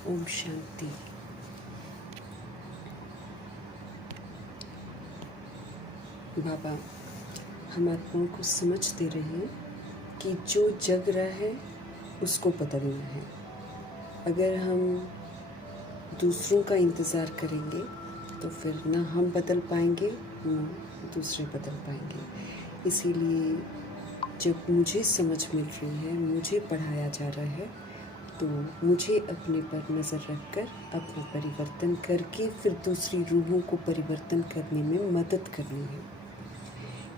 ओम शांति। बाबा हम आत्माओं को समझ दे रहे हैं कि जो जग रहा है उसको बदलना है। अगर हम दूसरों का इंतज़ार करेंगे तो फिर ना हम बदल पाएंगे ना दूसरे बदल पाएंगे। इसीलिए जब मुझे समझ मिल रही है, मुझे पढ़ाया जा रहा है, तो मुझे अपने पर नज़र रखकर अपना परिवर्तन करके फिर दूसरी रूहों को परिवर्तन करने में मदद करनी है।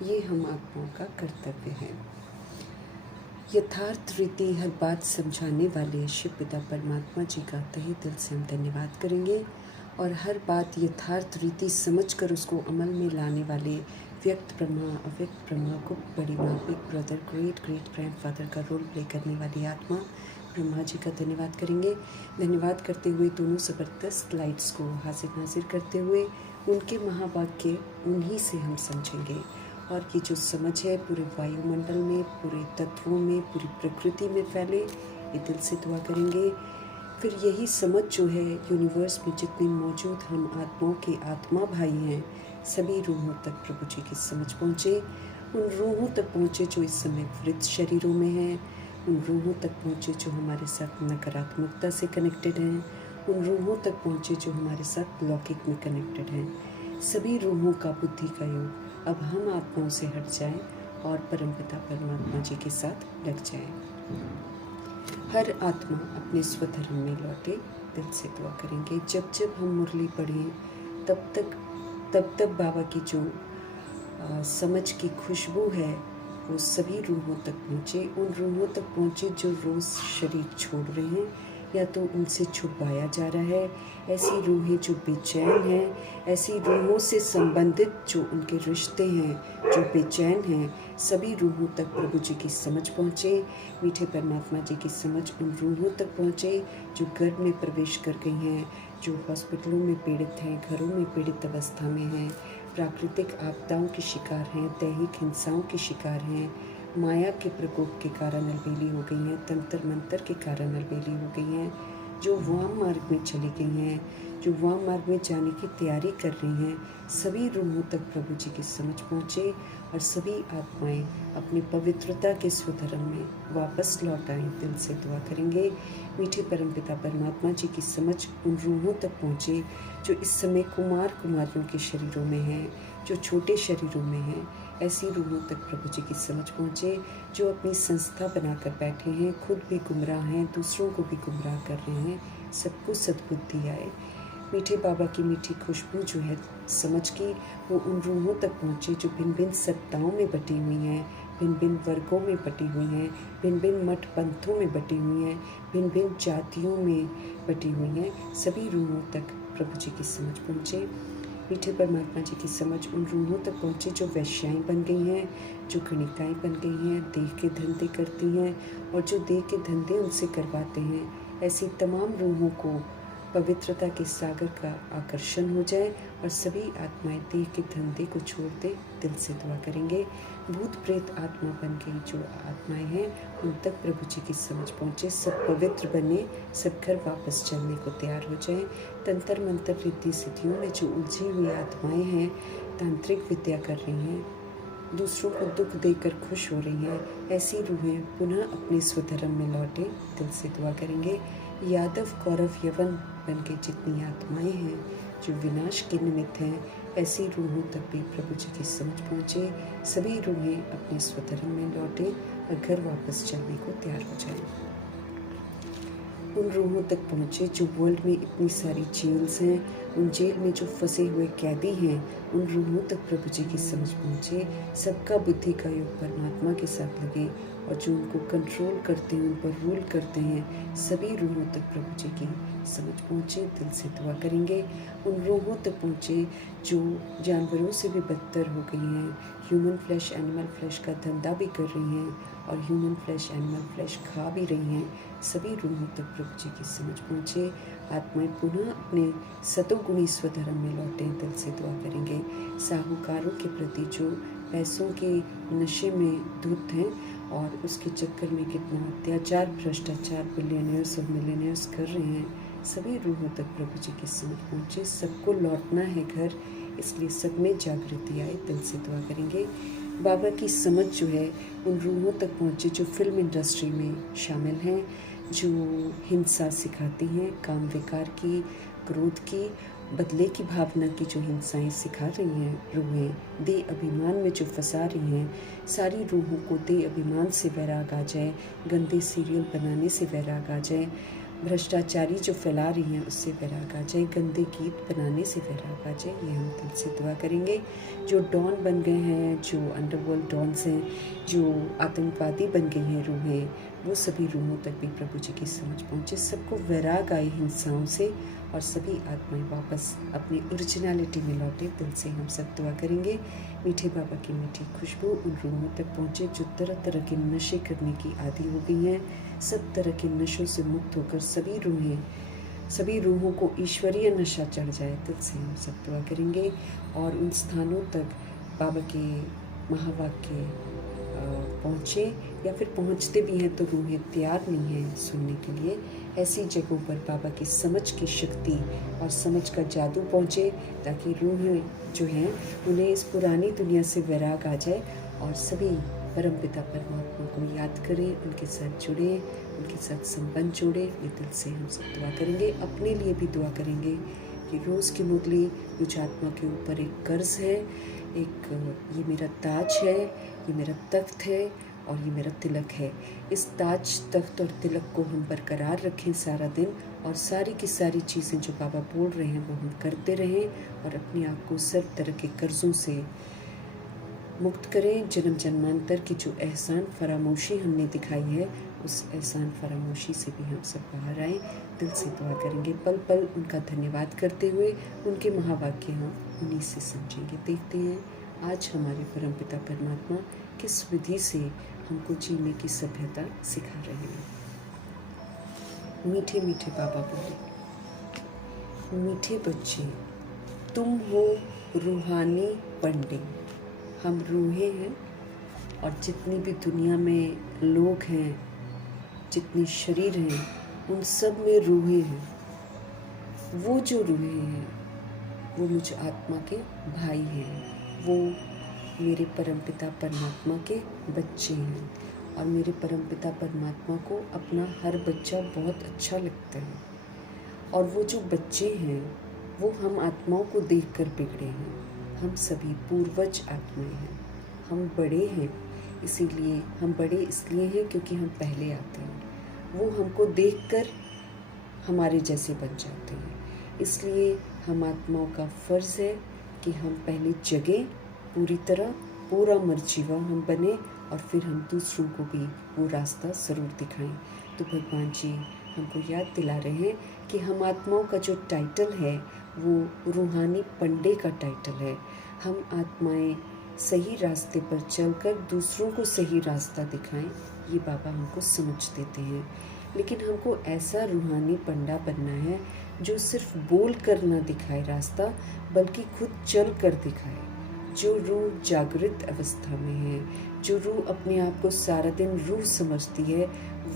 ये हम आत्माओं का कर्तव्य है। यथार्थ रीति हर बात समझाने वाले शिव पिता परमात्मा जी का तहे दिल से हम धन्यवाद करेंगे और हर बात यथार्थ रीति समझकर उसको अमल में लाने वाले व्यक्त ब्रह्मा, अव्यक्त ब्रह्मा को बड़ी माँ, big brother, great great grandfather का रोल प्ले करने वाली आत्मा ब्रह्मा जी का धन्यवाद करेंगे। धन्यवाद करते हुए दोनों ज़बरदस्त लाइट्स को हाजिर नाजिर करते हुए उनके महावाक्य उन्हीं से हम समझेंगे और ये जो समझ है पूरे वायुमंडल में, पूरे तत्वों में, पूरी प्रकृति में फैले, ये दिल से दुआ करेंगे। फिर यही समझ जो है यूनिवर्स में जितने मौजूद हम आत्माओं के आत्मा भाई हैं, सभी रूहों तक प्रभु जी की समझ पहुँचे। उन रूहों तक पहुँचे जो इस समय वृद्ध शरीरों में हैं, उन रूहों तक पहुँचे जो हमारे साथ नकारात्मकता से कनेक्टेड हैं, उन रूहों तक पहुँचे जो हमारे साथ लौकिक में कनेक्टेड हैं। सभी रूहों का बुद्धि का योग अब हम आत्माओं से हट जाएं और परमपिता परमात्मा जी के साथ लग जाएं। हर आत्मा अपने स्वधर्म में लौटे, दिल से दुआ करेंगे। जब जब हम मुरली पढ़ें तब तक बाबा की जो समझ की खुशबू है वो सभी रूहों तक पहुँचे। उन रूहों तक पहुँचे जो रोज़ शरीर छोड़ रहे हैं या तो उनसे छुपाया जा रहा है, ऐसी रूहें जो बेचैन हैं, ऐसी रूहों से संबंधित जो उनके रिश्ते हैं जो बेचैन हैं, सभी रूहों तक प्रभु जी की समझ पहुँचे। मीठे परमात्मा जी की समझ उन रूहों तक पहुँचे जो गर्भ में प्रवेश कर गई हैं, जो हॉस्पिटलों में पीड़ित हैं, घरों में पीड़ित अवस्था में हैं, प्राकृतिक आपदाओं के शिकार हैं, दैहिक हिंसाओं के शिकार हैं, माया के प्रकोप के कारण अलबेली हो गई हैं, तंत्र मंत्र के कारण अलबेली हो गई हैं, जो वाम मार्ग में चली गई हैं, जो वाम मार्ग में जाने की तैयारी कर रही हैं, सभी रूहों तक प्रभु जी की समझ पहुँचे और सभी आत्माएं अपनी पवित्रता के स्वधर्म में वापस लौट आएँ। दिल से दुआ करेंगे। मीठे परमपिता परमात्मा जी की समझ उन रूहों तक पहुँचे जो इस समय कुमार कुमारियों के शरीरों में हैं, जो छोटे शरीरों में हैं, ऐसी रूहों तक प्रभु जी की समझ पहुँचे जो अपनी संस्था बनाकर बैठे हैं, खुद भी गुमराह हैं, दूसरों को भी गुमराह कर रहे हैं। सबको सद्बुद्धि आए। मीठे बाबा की मीठी खुशबू जो है समझ की, वो उन रूहों तक पहुँचे जो भिन्न भिन्न सत्ताओं में बटी हुई हैं, भिन्न भिन्न वर्गों में बटी हुई हैं, भिन्न भिन्न मठ पंथों में बटी हुई हैं, भिन्न भिन्न जातियों में बटी हुई हैं। सभी रूहों तक प्रभु जी की समझ पहुँचे। मीठे परमात्मा जी की समझ उन रूहों तक पहुँचे जो वैश्याएँ बन गई हैं, जो गणिकाएँ बन गई हैं, देह के धंधे करती हैं और जो देह के धंधे उनसे करवाते हैं। ऐसी तमाम रूहों को पवित्रता के सागर का आकर्षण हो जाए और सभी आत्माएं देह के धंधे को छोड़ दे। दिल से दुआ करेंगे। भूत प्रेत आत्मा बन गई जो आत्माएं हैं उन तक प्रभु जी की समझ पहुँचे, सब पवित्र बने, सब घर वापस चलने को तैयार हो जाएं। तंत्र मंत्र रिद्धि सिद्धियों में जो उलझी हुई आत्माएं हैं, तांत्रिक विद्या कर रही हैं, दूसरों को दुख देकर खुश हो रही हैं, ऐसी रूहें पुनः अपने स्वधर्म में लौटे। दिल से दुआ करेंगे। यादव कौरव यवन बन के जितनी आत्माएं हैं जो विनाश के निमित्त हैं, ऐसी रूहों तक भी प्रभु जी की समझ पहुँचे। सभी रूहें अपने स्वधर्म में लौटे और घर वापस चलने को तैयार हो जाएं। उन रूहों तक पहुँचे जो वर्ल्ड में इतनी सारी जेल्स हैं, उन जेल में जो फंसे हुए कैदी हैं, उन रूहों तक प्रभु जी की समझ पहुँचे। सबका बुद्धि का योग परमात्मा के साथ लगे और जो उनको कंट्रोल करते हैं, उन पर रूल करते हैं, सभी रूहों तक प्रभु जी की समझ पहुँचे। दिल से दुआ करेंगे। उन रूहों तक पहुँचे जो जानवरों से भी बदतर हो गई हैं, ह्यूमन फ्लैश एनिमल फ्लैश का धंधा भी कर रही हैं और ह्यूमन फ्लैश एनिमल फ्लैश खा भी रही हैं। सभी रूहों तक प्रभु जी की समझ पहुँचे। आत्माएं पुनः अपने सतोगुणी स्वधर्म में लौटें। दिल से दुआ करेंगे। साहूकारों के प्रति जो पैसों के नशे में धुत हैं और उसके चक्कर में कितना अत्याचार, भ्रष्टाचार बिलियनियर्स और मिलियनियर्स कर रहे हैं, सभी रूहों तक प्रभु जी की समझ पहुँचे। सबको लौटना है घर, इसलिए सब में जागृति आए। दिल से दुआ करेंगे बाबा की समझ जो है उन रूहों तक पहुँचे जो फिल्म इंडस्ट्री में शामिल हैं, जो हिंसा सिखाती हैं, काम विकार की, क्रोध की, बदले की भावना की जो हिंसाएं सिखा रही हैं रूहें, दे अभिमान में जो फंसा रही हैं। सारी रूहों को दे अभिमान से वैराग आ जाए, गंदे सीरियल बनाने से वैराग आ जाए, भ्रष्टाचारी जो फैला रही हैं उससे वैराग आ जाए, गंदे गीत बनाने से वैराग आ जाए। ये हम दिल से दुआ करेंगे। जो डॉन बन गए हैं, जो अंडरवर्ल्ड डॉन्स हैं, जो आतंकवादी बन गई हैं रूहें, वो सभी रूहों तक भी प्रभु जी की समझ पहुँचे। सबको वैराग आए हिंसाओं से और सभी आत्माएं वापस अपनी ओरिजिनलिटी में लौटे। दिल से हम सब दुआ करेंगे। मीठे बाबा की मीठी खुशबू उन रूहों तक पहुँचे जो तरह तरह के नशे करने की आदी हो गई हैं। सब तरह के नशों से मुक्त होकर सभी रूहों को ईश्वरीय नशा चढ़ जाए। दिल से हम सब दुआ करेंगे और उन स्थानों तक बाबा के महावाक्य पहुँचे, या फिर पहुँचते भी हैं तो रूहें तैयार नहीं हैं सुनने के लिए। ऐसी जगहों पर बाबा की समझ की शक्ति और समझ का जादू पहुँचे, ताकि रूहें जो हैं उन्हें इस पुरानी दुनिया से वैराग आ जाए और सभी परमपिता परमात्मा को याद करें, उनके साथ जुड़े, उनके साथ संबंध जोड़े। ये दिल से हम सब दुआ करेंगे। अपने लिए भी दुआ करेंगे कि रोज़ की मुरली मुझ आत्मा के ऊपर एक कर्ज है, एक ये मेरा ताज है, ये मेरा तख्त है और ये मेरा तिलक है। इस ताज, तख्त और तिलक को हम बरकरार रखें सारा दिन, और सारी की सारी चीज़ें जो बाबा बोल रहे हैं वो हम करते रहें और अपने आप को सब तरह के कर्ज़ों से मुक्त करें। जन्म जन्मांतर की जो एहसान फरामोशी हमने दिखाई है, उस एहसान फरामोशी से भी हम सब बाहर आएँ। दिल से दुआ करेंगे। पल पल उनका धन्यवाद करते हुए उनके महावाक्य हम उन्हीं से समझेंगे। देखते हैं आज हमारे परमपिता परमात्मा किस विधि से हमको जीने की सभ्यता सिखा रहे हैं। मीठे मीठे बाबा बोले, मीठे बच्चे तुम हो रूहानी पंडे। हम रूहें हैं और जितनी भी दुनिया में लोग हैं, जितने शरीर हैं, उन सब में रूहें हैं। वो जो रूहें हैं वो मुझ आत्मा के भाई हैं, वो मेरे परमपिता परमात्मा के बच्चे हैं और मेरे परमपिता परमात्मा को अपना हर बच्चा बहुत अच्छा लगता है। और वो जो बच्चे हैं वो हम आत्माओं को देखकर बिगड़े हैं। हम सभी पूर्वज आत्माएं हैं। हम बड़े हैं, इसीलिए हम बड़े इसलिए हैं क्योंकि हम पहले आते हैं। वो हमको देखकर हमारे जैसे बन जाते हैं। इसलिए हम आत्माओं का फ़र्ज़ है कि हम पहले जगें पूरी तरह, पूरा मर्जीवा हम बने और फिर हम दूसरों को भी वो रास्ता ज़रूर दिखाएं। तो भगवान जी हमको याद दिला रहे हैं कि हम आत्माओं का जो टाइटल है वो रूहानी पंडे का टाइटल है। हम आत्माएं सही रास्ते पर चलकर दूसरों को सही रास्ता दिखाएं, ये बाबा हमको समझ देते हैं। लेकिन हमको ऐसा रूहानी पंडा बनना है जो सिर्फ बोल कर ना दिखाए रास्ता, बल्कि खुद चल कर दिखाए। जो रूह जागृत अवस्था में है, जो रूह अपने आप को सारा दिन रूह समझती है,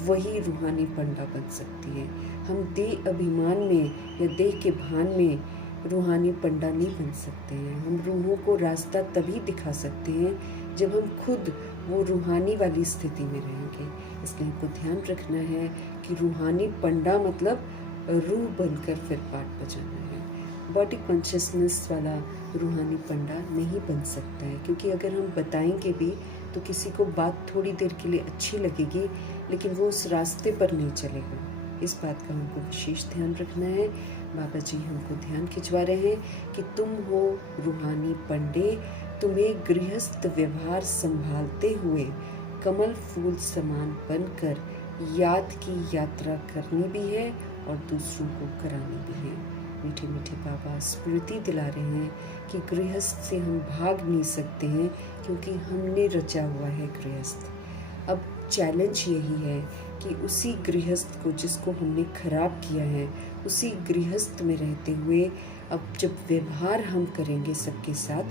वही रूहानी पंडा बन सकती है। हम देह अभिमान में या देह के भान में रूहानी पंडा नहीं बन सकते हैं। हम रूहों को रास्ता तभी दिखा सकते हैं जब हम खुद वो रूहानी वाली स्थिति में रहेंगे। इसलिए हमको ध्यान रखना है कि रूहानी पंडा मतलब रूह बनकर फिर पाठ बजाना है। बॉडी कॉन्शियसनेस वाला रूहानी पंडा नहीं बन सकता है, क्योंकि अगर हम बताएंगे भी तो किसी को बात थोड़ी देर के लिए अच्छी लगेगी, लेकिन वो उस रास्ते पर नहीं चलेगा। इस बात का हमको विशेष ध्यान रखना है। बाबा जी हमको ध्यान खिंचवा रहे हैं कि तुम हो रूहानी पंडे, तुम्हें गृहस्थ व्यवहार संभालते हुए कमल फूल समान बनकर याद की यात्रा करनी भी है और दूसरों को करानी भी है। मीठे मीठे बाबा स्मृति दिला रहे हैं कि गृहस्थ से हम भाग नहीं सकते हैं, क्योंकि हमने रचा हुआ है गृहस्थ। अब चैलेंज यही है कि उसी गृहस्थ को जिसको हमने खराब किया है, उसी गृहस्थ में रहते हुए अब जब व्यवहार हम करेंगे सबके साथ,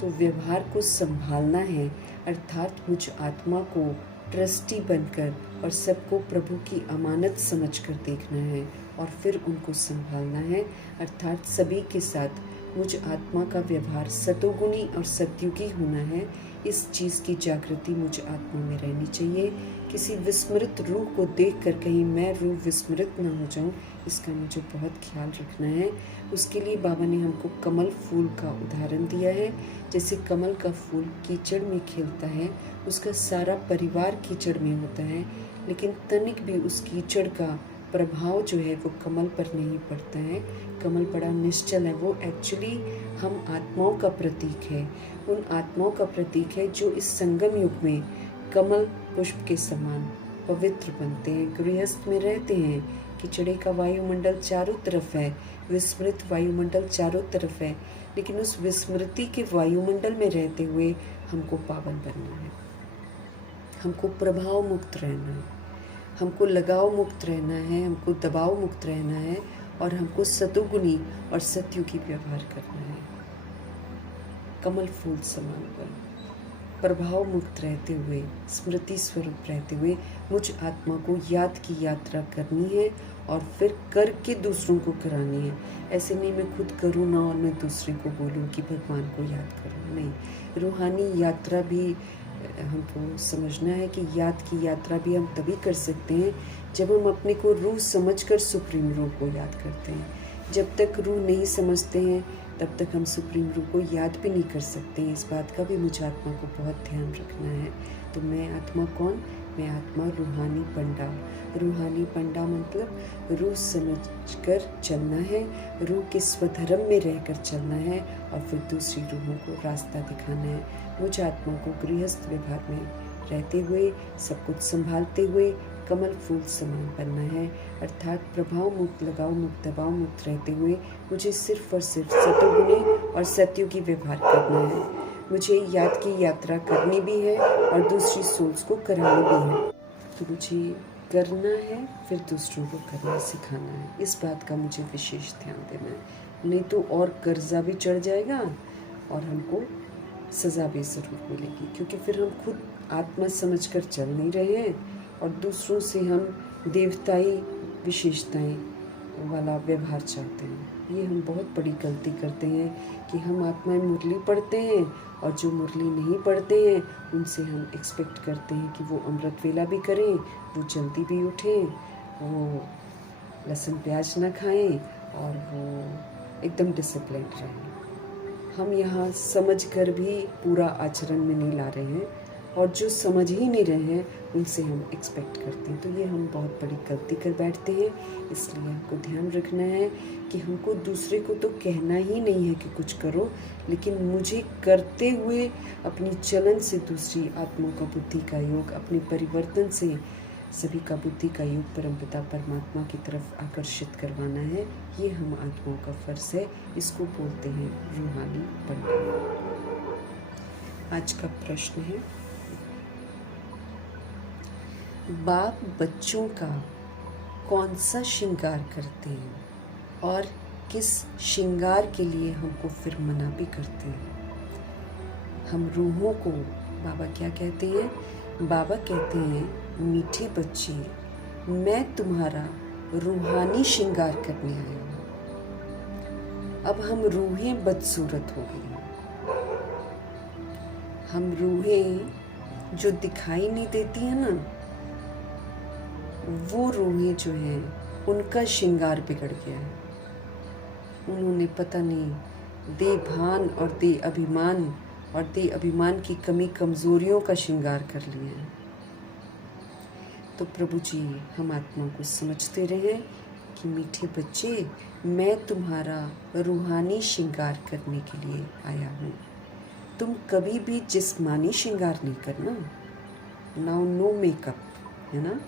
तो व्यवहार को संभालना है, अर्थात मुझ आत्मा को ट्रस्टी बनकर और सबको प्रभु की अमानत समझकर देखना है और फिर उनको संभालना है, अर्थात सभी के साथ मुझ आत्मा का व्यवहार सतोगुणी और सत्युगी होना है। इस चीज़ की जागृति मुझ आत्मा में रहनी चाहिए। किसी विस्मृत रूह को देखकर कहीं मैं रूह विस्मृत न हो जाऊं, इसका मुझे बहुत ख्याल रखना है। उसके लिए बाबा ने हमको कमल फूल का उदाहरण दिया है। जैसे कमल का फूल कीचड़ में खिलता है, उसका सारा परिवार कीचड़ में होता है, लेकिन तनिक भी उस कीचड़ का प्रभाव जो है वो कमल पर नहीं पड़ता है। कमल बड़ा निश्चल है। वो एक्चुअली हम आत्माओं का प्रतीक है, उन आत्माओं का प्रतीक है जो इस संगम युग में कमल पुष्प के समान पवित्र बनते हैं, गृहस्थ में रहते हैं। कीचड़े का वायुमंडल चारों तरफ है, विस्मृत वायुमंडल चारों तरफ है, लेकिन उस विस्मृति के वायुमंडल में रहते हुए हमको पावन बनना है, हमको प्रभाव मुक्त रहना है, हमको लगाव मुक्त रहना है, हमको दबाव मुक्त रहना है और हमको सतोगुणी और सत्युगी व्यवहार करना है। कमल फूल समान बन प्रभाव मुक्त रहते हुए, स्मृति स्वरूप रहते हुए मुझ आत्मा को याद की यात्रा करनी है और फिर करके दूसरों को करानी है। ऐसे नहीं मैं खुद करूँ ना और मैं दूसरे को बोलूँ कि भगवान को याद करूँ, नहीं। रूहानी यात्रा भी हमको समझना है कि याद की यात्रा भी हम तभी कर सकते हैं जब हम अपने को रूह समझकर सुप्रीम रूह को याद करते हैं। जब तक रूह नहीं समझते हैं तब तक हम सुप्रीम रूह को याद भी नहीं कर सकते हैं। इस बात का भी मुझे आत्मा को बहुत ध्यान रखना है। तो मैं आत्मा कौन? मैं आत्मा रूहानी पंडा। रूहानी पंडा मतलब रूह समझकर चलना है, रूह के स्वधर्म में रहकर चलना है और फिर दूसरी रूहों को रास्ता दिखाना है। मुझ आत्मा को गृहस्थ व्यवहार में रहते हुए, सब कुछ संभालते हुए कमल फूल समान बनना है, अर्थात प्रभाव मुक्त, लगाव मुक्त, दबाव मुक्त रहते हुए मुझे सिर्फ और सिर्फ सतोगुणी और सत्युगी व्यवहार करना है। मुझे याद की यात्रा करनी भी है और दूसरी सोल्स को करानी भी है। तो मुझे करना है, फिर दूसरों को करना सिखाना है। इस बात का मुझे विशेष ध्यान देना है, नहीं तो और कर्जा भी चढ़ जाएगा और हमको सज़ा भी ज़रूर मिलेगी, क्योंकि फिर हम खुद आत्मा समझकर चल नहीं रहे हैं और दूसरों से हम देवताई विशेषताएं वाला व्यवहार चाहते हैं। ये हम बहुत बड़ी गलती करते हैं कि हम आत्माएं मुरली पढ़ते हैं और जो मुरली नहीं पढ़ते हैं उनसे हम एक्सपेक्ट करते हैं कि वो अमृत वेला भी करें, वो जल्दी भी उठें, वो लहसुन प्याज ना खाएं और वो एकदम डिसिप्लिन रहें। हम यहाँ समझ कर भी पूरा आचरण में नहीं ला रहे हैं और जो समझ ही नहीं रहे हैं उनसे हम एक्सपेक्ट करते हैं। तो ये हम बहुत बड़ी गलती कर बैठते हैं। इसलिए हमको ध्यान रखना है कि हमको दूसरे को तो कहना ही नहीं है कि कुछ करो, लेकिन मुझे करते हुए अपनी चलन से दूसरी आत्माओं का बुद्धि का योग, अपने परिवर्तन से सभी का बुद्धि का योग परमपिता परमात्मा की तरफ आकर्षित करवाना है। ये हम आत्माओं का फर्ज है। इसको बोलते हैं रूहानी पंडित। आज का प्रश्न है, बाप बच्चों का कौन सा श्रृंगार करते हैं और किस श्रृंगार के लिए हमको फिर मना भी करते हैं? हम रूहों को बाबा क्या कहते हैं? बाबा कहते हैं, मीठे बच्चे, मैं तुम्हारा रूहानी श्रृंगार करने आया हूँ। अब हम रूहें बदसूरत हो गई हैं। हम रूहें जो दिखाई नहीं देती हैं ना, वो रूहें जो हैं उनका श्रृंगार बिगड़ गया है। उन्होंने पता नहीं दे भान और दे अभिमान और दे अभिमान की कमी कमज़ोरियों का श्रृंगार कर लिया है। तो प्रभु जी हम आत्मा को समझते रहें कि मीठे बच्चे, मैं तुम्हारा रूहानी श्रृंगार करने के लिए आया हूँ। तुम कभी भी जिस्मानी श्रृंगार नहीं करना। नाउ नो मेकअप, है ना,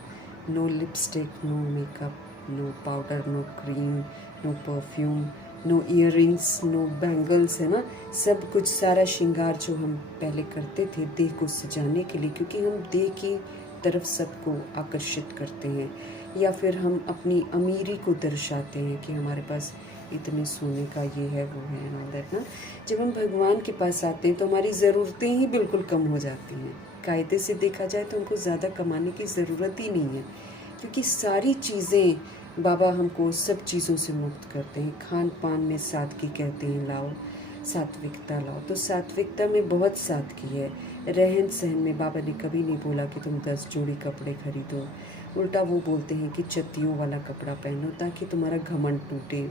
no lipstick, no makeup, no powder, no cream, no perfume, no earrings, no bangles, है ना। सब कुछ सारा श्रृंगार जो हम पहले करते थे देह को सजाने के लिए, क्योंकि हम देह की तरफ सबको आकर्षित करते हैं, या फिर हम अपनी अमीरी को दर्शाते हैं कि हमारे पास इतने सोने का ये है वो है ऑल दैट ना। जब हम भगवान के पास आते हैं तो हमारी ज़रूरतें ही बिल्कुल कम हो जाती हैं। कायदे से देखा जाए तो हमको ज़्यादा कमाने की ज़रूरत ही नहीं है, क्योंकि सारी चीज़ें बाबा हमको सब चीज़ों से मुक्त करते हैं। खान पान में सादगी कहते हैं, लाओ सात्विकता लाओ, तो सात्विकता में बहुत सादगी है। रहन सहन में बाबा ने कभी नहीं बोला कि तुम 10 जोड़ी कपड़े खरीदो, उल्टा वो बोलते हैं कि चत्तियों वाला कपड़ा पहनो ताकि तुम्हारा घमंड टूटे,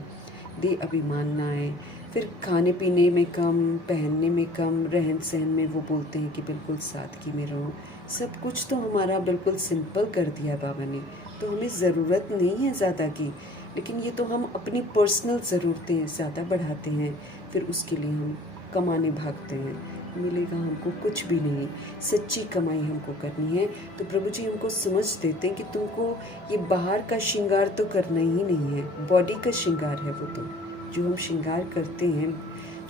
दे अभिमान ना आए। फिर खाने पीने में कम, पहनने में कम, रहन सहन में वो बोलते हैं कि बिल्कुल सादगी में रहो। सब कुछ तो हमारा बिल्कुल सिंपल कर दिया बाबा ने, तो हमें ज़रूरत नहीं है ज़्यादा की, लेकिन ये तो हम अपनी पर्सनल ज़रूरतें ज़्यादा बढ़ाते हैं, फिर उसके लिए हम कमाने भागते हैं। मिलेगा हमको कुछ भी नहीं, सच्ची कमाई हमको करनी है। तो प्रभु जी हमको समझ देते हैं कि तुमको ये बाहर का श्रृंगार तो करना ही नहीं है, बॉडी का श्रृंगार है वो तो, जो हम श्रृंगार करते हैं,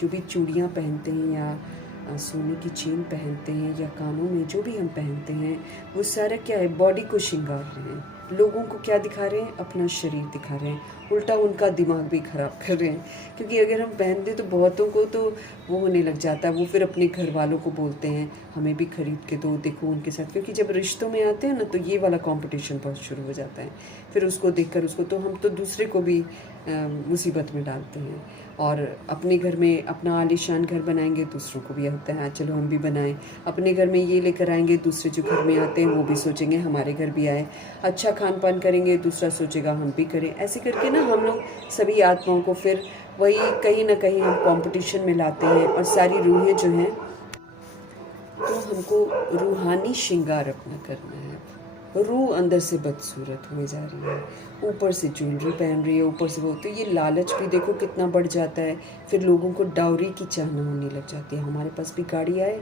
जो भी चूड़ियाँ पहनते हैं या सोने की चेन पहनते हैं या कानों में जो भी हम पहनते हैं, वो सारा क्या है, बॉडी को श्रृंगार रहे हैं। लोगों को क्या दिखा रहे हैं, अपना शरीर दिखा रहे हैं, उल्टा उनका दिमाग भी खराब कर रहे हैं। क्योंकि अगर हम पहनते तो बहुतों को तो वो होने लग जाता है, वो फिर अपने घर वालों को बोलते हैं हमें भी खरीद के दो, देखो उनके साथ। क्योंकि जब रिश्तों में आते हैं ना तो ये वाला कंपटीशन बहुत शुरू हो जाता है, फिर उसको देखकर उसको तो हम तो दूसरे को भी मुसीबत में डालते हैं। और अपने घर में अपना आलीशान घर बनाएंगे, दूसरों को भी होता है हाँ चलो हम भी बनाएं। अपने घर में ये लेकर आएंगे, दूसरे जो घर में आते हैं वो भी सोचेंगे हमारे घर भी आए। अच्छा खान पान करेंगे, दूसरा सोचेगा हम भी करें। ऐसे करके ना हम लोग सभी आत्माओं को फिर वही कहीं ना कहीं हम कंपटीशन में लाते हैं। और सारी रूहें जो हैं, तो हमको रूहानी श्रृंगार अपना करना है। रूह अंदर से बदसूरत हुए जा रही है, ऊपर से ज्वेलरी पहन रही है, ऊपर से वो, तो ये लालच भी देखो कितना बढ़ जाता है। फिर लोगों को डाउरी की चाहना होने लग जाती है। हमारे पास भी गाड़ी आए,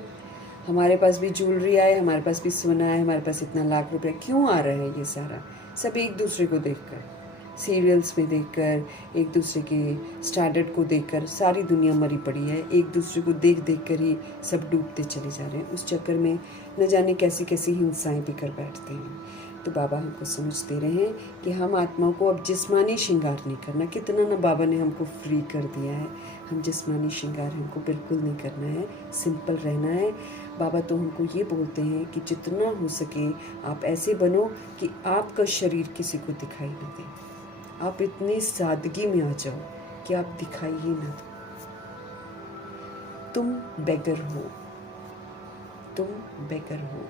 हमारे पास भी ज्वेलरी आए, हमारे पास भी सोना है, हमारे पास इतना लाख रुपया, क्यों आ रहा है ये सारा? सब एक दूसरे को देखकर, सीरियल्स में देखकर, एक दूसरे के स्टैंडर्ड को देखकर सारी दुनिया मरी पड़ी है। एक दूसरे को देख देख कर ही सब डूबते चले जा रहे हैं। उस चक्कर में न जाने कैसी कैसी हिंसाएं भी कर बैठते हैं। तो बाबा हमको समझ दे रहे हैं कि हम आत्माओं को अब जिस्मानी श्रृंगार नहीं करना। कितना ना बाबा ने हमको फ्री कर दिया है, हम जिस्मानी श्रृंगार हमको बिल्कुल नहीं करना है, सिंपल रहना है। बाबा तो हमको ये बोलते हैं कि जितना हो सके आप ऐसे बनो कि आपका शरीर किसी को दिखाई न दे। आप इतनी सादगी में आ जाओ कि आप दिखाई ही ना दो। तुम बेगर हो, तुम बेगर हो।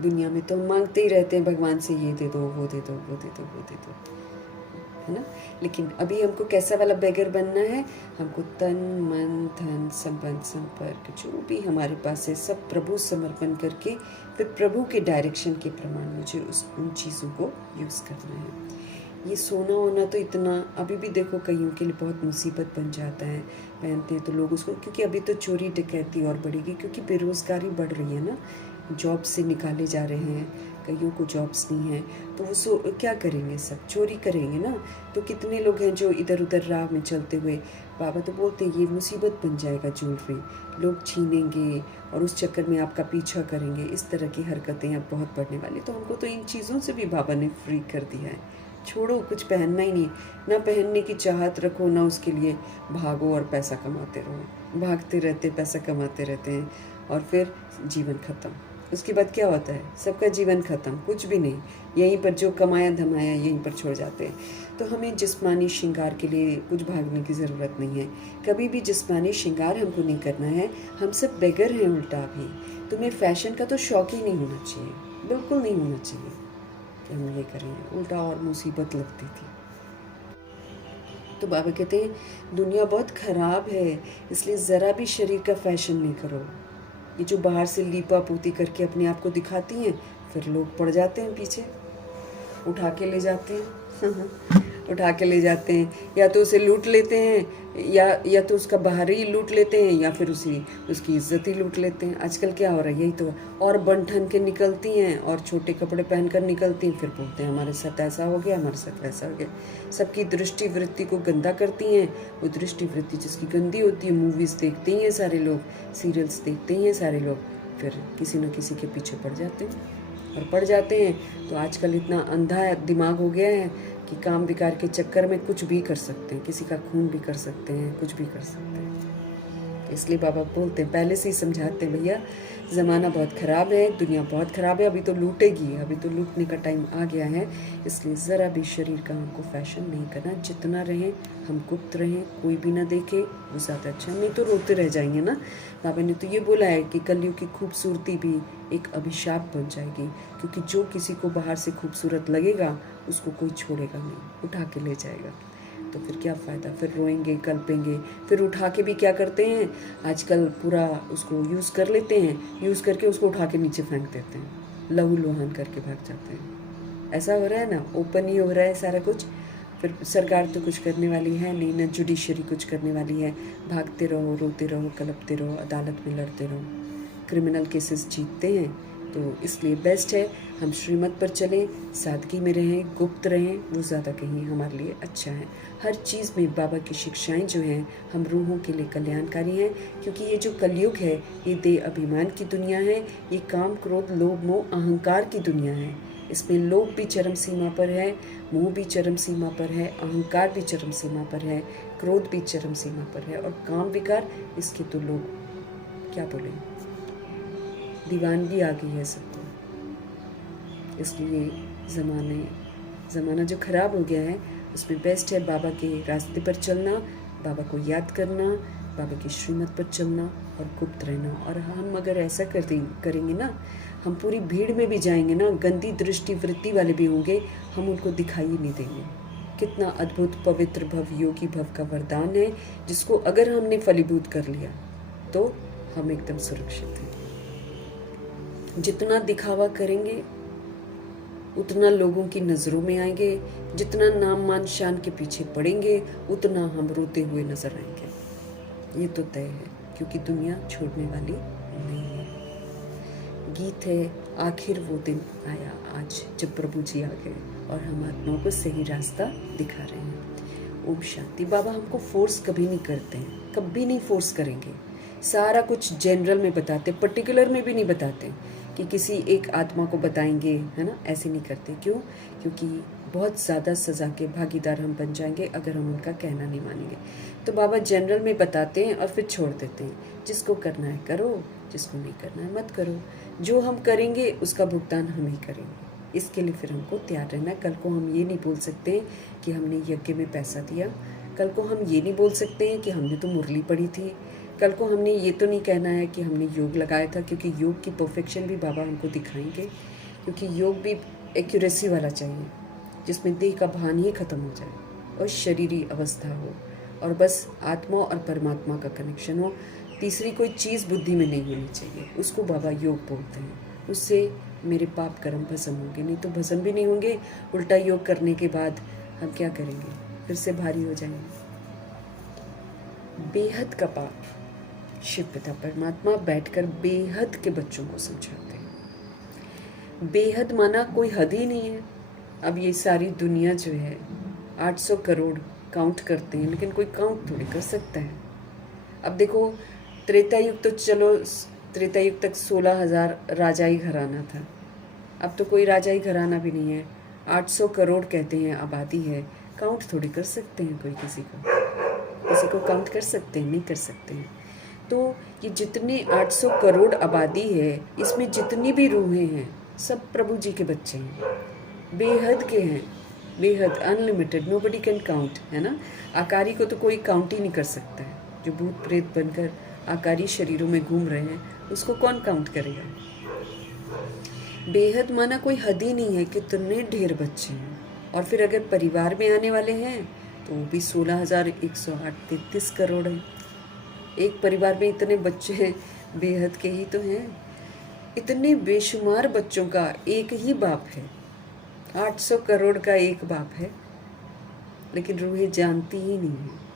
दुनिया में तो हम मांगते ही रहते हैं भगवान से, ये दे दो, वो दे दो, वो दे दो, वो दे दो, है ना। लेकिन अभी हमको कैसा वाला बेगर बनना है? हमको तन मन धन संबंध संपर्क जो भी हमारे पास है सब प्रभु समर्पण करके फिर प्रभु के डायरेक्शन के प्रमाण मुझे उन चीज़ों को यूज़ करना है। ये सोना होना तो इतना अभी भी देखो कईयों के लिए बहुत मुसीबत बन जाता है। पहनते हैं तो लोग उसको, क्योंकि अभी तो चोरी डकैती और बढ़ेगी, क्योंकि बेरोज़गारी बढ़ रही है ना, जॉब से निकाले जा रहे हैं, कईयों को जॉब्स नहीं है, तो वो क्या करेंगे? सब चोरी करेंगे ना। तो कितने लोग हैं जो इधर उधर राह में चलते हुए, बाबा तो बोलते हैं ये मुसीबत बन जाएगा ज्वेलरी, लोग छीनेंगे और उस चक्कर में आपका पीछा करेंगे। इस तरह की हरकतें अब बहुत बढ़ने वाली। तो हमको तो इन चीज़ों से भी बाबा ने फ्री कर दिया है। छोड़ो, कुछ पहनना ही नहीं, ना पहनने की चाहत रखो, ना उसके लिए भागो और पैसा कमाते रहो। भागते रहते पैसा कमाते रहते हैं और फिर जीवन ख़त्म। उसके बाद क्या होता है? सबका जीवन ख़त्म, कुछ भी नहीं, यहीं पर जो कमाया धमाया यहीं पर छोड़ जाते हैं। तो हमें जिस्मानी श्रृंगार के लिए कुछ भागने की ज़रूरत नहीं है। कभी भी जिस्मानी श्रृंगार हमको नहीं करना है। हम सब बेगर हैं उल्टा भी। तुम्हें फैशन का तो शौक ही नहीं होना चाहिए, बिल्कुल नहीं होना चाहिए कि हम ये करें, उल्टा और मुसीबत लगती थी। तो बाबा कहते हैं दुनिया बहुत ख़राब है, इसलिए ज़रा भी शरीर का फैशन नहीं करो। ये जो बाहर से लीपा पोती करके अपने आप को दिखाती हैं, फिर लोग पड़ जाते हैं पीछे, उठा के ले जाते हैं उठा के ले जाते हैं, या तो उसे लूट लेते हैं या तो उसका बाहर ही लूट लेते हैं, या फिर उसकी इज्जत ही लूट लेते हैं। आजकल क्या हो रहा है यही तो। और बन ठन के निकलती हैं और छोटे कपड़े पहनकर निकलती हैं, फिर बोलते हैं हमारे साथ ऐसा हो गया, हमारे साथ वैसा हो गया। सबकी दृष्टि वृत्ति को गंदा करती हैं। वो दृष्टि वृत्ति जिसकी गंदी होती है, मूवीज़ देखते ही हैं सारे लोग, सीरियल्स देखते ही हैं सारे लोग, फिर किसी न किसी के पीछे पड़ जाते हैं। और पड़ जाते हैं तो आजकल इतना अंधा दिमाग हो गया है कि काम विकार के चक्कर में कुछ भी कर सकते हैं, किसी का खून भी कर सकते हैं, कुछ भी कर सकते हैं। इसलिए बाबा बोलते हैं, पहले से ही समझाते हैं, भैया ज़माना बहुत ख़राब है, दुनिया बहुत ख़राब है, अभी तो लूटेगी, अभी तो लूटने का टाइम आ गया है। इसलिए ज़रा भी शरीर का हमको फैशन नहीं करना, जितना रहें हम गुप्त रहें, कोई भी ना देखे, वो ज़्यादा अच्छा, नहीं तो रोते रह जाएंगे ना। बाबा ने तो ये बोला है कि कलयुग की खूबसूरती भी एक अभिशाप बन जाएगी, क्योंकि जो किसी को बाहर से खूबसूरत लगेगा उसको कोई छोड़ेगा नहीं, उठा के ले जाएगा। तो फिर क्या फ़ायदा, फिर रोएंगे कल्पेंगे, फिर उठा के भी क्या करते हैं आजकल, पूरा उसको यूज़ कर लेते हैं, यूज़ करके उसको उठा के नीचे फेंक देते हैं, लहू लुहान करके भाग जाते हैं। ऐसा हो रहा है ना, ओपन ही हो रहा है सारा कुछ। फिर सरकार तो कुछ करने वाली है नहीं, ना जुडिशरी कुछ करने वाली है। भागते रहो, रोते रहो, कलपते रहो, अदालत में लड़ते रहो, क्रिमिनल केसेस जीतते हैं। तो इसलिए बेस्ट है हम श्रीमत पर चलें, सादगी में रहें, गुप्त रहें, वो ज़्यादा कहीं हमारे लिए अच्छा है। हर चीज़ में बाबा की शिक्षाएं जो हैं हम रूहों के लिए कल्याणकारी हैं, क्योंकि ये जो कलयुग है ये देह अभिमान की दुनिया है, ये काम क्रोध लोभ मोह अहंकार की दुनिया है। इसमें लोभ भी चरम सीमा पर है, मोह भी चरम सीमा पर है, अहंकार भी चरम सीमा पर है, क्रोध भी चरम सीमा पर है, और काम विकार इसके तो लोग क्या बोले, दीवानगी आ गई है सबको। इसलिए ज़माना जो ख़राब हो गया है उसमें बेस्ट है बाबा के रास्ते पर चलना, बाबा को याद करना, बाबा की श्रीमत पर चलना और गुप्त रहना। और हम अगर ऐसा करेंगे ना, हम पूरी भीड़ में भी जाएंगे ना, गंदी दृष्टि वृत्ति वाले भी होंगे, हम उनको दिखाई ही नहीं देंगे। कितना अद्भुत पवित्र भव योगी भव का वरदान है, जिसको अगर हमने फलीभूत कर लिया तो हम एकदम सुरक्षित हैं। जितना दिखावा करेंगे उतना लोगों की नज़रों में आएंगे, जितना नाम मान शान के पीछे पड़ेंगे उतना हम रोते हुए नजर आएंगे। ये तो तय है, क्योंकि दुनिया छोड़ने वाली नहीं है। गीत है, आखिर वो दिन आया आज जब प्रभु जी आ गए और हम आत्माओं को सही रास्ता दिखा रहे हैं। ओम शांति। बाबा हमको फोर्स कभी नहीं करते हैं, कभी नहीं फोर्स करेंगे। सारा कुछ जनरल में बताते, पर्टिकुलर में भी नहीं बताते कि किसी एक आत्मा को बताएंगे, है ना, ऐसे नहीं करते। क्यों? क्योंकि बहुत ज़्यादा सज़ा के भागीदार हम बन जाएंगे अगर हम उनका कहना नहीं मानेंगे। तो बाबा जनरल में बताते हैं और फिर छोड़ देते हैं। जिसको करना है करो, जिसको नहीं करना है मत करो। जो हम करेंगे उसका भुगतान हम ही करेंगे। इसके लिए फिर हमको तैयार रहना है। कल को हम ये नहीं बोल सकते कि हमने यज्ञ में पैसा दिया, कल को हम ये नहीं बोल सकते हैं कि हमने तो मुरली पढ़ी थी, कल को हमने ये तो नहीं कहना है कि हमने योग लगाया था, क्योंकि योग की परफेक्शन भी बाबा हमको दिखाएंगे। क्योंकि योग भी एक्यूरेसी वाला चाहिए, जिसमें देह का भान ही खत्म हो जाए और शरीरी अवस्था हो और बस आत्मा और परमात्मा का कनेक्शन हो। तीसरी कोई चीज़ बुद्धि में नहीं होनी चाहिए, उसको बाबा योग बोलते हैं। उससे मेरे पाप कर्म भस्म होंगे, नहीं तो भस्म भी नहीं होंगे। उल्टा योग करने के बाद हम क्या करेंगे, फिर से भारी हो जाएंगे। बेहद का पाप शिव पिता परमात्मा बैठकर बेहद के बच्चों को समझाते हैं। बेहद माना कोई हद ही नहीं है। अब ये सारी दुनिया जो है 800 करोड़ काउंट करते हैं, लेकिन कोई काउंट थोड़ी कर सकता है। अब देखो, त्रेता युग तो चलो, त्रेता युग तक 16,000 राजाई घराना था। अब तो कोई राजाई घराना भी नहीं है। 800 करोड़ कहते हैं आबादी है, काउंट थोड़ी कर सकते हैं कोई किसी को काउंट कर सकते हैं? नहीं कर सकते हैं। तो ये जितने 800 करोड़ आबादी है, इसमें जितनी भी रूहें हैं सब प्रभु जी के बच्चे हैं, बेहद के हैं, बेहद अनलिमिटेड, नोबडी कैन काउंट, है ना। आकारी को तो कोई काउंट ही नहीं कर सकता है। जो भूत प्रेत बनकर आकारी शरीरों में घूम रहे हैं उसको कौन काउंट करेगा। बेहद माना कोई हद ही नहीं है, कितने ढेर बच्चे हैं। और फिर अगर परिवार में आने वाले हैं तो वो भी 16,108 33 करोड़ है। एक परिवार में इतने बच्चे हैं, बेहद के ही तो हैं। इतने बेशुमार बच्चों का एक ही बाप है, 800 करोड़ का एक बाप है, लेकिन रूहें जानती ही नहीं है।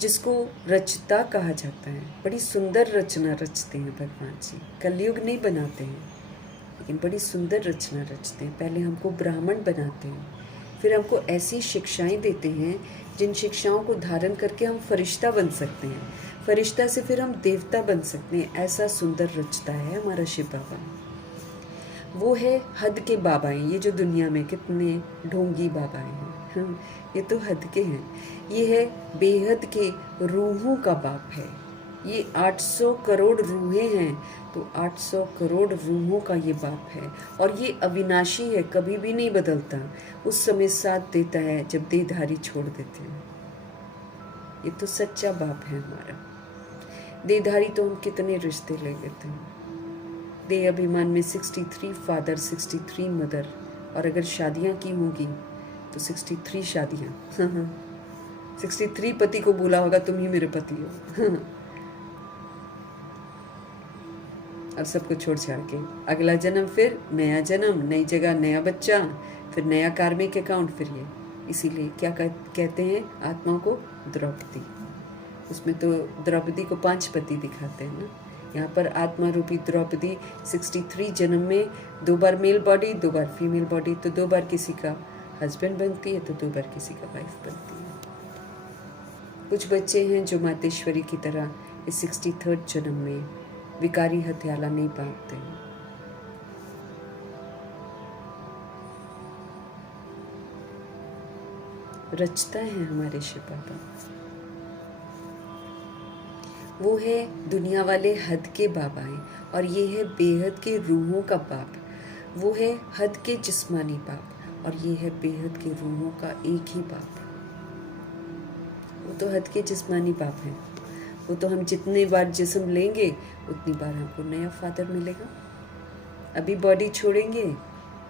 जिसको रचता कहा जाता है, बड़ी सुंदर रचना रचते हैं भगवान जी। कलयुग नहीं बनाते हैं, लेकिन बड़ी सुंदर रचना रचते हैं। पहले हमको ब्राह्मण बनाते हैं, फिर हमको ऐसी शिक्षाएं देते हैं जिन शिक्षाओं को धारण करके हम फरिश्ता बन सकते हैं। फरिश्ता से फिर हम देवता बन सकते हैं। ऐसा सुंदर रचता है हमारा शिव बाबा। वो है हद के बाबाएं। ये जो दुनिया में कितने ढोंगी बाबाएं हैं, ये तो हद के हैं। ये है बेहद के रूहों का बाप है। ये 800 करोड़ रूहें हैं, तो 800 करोड़ रूहों का ये बाप है, और ये अविनाशी है, कभी भी नहीं बदलता। उस समय साथ देता है जब देहधारी छोड़ देते हैं। ये तो सच्चा बाप है हमारा। देहधारी तो हम कितने रिश्ते ले लेते हैं। देह अभिमान में 63 फादर, 63 मदर, और अगर शादियां की होंगी तो 63 शादियां 63 पति को बोला होगा तुम ही मेरे पति हो और सबको छोड़ छाड़ के अगला जन्म, फिर नया जन्म, नई जगह, नया बच्चा, फिर नया कार्मिक अकाउंट, फिर ये। इसीलिए क्या कहते हैं आत्मा को? द्रौपदी। उसमें तो द्रौपदी को 5 पति दिखाते हैं ना। यहाँ पर आत्मा रूपी द्रौपदी 63 जन्म में 2 बार मेल बॉडी, 2 बार फीमेल बॉडी, तो 2 बार किसी का हस्बैंड बनती है, तो 2 बार किसी का वाइफ बनती है। कुछ बच्चे हैं जो मातेश्वरी की तरह इस 63rd जन्म में विकारी हत्याला नहीं पाते हैं। रचता है हमारे शिव बाबा। वो है दुनिया वाले हद के बाबा हैं, और ये है बेहद के रूहों का बाप। वो है हद के जिस्मानी बाप, और ये है बेहद के रूहों का एक ही बाप। वो तो हद के जिस्मानी बाप हैं। वो तो हम जितने बार जिस्म लेंगे उतनी बार हमको नया फादर मिलेगा। अभी बॉडी छोड़ेंगे,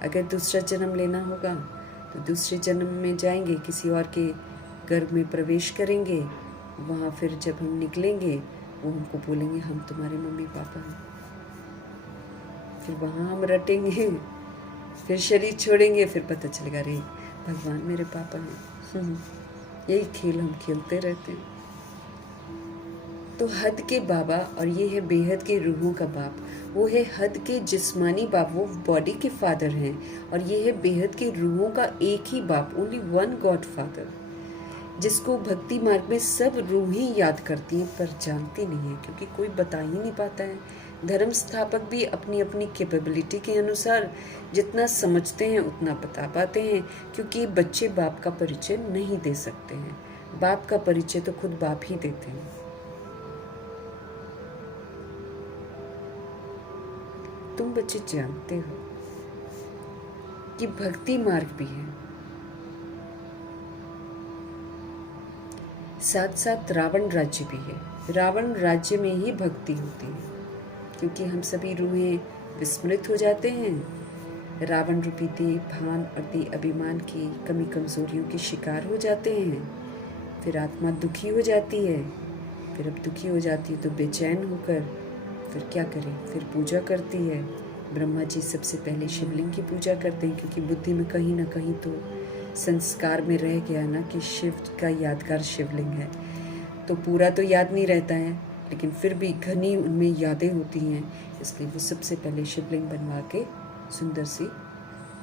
अगर दूसरा जन्म लेना होगा तो दूसरे जन्म में जाएंगे, किसी और के गर्भ में प्रवेश करेंगे। वहाँ फिर जब हम निकलेंगे वो हमको बोलेंगे हम तुम्हारे मम्मी पापा हैं। फिर वहाँ हम रटेंगे, फिर शरीर छोड़ेंगे, फिर पता चलेगा अरे भगवान मेरे पापा हैं। यही खेल हम खेलते रहते हैं। तो हद के बाबा, और ये है बेहद के रूहों का बाप। वो है हद के जिस्मानी बाप, वो बॉडी के फादर हैं, और ये है बेहद के रूहों का एक ही बाप, ओनली वन गॉड फादर, जिसको भक्ति मार्ग में सब रूहें याद करती हैं पर जानती नहीं है, क्योंकि कोई बता ही नहीं पाता है। धर्म स्थापक भी अपनी अपनी कैपेबिलिटी के अनुसार जितना समझते हैं उतना बता पाते हैं, क्योंकि बच्चे बाप का परिचय नहीं दे सकते हैं। बाप का परिचय तो खुद बाप ही देते हैं। तुम बच्चे जानते हो कि भक्ति मार्ग भी है, साथ साथ रावण राज्य भी है। रावण राज्य में ही भक्ति होती है, क्योंकि हम सभी रूहें विस्मृत हो जाते हैं। रावण रूपी देह भान और देह अभिमान की कमी कमजोरियों के शिकार हो जाते हैं। फिर आत्मा दुखी हो जाती है। फिर अब दुखी हो जाती है तो बेचैन होकर फिर क्या करें? फिर पूजा करती है। ब्रह्मा जी सबसे पहले शिवलिंग की पूजा करते हैं, क्योंकि बुद्धि में कहीं ना कहीं तो संस्कार में रह गया ना कि शिव का यादगार शिवलिंग है। तो पूरा तो याद नहीं रहता है, लेकिन फिर भी घनी उनमें यादें होती हैं, इसलिए वो सबसे पहले शिवलिंग बनवा के सुंदर सी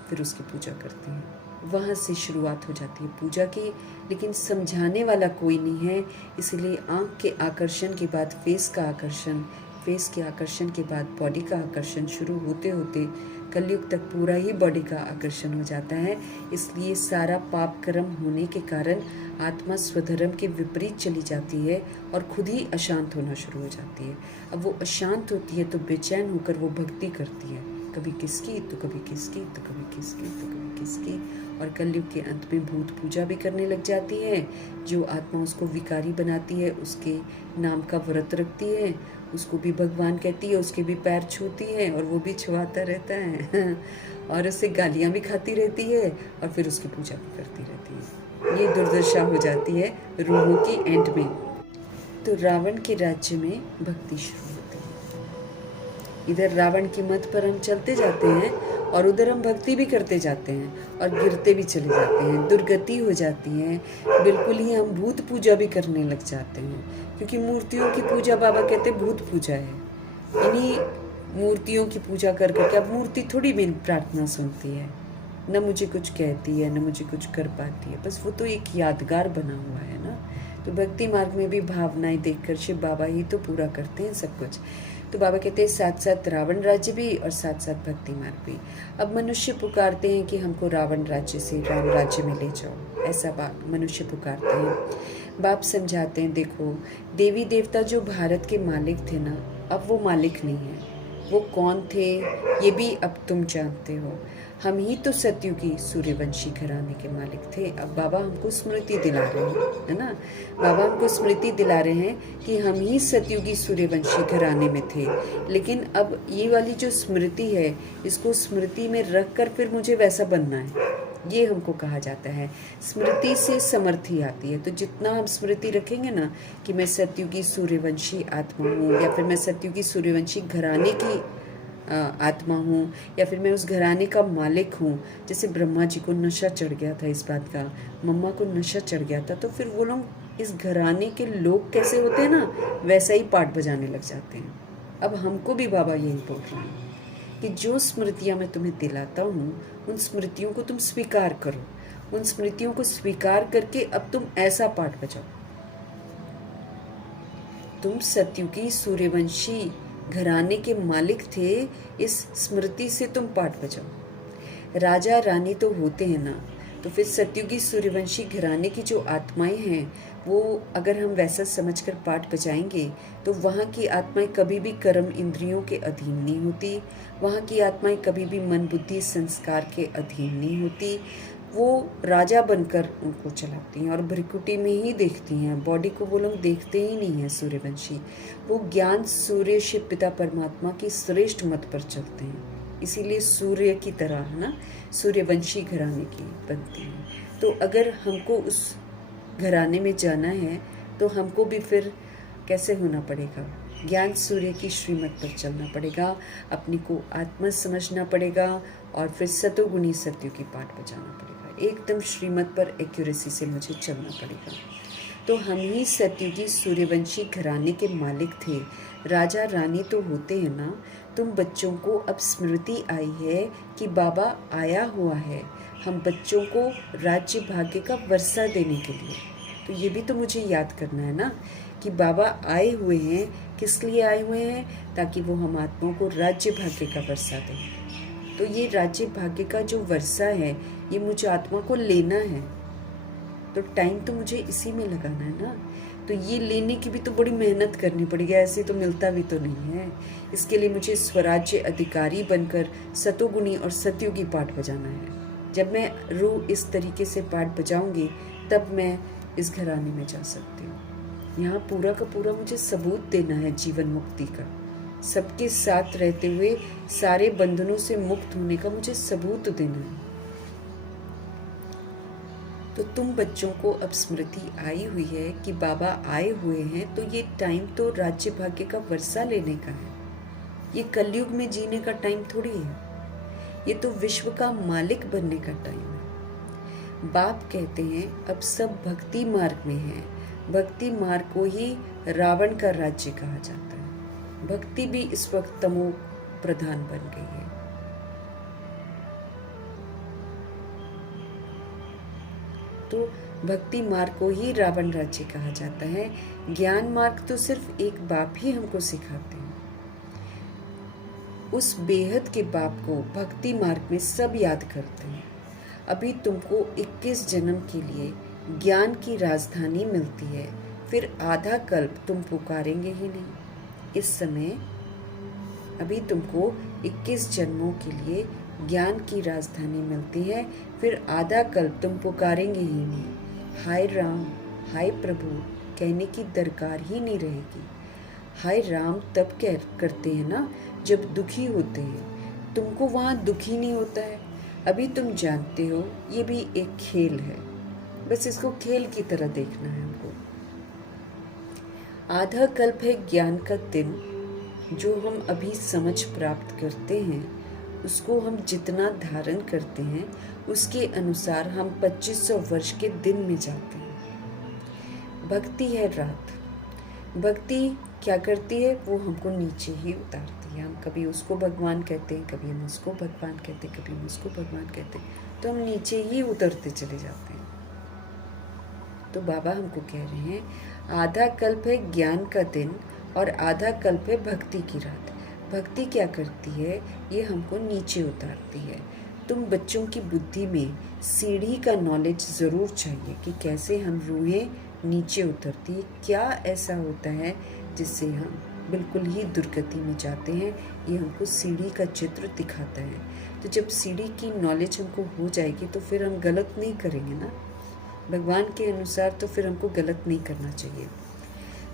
फिर उसकी पूजा करते हैं। वहाँ से शुरुआत हो जाती है पूजा की, लेकिन समझाने वाला कोई नहीं है। इसलिए आँख के आकर्षण के बाद फेस का आकर्षण, फेस के आकर्षण के बाद बॉडी का आकर्षण शुरू होते होते कलयुग तक पूरा ही बॉडी का आकर्षण हो जाता है। इसलिए सारा पाप कर्म होने के कारण आत्मा स्वधर्म के विपरीत चली जाती है और खुद ही अशांत होना शुरू हो जाती है। अब वो अशांत होती है तो बेचैन होकर वो भक्ति करती है, कभी किसकी तो कभी किसकी तो कभी किसकी तो कभी किसकी, और कलयुग के अंत में भूत पूजा भी करने लग जाती है। जो आत्मा उसको विकारी बनाती है उसके नाम का व्रत रखती है, उसको भी भगवान कहती है, उसके भी पैर छूती है और वो भी छुआता रहता है और उससे गालियाँ भी खाती रहती है और फिर उसकी पूजा भी करती रहती है। ये दुर्दशा हो जाती है रूहों की एंड में। तो रावण के राज्य में भक्ति शुरू होती है। इधर रावण की मत पर हम चलते जाते हैं और उधर हम भक्ति भी करते जाते हैं और गिरते भी चले जाते हैं, दुर्गति हो जाती है। बिल्कुल ही हम भूत पूजा भी करने लग जाते हैं, क्योंकि मूर्तियों की पूजा बाबा कहते भूत पूजा है। इन्हीं मूर्तियों की पूजा कर करके, अब मूर्ति थोड़ी मेरी प्रार्थना सुनती है, न मुझे कुछ कहती है, न मुझे कुछ कर पाती है, बस वो तो एक यादगार बना हुआ है ना। तो भक्ति मार्ग में भी भावनाएं देखकर शिव बाबा ही तो पूरा करते हैं सब कुछ। तो बाबा कहते हैं साथ साथ रावण राज्य भी और साथ साथ भक्ति मार्ग भी। अब मनुष्य पुकारते हैं कि हमको रावण राज्य से राम राज्य में ले जाओ, ऐसा बात मनुष्य पुकारते हैं। बाप समझाते हैं, देखो देवी देवता जो भारत के मालिक थे ना, अब वो मालिक नहीं है। वो कौन थे ये भी अब तुम जानते हो। हम ही तो सतयुगी सूर्यवंशी घराने के मालिक थे। अब बाबा हमको स्मृति दिला रहे हैं, है ना। बाबा हमको स्मृति दिला रहे हैं कि हम ही सतयुगी सूर्यवंशी घराने में थे। लेकिन अब ये वाली जो स्मृति है, इसको स्मृति में रख कर फिर मुझे वैसा बनना है, ये हमको कहा जाता है। स्मृति से समर्थी आती है। तो जितना हम स्मृति रखेंगे ना कि मैं सतयुगी सूर्यवंशी आत्मा हूँ, या फिर मैं सतयुगी सूर्यवंशी घराने की आत्मा हूँ, या फिर मैं उस घराने का मालिक हूँ। जैसे ब्रह्मा जी को नशा चढ़ गया था इस बात का, मम्मा को नशा चढ़ गया था, तो फिर वो लोग इस घराने के लोग कैसे होते हैं ना, वैसा ही पाठ बजाने लग जाते हैं। अब हमको भी बाबा यही बोल रहे हैं कि जो स्मृतियाँ मैं तुम्हें दिलाता हूँ, उन स्मृतियों को तुम स्वीकार करो। उन स्मृतियों को स्वीकार करके अब तुम ऐसा पाठ बजाओ। तुम सतयुगी सूर्यवंशी घराने के मालिक थे, इस स्मृति से तुम पाठ बजाओ। राजा रानी तो होते हैं ना, तो फिर सतयुगी सूर्यवंशी घराने की जो आत्माएं हैं, वो अगर हम वैसा समझकर पाठ बजाएंगे तो वहाँ की आत्माएं कभी भी कर्म इंद्रियों के अधीन नहीं होती। वहाँ की आत्माएं कभी भी मन बुद्धि संस्कार के अधीन नहीं होती। वो राजा बनकर उनको चलाती हैं और भ्रिकुटी में ही देखती हैं। बॉडी को वो लोग देखते ही नहीं हैं सूर्यवंशी। वो ज्ञान सूर्य शिव पिता परमात्मा की श्रेष्ठ मत पर चलते हैं, इसीलिए सूर्य की तरह, है ना, सूर्यवंशी घराने की बनती हैं। तो अगर हमको उस घराने में जाना है तो हमको भी फिर कैसे होना पड़ेगा, ज्ञान सूर्य की श्रीमत पर चलना पड़ेगा, अपने को आत्मा समझना पड़ेगा और फिर सतोगुणी सत्य की पाठ बजाना पड़ेगा। एकदम श्रीमत पर एक्यूरेसी से मुझे चलना पड़ेगा। तो हम ही सतयुगी सूर्यवंशी घराने के मालिक थे। राजा रानी तो होते हैं ना। तुम बच्चों को अब स्मृति आई है कि बाबा आया हुआ है हम बच्चों को राज्य भाग्य का वर्षा देने के लिए। तो ये भी तो मुझे याद करना है ना कि बाबा आए हुए हैं, किस लिए आए हुए हैं, ताकि वो हम आत्माओं को राज्य भाग्य का वर्षा दें। तो ये राज्य भाग्य का जो वर्षा है, ये मुझे आत्मा को लेना है, तो टाइम तो मुझे इसी में लगाना है ना। तो ये लेने की भी तो बड़ी मेहनत करनी पड़ेगी, ऐसे तो मिलता भी तो नहीं है। इसके लिए मुझे स्वराज्य अधिकारी बनकर सतोगुणी और सतयुगी पाठ बजाना है। जब मैं रूह इस तरीके से पाठ बजाऊंगी तब मैं इस घराने में जा सकती हूँ। यहाँ पूरा का पूरा मुझे सबूत देना है जीवन मुक्ति का, सबके साथ रहते हुए सारे बंधनों से मुक्त होने का मुझे सबूत देना है। तो तुम बच्चों को अब स्मृति आई हुई है कि बाबा आए हुए हैं, तो ये टाइम तो राज्य भाग्य का वर्षा लेने का है। ये कलयुग में जीने का टाइम थोड़ी है, ये तो विश्व का मालिक बनने का टाइम है। बाप कहते हैं अब सब भक्ति मार्ग में है। भक्ति मार्ग को ही रावण का राज्य कहा जाता है। भक्ति भी इस वक्त तमो प्रधान बन गई है। तो भक्ति मार्ग को ही रावण राज्य कहा जाता है। ज्ञान मार्ग तो सिर्फ एक बाप ही हमको सिखाते हैं। उस बेहद के बाप को भक्ति मार्ग में सब याद करते हैं। अभी तुमको 21 जन्म के लिए ज्ञान की राजधानी मिलती है, फिर आधा कल्प तुम पुकारेंगे ही नहीं। इस समय अभी तुमको 21 जन्मों के लिए ज्ञान की राजधानी मिलती है, फिर आधा कल्प तुम पुकारेंगे ही नहीं। हाय राम, हाय प्रभु कहने की दरकार ही नहीं रहेगी। हाय राम तब करते हैं ना जब दुखी होते हैं। तुमको वहाँ दुखी नहीं होता है। अभी तुम जानते हो ये भी एक खेल है, बस इसको खेल की तरह देखना है हमको। आधा कल्प है ज्ञान का दिन, जो हम अभी समझ प्राप्त करते हैं उसको हम जितना धारण करते हैं उसके अनुसार हम 2500 वर्ष के दिन में जाते हैं। भक्ति है रात। भक्ति क्या करती है, वो हमको नीचे ही उतारती है। हम कभी उसको भगवान कहते हैं, कभी हम उसको भगवान कहते हैं, कभी हम उसको भगवान कहते हैं, तो हम नीचे ही उतरते चले जाते हैं। तो बाबा हमको कह रहे हैं आधा कल्प है ज्ञान का दिन और आधा कल्प है भक्ति की रात। भक्ति क्या करती है? ये हमको नीचे उतारती है। तुम बच्चों की बुद्धि में सीढ़ी का नॉलेज ज़रूर चाहिए कि कैसे हम रूहें नीचे उतरती है, क्या ऐसा होता है जिससे हम बिल्कुल ही दुर्गति में जाते हैं। ये हमको सीढ़ी का चित्र दिखाता है। तो जब सीढ़ी की नॉलेज हमको हो जाएगी तो फिर हम गलत नहीं करेंगे ना, भगवान के अनुसार तो फिर हमको गलत नहीं करना चाहिए।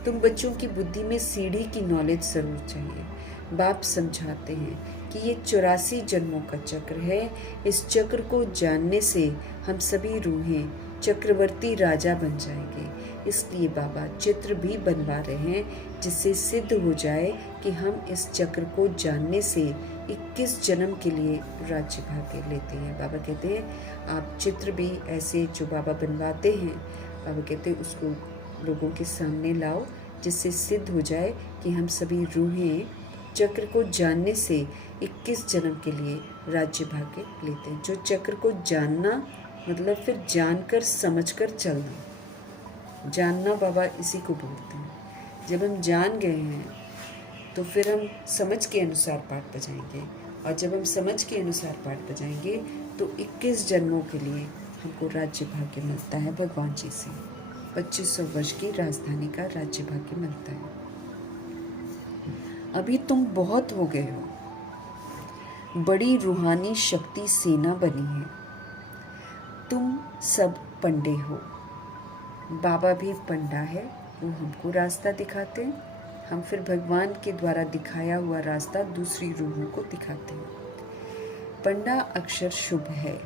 तुम बच्चों की बुद्धि में सीढ़ी की नॉलेज ज़रूर चाहिए। बाप समझाते हैं कि ये 84 जन्मों का चक्र है। इस चक्र को जानने से हम सभी रूहें चक्रवर्ती राजा बन जाएंगे। इसलिए बाबा चित्र भी बनवा रहे हैं जिससे सिद्ध हो जाए कि हम इस चक्र को जानने से 21 जन्म के लिए राज्य भाग्य लेते हैं। बाबा कहते हैं आप चित्र भी ऐसे जो बाबा बनवाते हैं, बाबा कहते हैं उसको लोगों के सामने लाओ जिससे सिद्ध हो जाए कि हम सभी रूहें चक्र को जानने से 21 जन्म के लिए राज्य भाग्य लेते हैं। जो चक्र को जानना मतलब फिर जानकर समझकर चलना। जानना बाबा इसी को बोलते हैं। जब हम जान गए हैं तो फिर हम समझ के अनुसार पाठ बजाएंगे, और जब हम समझ के अनुसार पाठ बजाएंगे तो 21 जन्मों के लिए हमको राज्य भाग्य मिलता है भगवान जी से। 2500 वर्ष की राजधानी का राज्य भाग्य मिलता है। अभी तुम बहुत हो गए हो, बड़ी रूहानी शक्ति सेना बनी है। तुम सब पंडे हो। बाबा भी पंडा है, वो हमको रास्ता दिखाते हैं। हम फिर भगवान के द्वारा दिखाया हुआ रास्ता दूसरी रूहों को दिखाते हैं। पंडा अक्षर शुभ है।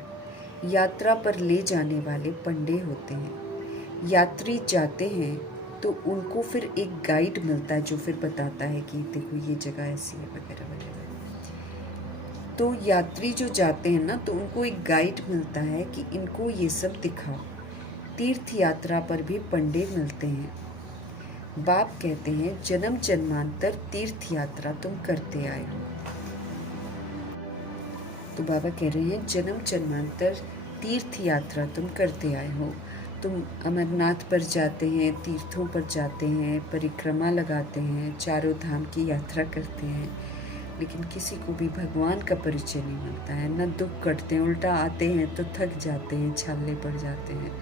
यात्रा पर ले जाने वाले पंडे होते हैं। यात्री जाते हैं तो उनको फिर एक गाइड मिलता है जो फिर बताता है कि देखो ये जगह ऐसी है वगैरह वगैरह। तो यात्री जो जाते हैं ना तो उनको एक गाइड मिलता है कि इनको ये सब दिखाओ। तीर्थ यात्रा पर भी पंडे मिलते हैं। बाप कहते हैं जन्म जन्मांतर तीर्थ यात्रा तुम करते आए हो। तो बाबा कह रहे हैं जन्म जन्मांतर तीर्थ यात्रा तुम करते आए हो। तुम अमरनाथ पर जाते हैं, तीर्थों पर जाते हैं, परिक्रमा लगाते हैं, चारों धाम की यात्रा करते हैं, लेकिन किसी को भी भगवान का परिचय नहीं मिलता है। न दुख कटते हैं, उल्टा आते हैं तो थक जाते हैं, छाले पड़ जाते हैं।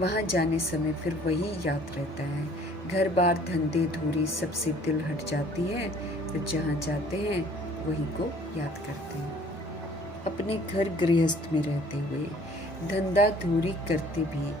वहाँ जाने समय फिर वही याद रहता है। घर बार धंधे धूरी सबसे दिल हट जाती है, फिर जहाँ जाते हैं वही को याद करते हैं। अपने घर गृहस्थ में रहते हुए धंधा धूरी करते भी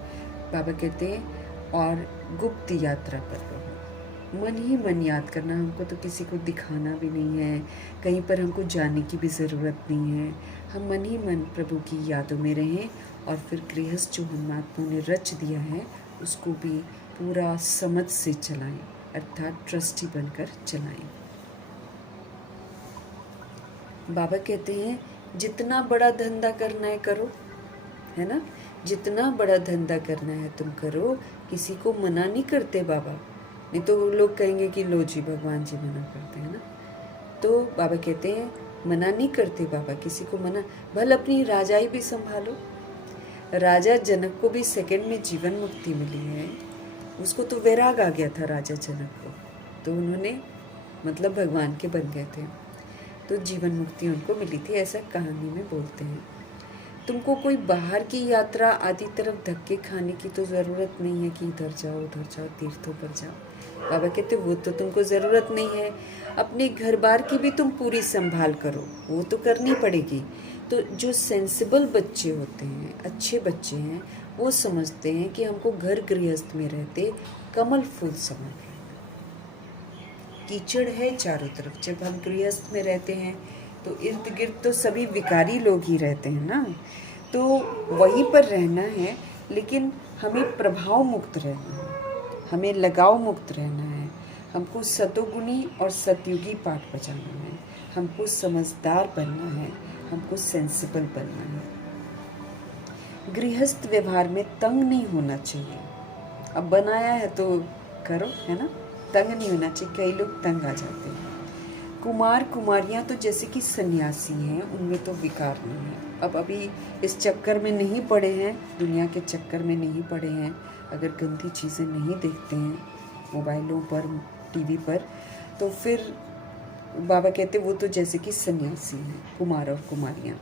बाबा कहते हैं और गुप्त यात्रा पर रहो। मन ही मन याद करना, हमको तो किसी को दिखाना भी नहीं है, कहीं पर हमको जाने की भी ज़रूरत नहीं है। हम मन ही मन प्रभु की यादों में रहें और फिर गृहस्थ जो परमात्मा ने रच दिया है उसको भी पूरा समझ से चलाएं, अर्थात ट्रस्टी बनकर चलाएं। बाबा कहते हैं जितना बड़ा धंधा करना है करो, है ना, जितना बड़ा धंधा करना है तुम करो, किसी को मना नहीं करते बाबा। नहीं तो लोग कहेंगे कि लो जी भगवान जी मना करते हैं ना। तो बाबा कहते हैं मना नहीं करते बाबा, किसी को मना, भले अपनी राजाई भी संभालो। राजा जनक को भी सेकंड में जीवन मुक्ति मिली है। उसको तो वैराग आ गया था राजा जनक को, तो उन्होंने मतलब भगवान के बन गए थे, तो जीवन मुक्ति उनको मिली थी, ऐसा कहानी में बोलते हैं। तुमको कोई बाहर की यात्रा आदि तरफ धक्के खाने की तो ज़रूरत नहीं है कि इधर जाओ उधर जाओ तीर्थों पर जाओ। बाबा कहते वो तो तुमको ज़रूरत नहीं है। अपने घर बार की भी तुम पूरी संभाल करो, वो तो करनी पड़ेगी। तो जो सेंसिबल बच्चे होते हैं, अच्छे बच्चे हैं, वो समझते हैं कि हमको घर गृहस्थ में रहते कमल फूल संभाल रहे। कीचड़ है चारों तरफ। जब हम गृहस्थ में रहते हैं तो इर्द गिर्द तो सभी विकारी लोग ही रहते हैं ना, तो वहीं पर रहना है, लेकिन हमें प्रभाव मुक्त रहना है, हमें लगाव मुक्त रहना है। हमको सतोगुणी और सतयुगी पाठ बजाना है, हमको समझदार बनना है, हमको सेंसिबल बनना है। गृहस्थ व्यवहार में तंग नहीं होना चाहिए। अब बनाया है तो करो, है ना, तंग नहीं होना चाहिए। कई लोग तंग आ जाते हैं। कुमार कुमारियाँ तो जैसे कि सन्यासी हैं, उनमें तो विकार नहीं है। अब अभी इस चक्कर में नहीं पड़े हैं, दुनिया के चक्कर में नहीं पड़े हैं, अगर गंदी चीज़ें नहीं देखते हैं मोबाइलों पर टीवी पर, तो फिर बाबा कहते वो तो जैसे कि सन्यासी हैं, कुमार और कुमारियाँ,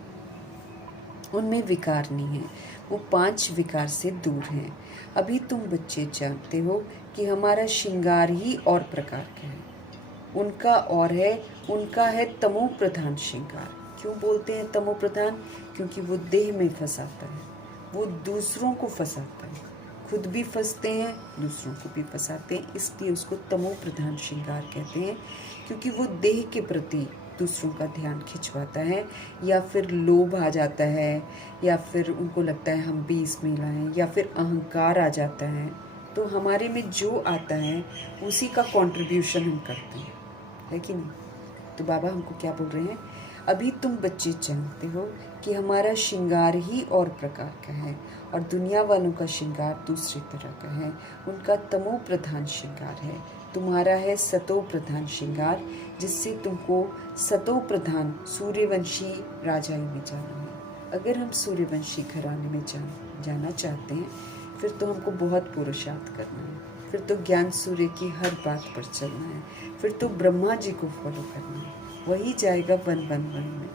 उनमें विकार नहीं है, वो 5 विकार से दूर हैं। अभी तुम बच्चे जानते हो कि हमारा श्रृंगार ही और प्रकार का है, उनका और है, उनका है तमो प्रधान श्रृंगार। क्यों बोलते हैं तमो प्रधान? क्योंकि वो देह में फंसाता है, वो दूसरों को फंसाता है, खुद भी फंसते हैं, दूसरों को भी फंसाते हैं, इसलिए उसको तमो प्रधान श्रृंगार कहते हैं। क्योंकि वो देह के प्रति दूसरों का ध्यान खिंचवाता है, या फिर लोभ आ जाता है, या फिर उनको लगता है हम भी इसमें लाएं, या फिर अहंकार आ जाता है। तो हमारे में जो आता है उसी का कंट्रीब्यूशन हम करते हैं, है कि नहीं? तो बाबा हमको क्या बोल रहे हैं? अभी तुम बच्चे जानते हो कि हमारा श्रृंगार ही और प्रकार का है, और दुनिया वालों का श्रृंगार दूसरी तरह का है। उनका तमो प्रधान श्रृंगार है, तुम्हारा है सतो प्रधान श्रृंगार, जिससे तुमको सतो प्रधान सूर्यवंशी राजाई में जाना है। अगर हम सूर्यवंशी घराने में जाना चाहते हैं, फिर तो हमको बहुत पुरुषार्थ करना है, फिर तो ज्ञान सूर्य की हर बात पर चलना है, फिर तो ब्रह्मा जी को फॉलो करना है, वही जाएगा वन में।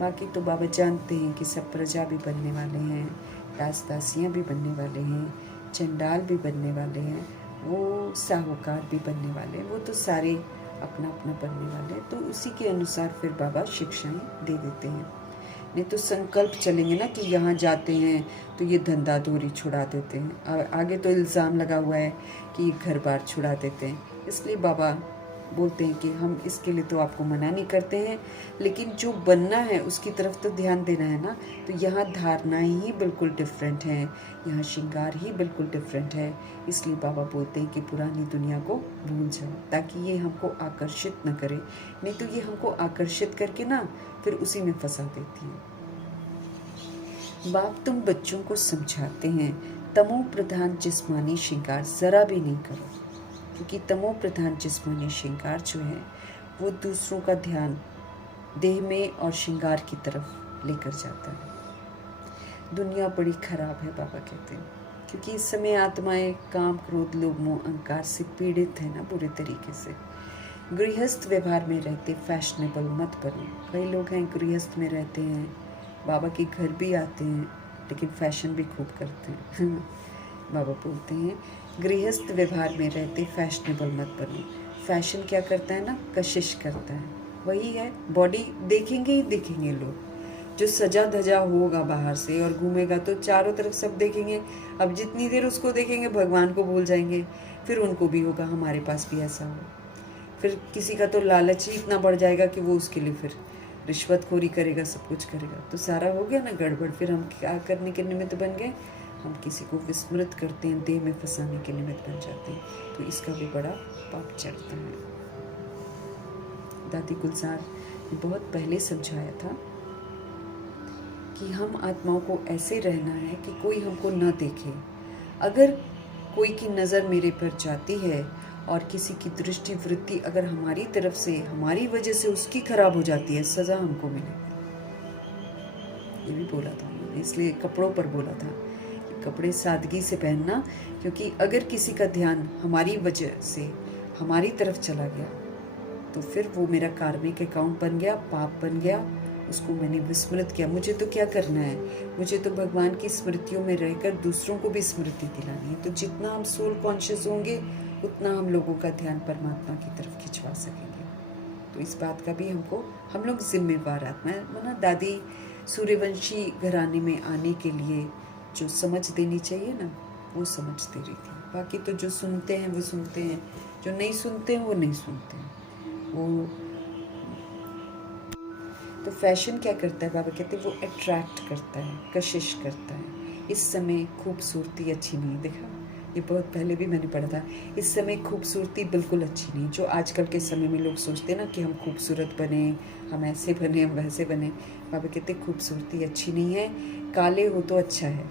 बाकी तो बाबा जानते हैं कि सब प्रजा भी बनने वाले हैं, दास-दासियाँ भी बनने वाले हैं, चंडाल भी बनने वाले हैं, वो साहूकार भी बनने वाले हैं, वो तो सारे अपना अपना बनने वाले हैं। तो उसी के अनुसार फिर बाबा शिक्षाएं दे देते हैं। नहीं तो संकल्प चलेंगे ना कि यहाँ जाते हैं तो ये धंधा धोरी छुड़ा देते हैं, आगे तो इल्ज़ाम लगा हुआ है कि घर बार छुड़ा देते हैं। इसलिए बाबा बोलते हैं कि हम इसके लिए तो आपको मना नहीं करते हैं, लेकिन जो बनना है उसकी तरफ तो ध्यान देना है ना। तो यहाँ धारणाएं ही बिल्कुल डिफरेंट हैं, यहाँ श्रृंगार ही बिल्कुल डिफरेंट है। इसलिए बाबा बोलते हैं कि पुरानी दुनिया को भूल जाओ, ताकि ये हमको आकर्षित न करे, नहीं तो ये हमको आकर्षित करके ना फिर उसी में फंसा देती है। बाप तुम बच्चों को समझाते हैं तमो प्रधान जिस्मानी श्रृंगार जरा भी नहीं करो, क्योंकि तमो प्रधान जिस्मानी श्रृंगार जो है वो दूसरों का ध्यान देह में और श्रृंगार की तरफ लेकर जाता है। दुनिया बड़ी खराब है बाबा कहते हैं, क्योंकि इस समय आत्माएं काम क्रोध लोभ मोह अहंकार से पीड़ित है ना बुरे तरीके से। गृहस्थ व्यवहार में रहते फैशनेबल मत बनो। कई लोग हैं गृहस्थ में रहते हैं, बाबा के घर भी आते हैं, लेकिन फैशन भी खूब करते हैं। बाबा बोलते हैं गृहस्थ व्यवहार में रहते फैशनेबल मत बनो। फैशन क्या करता है ना, कशिश करता है, वही है बॉडी देखेंगे ही देखेंगे लोग। जो सजा धजा होगा बाहर से और घूमेगा तो चारों तरफ सब देखेंगे। अब जितनी देर उसको देखेंगे भगवान को भूल जाएंगे, फिर उनको भी होगा हमारे पास भी ऐसा हो। फिर किसी का तो लालच ही इतना बढ़ जाएगा कि वो उसके लिए फिर रिश्वतखोरी करेगा, सब कुछ करेगा, तो सारा हो गया ना गड़बड़। फिर हम क्या करने के निमित्त बन गए? हम किसी को विस्मृत करते हैं, देह में फंसाने के निमित्त बन जाते हैं, तो इसका भी बड़ा पाप चढ़ता है। दादी गुलजार ने बहुत पहले समझाया था कि हम आत्माओं को ऐसे रहना है कि कोई हमको न देखे। अगर कोई की नज़र मेरे पर जाती है और किसी की दृष्टि वृत्ति अगर हमारी तरफ से, हमारी वजह से उसकी खराब हो जाती है, सज़ा हमको मिलेगी। ये भी बोला था उन्होंने, इसलिए कपड़ों पर बोला था कि कपड़े सादगी से पहनना, क्योंकि अगर किसी का ध्यान हमारी वजह से हमारी तरफ चला गया तो फिर वो मेरा कार्मिक अकाउंट बन गया, पाप बन गया, उसको मैंने विस्मृत किया। मुझे तो क्या करना है, मुझे तो भगवान की स्मृतियों में रहकर दूसरों को भी स्मृति दिलानी है। तो जितना हम सोल कॉन्शियस होंगे उतना हम लोगों का ध्यान परमात्मा की तरफ खिंचवा सकेंगे। तो इस बात का भी हम लोग जिम्मेवार आत्मा है। माना दादी सूर्यवंशी घराने में आने के लिए जो समझ देनी चाहिए ना, वो समझ दे रही थी। बाकी तो जो सुनते हैं वो सुनते हैं, जो नहीं सुनते हैं वो नहीं सुनते हैं। वो तो फैशन क्या करता है, बाबा कहते हैं वो अट्रैक्ट करता है, कशिश करता है। इस समय खूबसूरती अच्छी नहीं, देखा ये बहुत पहले भी मैंने पढ़ा था। इस समय खूबसूरती बिल्कुल अच्छी नहीं। जो आजकल के समय में लोग सोचते हैं ना कि हम खूबसूरत बने, हम ऐसे बने, हम वैसे बने, बाबा कहते खूबसूरती अच्छी नहीं है। काले हो तो अच्छा है,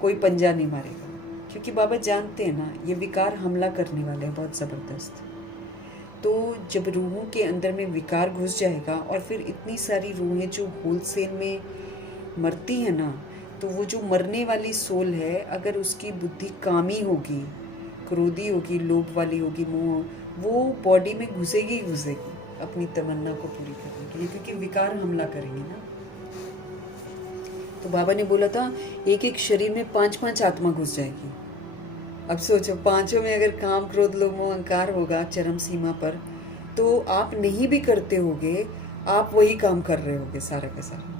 कोई पंजा नहीं मारेगा, क्योंकि बाबा जानते हैं ना ये विकार हमला करने वाले हैं बहुत ज़बरदस्त। तो जब रूहों के अंदर में विकार घुस जाएगा और फिर इतनी सारी रूहें जो होलसेल में मरती हैं ना, तो वो जो मरने वाली सोल है, अगर उसकी बुद्धि कामी होगी, क्रोधी होगी, लोभ वाली होगी, मोह, वो बॉडी में घुसेगी ही घुसेगी अपनी तमन्ना को पूरी करने के लिए, क्योंकि विकार हमला करेंगे ना। तो बाबा ने बोला था एक एक शरीर में 5-5 आत्मा घुस जाएगी। अब सोचो, पांचों में अगर काम, क्रोध, लोभ, मोह, अहंकार होगा चरम सीमा पर, तो आप नहीं भी करते होगे, आप वही काम कर रहे होगे सारा का सारा।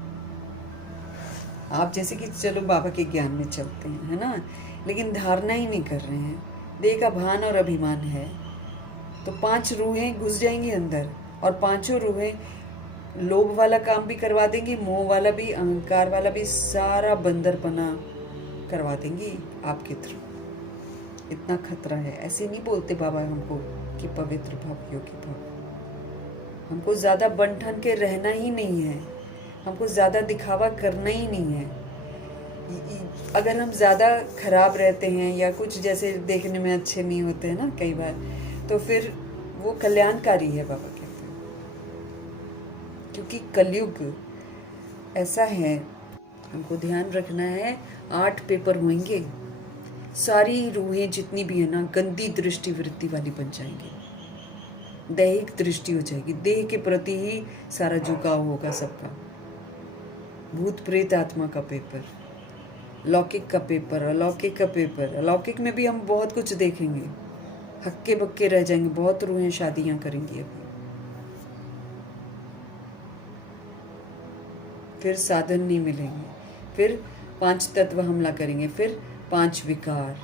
आप जैसे कि चलो बाबा के ज्ञान में चलते हैं, है ना, लेकिन धारणा ही नहीं कर रहे हैं। देह का भान और अभिमान है, तो 5 रूहें घुस जाएंगी अंदर, और 5 रूहें लोभ वाला काम भी करवा देंगी, मोह वाला भी, अहंकार वाला भी, सारा बंदरपना करवा देंगी आपके थ्रू। इतना खतरा है। ऐसे नहीं बोलते बाबा हमको कि पवित्र भव, योगी भव। हमको ज़्यादा बन ठन के रहना ही नहीं है, हमको ज़्यादा दिखावा करना ही नहीं है। अगर हम ज़्यादा खराब रहते हैं या कुछ जैसे देखने में अच्छे नहीं होते हैं ना कई बार, तो फिर वो कल्याणकारी है बाबा कहते हैं। क्योंकि कलयुग ऐसा है, हमको ध्यान रखना है। 8 पेपर होंगे, सारी रूहें जितनी भी है ना गंदी दृष्टि वृत्ति वाली बन जाएंगी, दैहिक दृष्टि हो जाएगी, देह के प्रति ही सारा झुकाव होगा सबका। भूत प्रेत आत्मा का पेपर, लौकिक का पेपर, अलौकिक का पेपर। अलौकिक में भी हम बहुत कुछ देखेंगे, हक्के बक्के रह जाएंगे, बहुत रूहें शादियां करेंगी अभी। फिर साधन नहीं मिलेंगे, फिर 5 तत्व हमला करेंगे, फिर 5 विकार।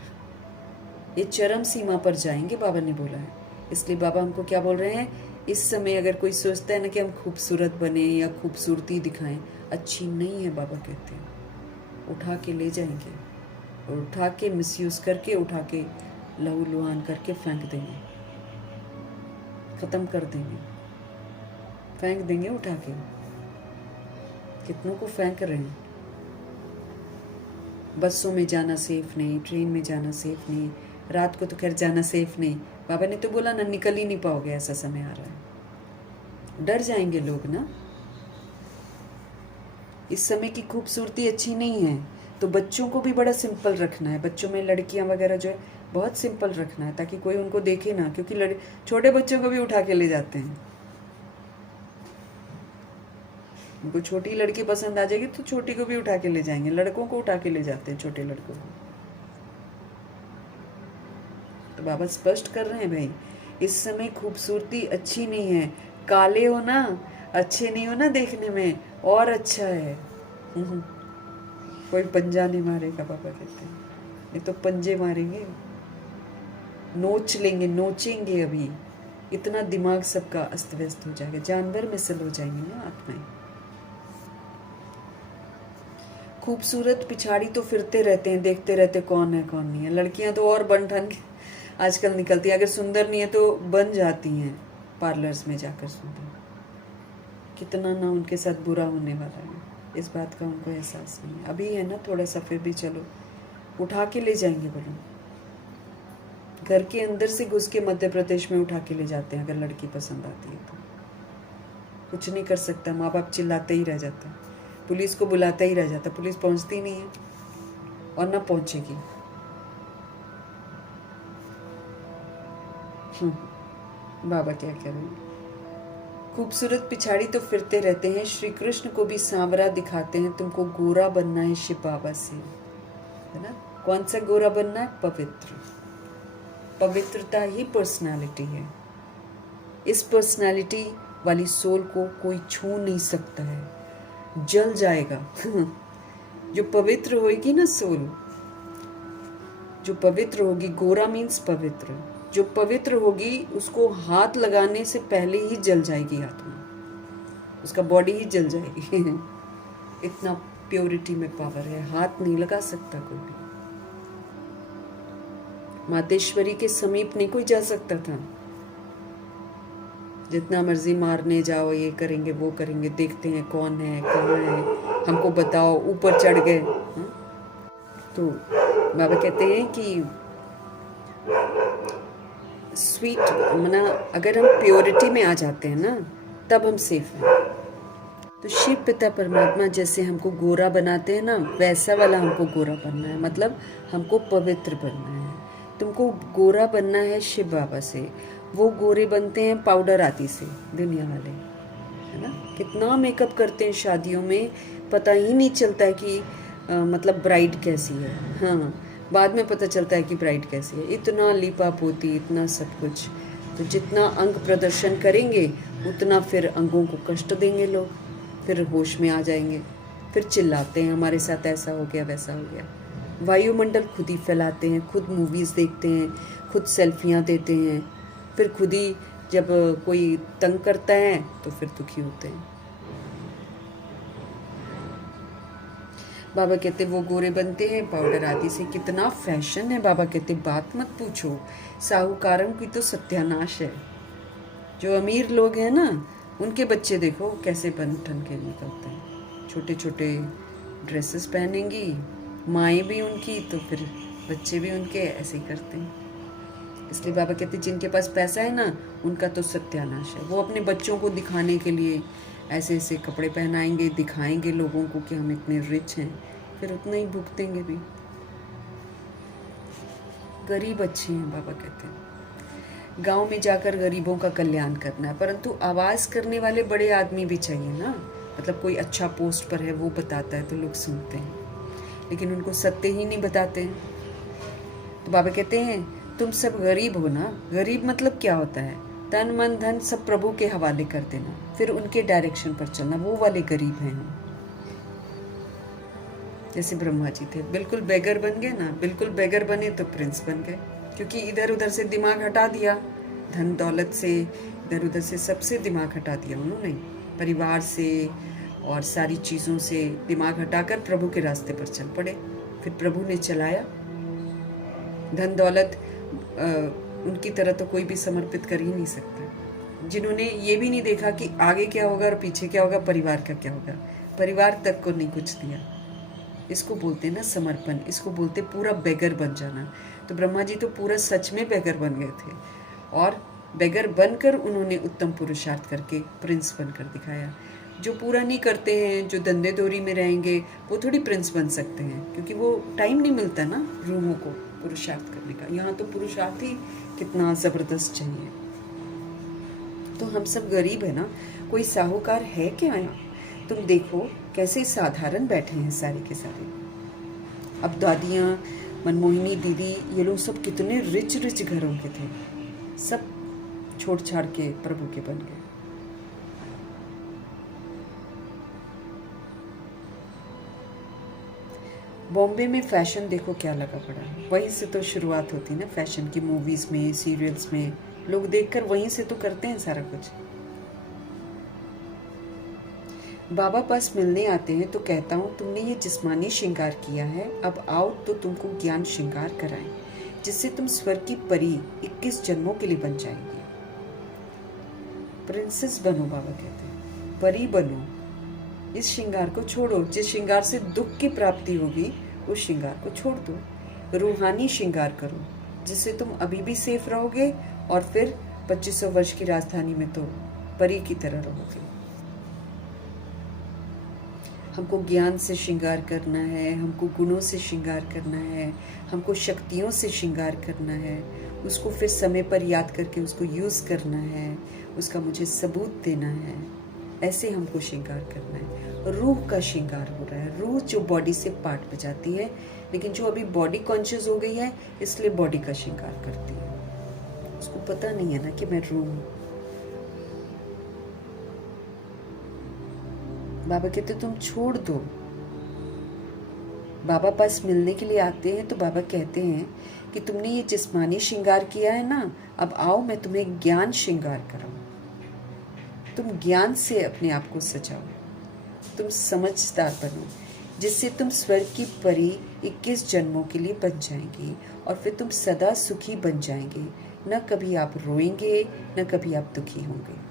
ये चरम सीमा पर जाएंगे बाबा ने बोला है। इसलिए बाबा हमको क्या बोल रहे हैं, इस समय अगर कोई सोचता है ना कि हम खूबसूरत बने या खूबसूरती दिखाएं, अच्छी नहीं है बाबा कहते हैं। उठा के ले जाएंगे, और उठा के मिसयूज करके, उठा के लहू लुहान करके फेंक देंगे, खत्म कर देंगे, फेंक देंगे उठा के। कितनों को फेंक रहे हैं। बसों में जाना सेफ नहीं, ट्रेन में जाना सेफ नहीं, रात को तो खैर जाना सेफ नहीं। बाबा ने तो बोला ना, निकल ही नहीं पाओगे, ऐसा समय आ रहा है। डर जाएंगे लोग ना। इस समय की खूबसूरती अच्छी नहीं है, तो बच्चों को भी बड़ा सिंपल रखना है। बच्चों में लड़कियां वगैरह जो है बहुत सिंपल रखना है, ताकि कोई उनको देखे ना, क्योंकि छोटे बच्चों को भी उठा के ले जाते हैं। उनको छोटी लड़की पसंद आ जाएगी तो छोटी को भी उठा के ले जाएंगे, लड़कों को उठा के ले जाते हैं, छोटे लड़कों को। तो बाबा स्पष्ट कर रहे हैं भाई, इस समय खूबसूरती अच्छी नहीं है। काले हो ना, अच्छे नहीं हो ना देखने में, और अच्छा है। कोई पंजा नहीं मारेगा बाबा कहते हैं, ये तो पंजे मारेंगे, नोच लेंगे, नोचेंगे। अभी इतना दिमाग सबका अस्त व्यस्त हो जाएगा, जानवर में सल हो जाएंगे ना आत्माएं। खूबसूरत पिछाड़ी तो फिरते रहते हैं, देखते रहते कौन है कौन नहीं है। लड़कियां तो और बन ठन के आजकल निकलती है, अगर सुंदर नहीं है तो बन जाती हैं पार्लर्स में जाकर सुंदर। कितना ना उनके साथ बुरा होने वाला है, इस बात का उनको एहसास नहीं है। अभी है ना थोड़ा सा, फिर भी चलो उठा के ले जाएंगे। बोलो, घर के अंदर से घुस के मध्य प्रदेश में उठा के ले जाते हैं। अगर लड़की पसंद आती है तो कुछ नहीं कर सकता, माँ बाप चिल्लाते ही रह जाते हैं, पुलिस को बुलाता ही रह जाता, पुलिस पहुंचती नहीं है और ना पहुंचेगी। बाबा क्या कह रहे हैं, खूबसूरत पिछाड़ी तो फिरते रहते हैं, श्री कृष्ण को भी सांवरा दिखाते हैं, तुमको गोरा बनना है शिव बाबा से, है ना। कौन सा गोरा बनना है? पवित्र। पवित्रता ही पर्सनालिटी है। इस पर्सनालिटी वाली सोल को कोई छू नहीं सकता है, जल जाएगा। जो पवित्र होगी ना सोल, जो पवित्र होगी, गोरा मीन्स पवित्र, जो पवित्र होगी उसको हाथ लगाने से पहले ही जल जाएगी आत्मा, उसका बॉडी ही जल जाएगी। इतना प्योरिटी में पावर है, हाथ नहीं लगा सकता कोई भी। मातेश्वरी के समीप नहीं कोई जा सकता था। जितना मर्जी मारने जाओ, ये करेंगे वो करेंगे, देखते हैं कौन है कहाँ है, हमको बताओ, ऊपर चढ़ गए। तो बाबा कहते हैं कि स्वीट मना, अगर हम प्योरिटी में आ जाते हैं ना, तब हम सेफ हैं। तो शिव पिता परमात्मा जैसे हमको गोरा बनाते हैं ना, वैसा वाला हमको गोरा बनना है, मतलब हमको पवित्र बनना है। तुमको गोरा बनना है शिव बाबा से, वो गोरे बनते हैं पाउडर आदि से, दुनिया वाले, है ना। कितना मेकअप करते हैं शादियों में, पता ही नहीं चलता है कि मतलब ब्राइड कैसी है। हाँ, बाद में पता चलता है कि ब्राइड कैसी है। इतना लीपा पोती, इतना सब कुछ। तो जितना अंग प्रदर्शन करेंगे उतना फिर अंगों को कष्ट देंगे लोग, फिर होश में आ जाएंगे, फिर चिल्लाते हैं हमारे साथ ऐसा हो गया वैसा हो गया। वायुमंडल खुद ही फैलाते हैं, खुद मूवीज़ देखते हैं, खुद सेल्फियाँ देते हैं, फिर खुद ही जब कोई तंग करता है तो फिर दुखी होते हैं। बाबा कहते वो गोरे बनते हैं पाउडर आदि से। कितना फैशन है। बाबा कहते बात मत पूछो, साहूकारों की तो सत्यानाश है। जो अमीर लोग हैं ना, उनके बच्चे देखो कैसे बन ठन के निकलते हैं, छोटे छोटे ड्रेसेस पहनेंगी माएँ भी उनकी, तो फिर बच्चे भी उनके ऐसे ही करते हैं। इसलिए बाबा कहते जिनके पास पैसा है ना, उनका तो सत्यानाश है। वो अपने बच्चों को दिखाने के लिए ऐसे ऐसे कपड़े पहनाएंगे, दिखाएंगे लोगों को कि हम इतने रिच हैं, फिर उतना ही भुगतेंगे भी। गरीब अच्छे हैं, बाबा कहते हैं गांव में जाकर गरीबों का कल्याण करना है, परंतु आवाज़ करने वाले बड़े आदमी भी चाहिए ना। मतलब कोई अच्छा पोस्ट पर है, वो बताता है तो लोग सुनते हैं, लेकिन उनको सत्य ही नहीं बताते हैं। तो बाबा कहते हैं तुम सब गरीब हो ना। गरीब मतलब क्या होता है? तन मन धन सब प्रभु के हवाले कर देना, फिर उनके डायरेक्शन पर चलना, वो वाले गरीब हैं हम। जैसे ब्रह्मा जी थे, बिल्कुल बेगर बन गए ना, बिल्कुल बेगर बने तो प्रिंस बन गए, क्योंकि इधर उधर से दिमाग हटा दिया, धन दौलत से, इधर उधर से सबसे दिमाग हटा दिया उन्होंने, परिवार से और सारी चीज़ों से दिमाग हटाकर प्रभु के रास्ते पर चल पड़े। फिर प्रभु ने चलाया। धन दौलत उनकी तरह तो कोई भी समर्पित कर ही नहीं सकता, जिन्होंने ये भी नहीं देखा कि आगे क्या होगा और पीछे क्या होगा, परिवार का क्या होगा, परिवार तक को नहीं कुछ दिया। इसको बोलते हैं ना समर्पण, इसको बोलते पूरा बेगर बन जाना। तो ब्रह्मा जी तो पूरा सच में बेगर बन गए थे, और बेगर बनकर उन्होंने उत्तम पुरुषार्थ करके प्रिंस बनकर दिखाया। जो पूरा नहीं करते हैं, जो धंधे दोरी में रहेंगे, वो थोड़ी प्रिंस बन सकते हैं, क्योंकि वो टाइम नहीं मिलता ना रूहों को पुरुषार्थ करने का। यहाँ तो पुरुषार्थ ही कितना ज़बरदस्त चाहिए। तो हम सब गरीब है ना, कोई साहूकार है क्या यहाँ? तुम देखो कैसे साधारण बैठे हैं सारे के सारे। अब दादियाँ, मनमोहिनी दीदी, ये लोग सब कितने रिच रिच घरों के थे, सब छोड़ छाड़ के प्रभु के बन गए। बॉम्बे में फैशन देखो क्या लगा पड़ा है, वहीं से तो शुरुआत होती है ना फैशन की। मूवीज़ में, सीरियल्स में लोग देखकर वहीं से तो करते हैं सारा कुछ। बाबा पास मिलने आते हैं तो कहता हूँ तुमने ये जिस्मानी श्रृंगार किया है, अब आओ तो तुमको ज्ञान श्रृंगार कराएं, जिससे तुम स्वर्ग की परी 21 जन्मों के लिए बन जाएंगी। प्रिंसेस बनो, बाबा कहते हैं, परी बनो। इस श्रृंगार को छोड़ो, जिस श्रृंगार से दुख की प्राप्ति होगी उस श्रृंगार को छोड़ दो। रूहानी श्रृंगार करो, जिससे तुम अभी भी सेफ रहोगे और फिर 2500 वर्ष की राजधानी में तो परी की तरह रहोगे। हमको ज्ञान से श्रृंगार करना है, हमको गुणों से श्रृंगार करना है, हमको शक्तियों से श्रृंगार करना है, उसको फिर समय पर याद करके उसको यूज़ करना है, उसका मुझे सबूत देना है। ऐसे हमको श्रृंगार करना है। रूह का श्रृंगार हो रहा है। रूह जो बॉडी से पार्ट बजाती है, लेकिन जो अभी बॉडी कॉन्शियस हो गई है इसलिए बॉडी का श्रृंगार करती है। उसको पता नहीं है ना कि मैं रूह हूँ। बाबा कहते तुम छोड़ दो। बाबा पास मिलने के लिए आते हैं तो बाबा कहते हैं कि तुमने ये जिस्मानी श्रृंगार किया है ना, अब आओ मैं तुम्हें ज्ञान श्रृंगार कराऊं। तुम ज्ञान से अपने आप को सजाओ, तुम समझदार बनो, जिससे तुम स्वर्ग की परी 21 जन्मों के लिए बन जाएंगी, और फिर तुम सदा सुखी बन जाएंगे। न कभी आप रोएंगे, न कभी आप दुखी होंगे।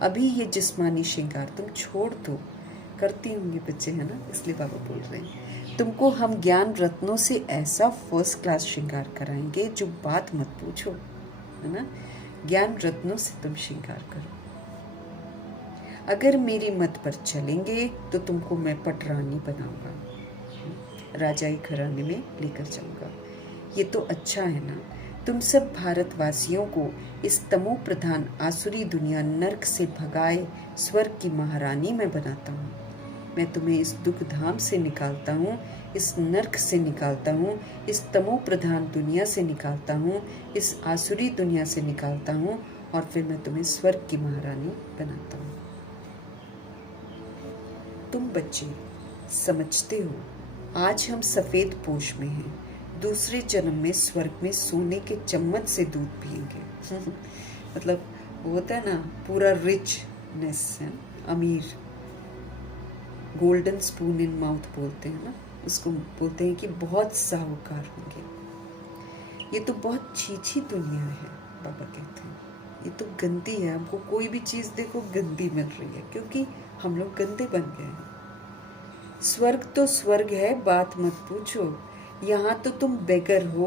अभी ये जिस्मानी श्रृंगार तुम छोड़ दो। करती होंगे बच्चे, है ना, इसलिए बाबा बोल रहे हैं तुमको हम ज्ञान रत्नों से ऐसा फर्स्ट क्लास श्रृंगार कराएंगे जो बात मत पूछो, है ना। ज्ञान रत्नों से तुम श्रृंगार करो। अगर मेरी मत पर चलेंगे तो तुमको मैं पटरानी बनाऊंगा, राजाई घराने में लेकर जाऊंगा। ये तो अच्छा है ना, तुम सब भारतवासियों को इस तमो प्रधान आसुरी दुनिया नर्क से भगाए स्वर्ग की महारानी मैं बनाता हूँ। मैं तुम्हें इस दुख धाम से निकालता हूँ, इस नर्क से निकालता हूँ, इस तमो प्रधान दुनिया से निकालता हूँ, इस आसुरी दुनिया से निकालता हूँ, और फिर मैं तुम्हें स्वर्ग की महारानी बनाता हूँ। तुम बच्चे समझते हो, आज हम सफ़ेद पोश में हैं, दूसरे जन्म में स्वर्ग में सोने के चम्मच से दूध पिएंगे। मतलब वो होता है ना, पूरा रिचनेस है, अमीर, गोल्डन स्पून इन माउथ बोलते हैं ना, उसको बोलते हैं कि बहुत साहूकार होंगे। ये तो बहुत छीछी दुनिया है, बाबा कहते हैं, ये तो गंदी है, हमको कोई भी चीज़ देखो गंदी मिल रही है क्योंकि हम लोग गंदे बन गए हैं। स्वर्ग तो स्वर्ग है, बात मत पूछो, यहाँ तो तुम बेगर हो,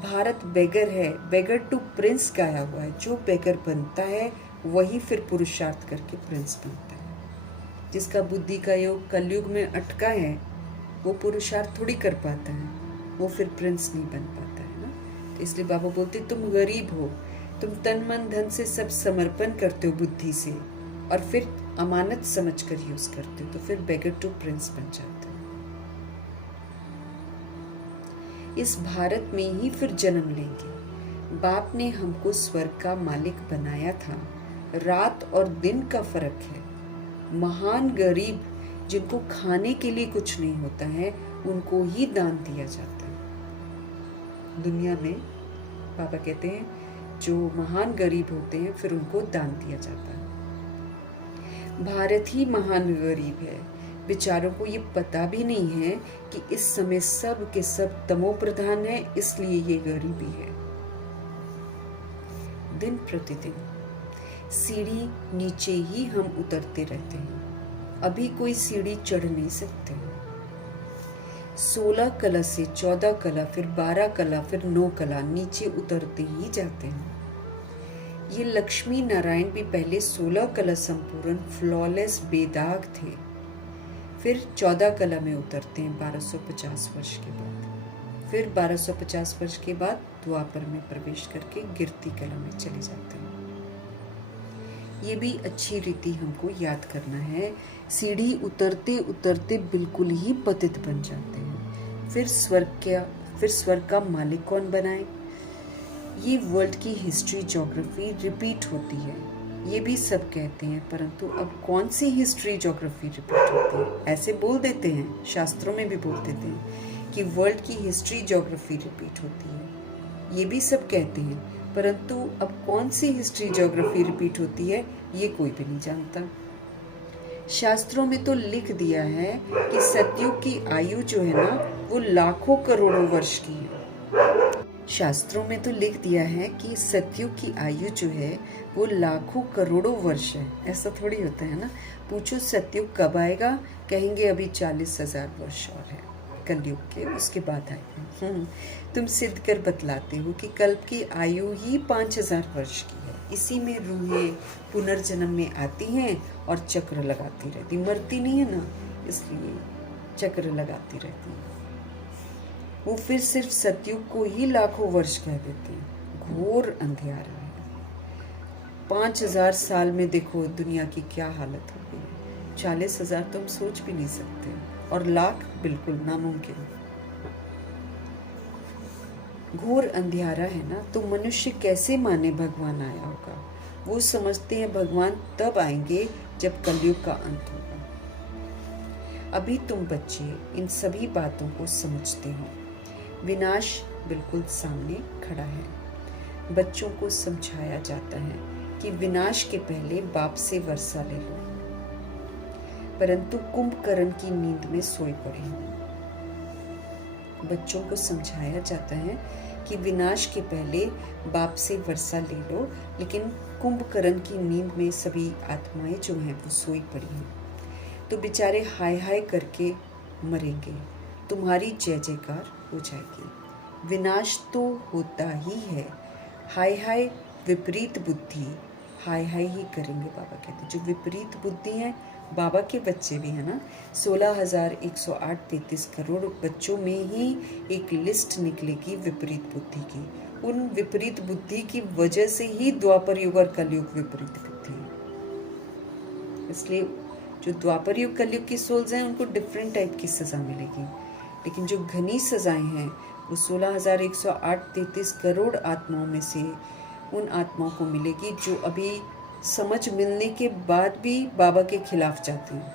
भारत बेगर है, बेगर टू प्रिंस गाया हुआ है। जो बेगर बनता है वही फिर पुरुषार्थ करके प्रिंस बनता है। जिसका बुद्धि का योग कलयुग में अटका है वो पुरुषार्थ थोड़ी कर पाता है, वो फिर प्रिंस नहीं बन पाता है ना। तो इसलिए बाबा बोलते तुम गरीब हो, तुम तन मन धन से सब समर्पण करते हो बुद्धि से, और फिर अमानत समझकर यूज करते हो, तो फिर बेगर टू प्रिंस बन जाते हो। इस भारत में ही फिर जन्म लेंगे। बाप ने हमको स्वर्ग का मालिक बनाया था, रात और दिन का फर्क है। महान गरीब जिनको खाने के लिए कुछ नहीं होता है उनको ही दान दिया जाता है दुनिया में। पापा कहते हैं जो महान गरीब होते हैं फिर उनको दान दिया जाता है। भारत ही महान गरीब है, बेचारों को ये पता भी नहीं है कि इस समय सब के सब तमो प्रधान है, इसलिए ये गरीबी है। दिन प्रतिदिन सीढ़ी नीचे ही हम उतरते रहते हैं, अभी कोई सीढ़ी चढ़ नहीं सकते। 16 कला से 14 कला, फिर 12 कला, फिर 9 कला, नीचे उतरते ही जाते हैं। ये लक्ष्मी नारायण भी पहले 16 कला संपूर्ण फ्लॉलेस बेदाग थे, फिर 14 कला में उतरते हैं 1250 वर्ष के बाद, फिर 1250 वर्ष के बाद द्वापर में प्रवेश करके गिरती कला में चले जाते हैं। ये भी अच्छी रीति हमको याद करना है। सीढ़ी उतरते उतरते बिल्कुल ही पतित बन जाते हैं। फिर स्वर्ग का मालिक कौन बनाए? ये वर्ल्ड की हिस्ट्री ज्योग्राफी रिपीट होती है, ये भी सब कहते हैं, परंतु अब कौन सी हिस्ट्री ज्योग्राफी रिपीट होती है? ऐसे बोल देते हैं, शास्त्रों में भी बोल देते हैं कि वर्ल्ड की हिस्ट्री ज्योग्राफी रिपीट होती है, ये भी सब कहते हैं, परंतु अब कौन सी हिस्ट्री ज्योग्राफी रिपीट होती है ये कोई भी नहीं जानता। शास्त्रों में तो लिख दिया है कि सतयुग की आयु जो है ना वो लाखों करोड़ों वर्ष की है। शास्त्रों में तो लिख दिया है कि सतयुग की आयु जो है वो लाखों करोड़ों वर्ष है। ऐसा थोड़ी होता है ना, पूछो सतयुग कब आएगा, कहेंगे अभी 40,000 वर्ष और है कलयुग के, उसके बाद आएगा। तुम सिद्ध कर बतलाते हो कि कल्प की आयु ही 5,000 वर्ष की है। इसी में रूहें पुनर्जन्म में आती हैं और चक्र लगाती रहती, मरती नहीं है ना, इसलिए चक्र लगाती रहती है। वो फिर सिर्फ सतयुग को ही लाखों वर्ष कह देते हैं। घोर अंधियारा है। 5,000 साल में देखो दुनिया की क्या हालत हो गई। 40,000 तो हम सोच भी नहीं सकते, और लाख बिल्कुल नामुमकिन। घोर अंधियारा है ना, तो मनुष्य कैसे माने भगवान आया होगा? वो समझते हैं भगवान तब आएंगे जब कलयुग का अंत होगा। अभी तुम बच्चे इन सभी बातों को समझते हो, विनाश बिल्कुल सामने खड़ा है। बच्चों को समझाया जाता है कि विनाश के पहले बाप से वर्षा ले लो, परंतु कुंभकर्ण की नींद में सोए पड़े हैं। बच्चों को समझाया जाता है कि विनाश के पहले बाप से वर्षा ले लो, लेकिन कुंभकर्ण की नींद में सभी आत्माएं जो हैं वो सोई पड़ी हैं, तो बेचारे हाय हाय करके मरेंगे, तुम्हारी जय जयकार हो जाएगी। विनाश तो होता ही है, हाय हाय विपरीत बुद्धि हाय हाय ही करेंगे। बाबा कहते हैं जो विपरीत बुद्धि है बाबा के बच्चे भी है ना, 16,108.33 करोड़ बच्चों में ही एक लिस्ट निकलेगी विपरीत बुद्धि की। उन विपरीत बुद्धि की वजह से ही द्वापर युग और कलयुग विपरीत बुद्धि है। इसलिए जो द्वापर युग कलयुग की सोल्स हैं उनको डिफरेंट टाइप की सज़ा मिलेगी, लेकिन जो घनी सज़ाएं हैं वो 16,108.33 करोड़ आत्माओं में से उन आत्माओं को मिलेगी जो अभी समझ मिलने के बाद भी बाबा के खिलाफ जाती हैं।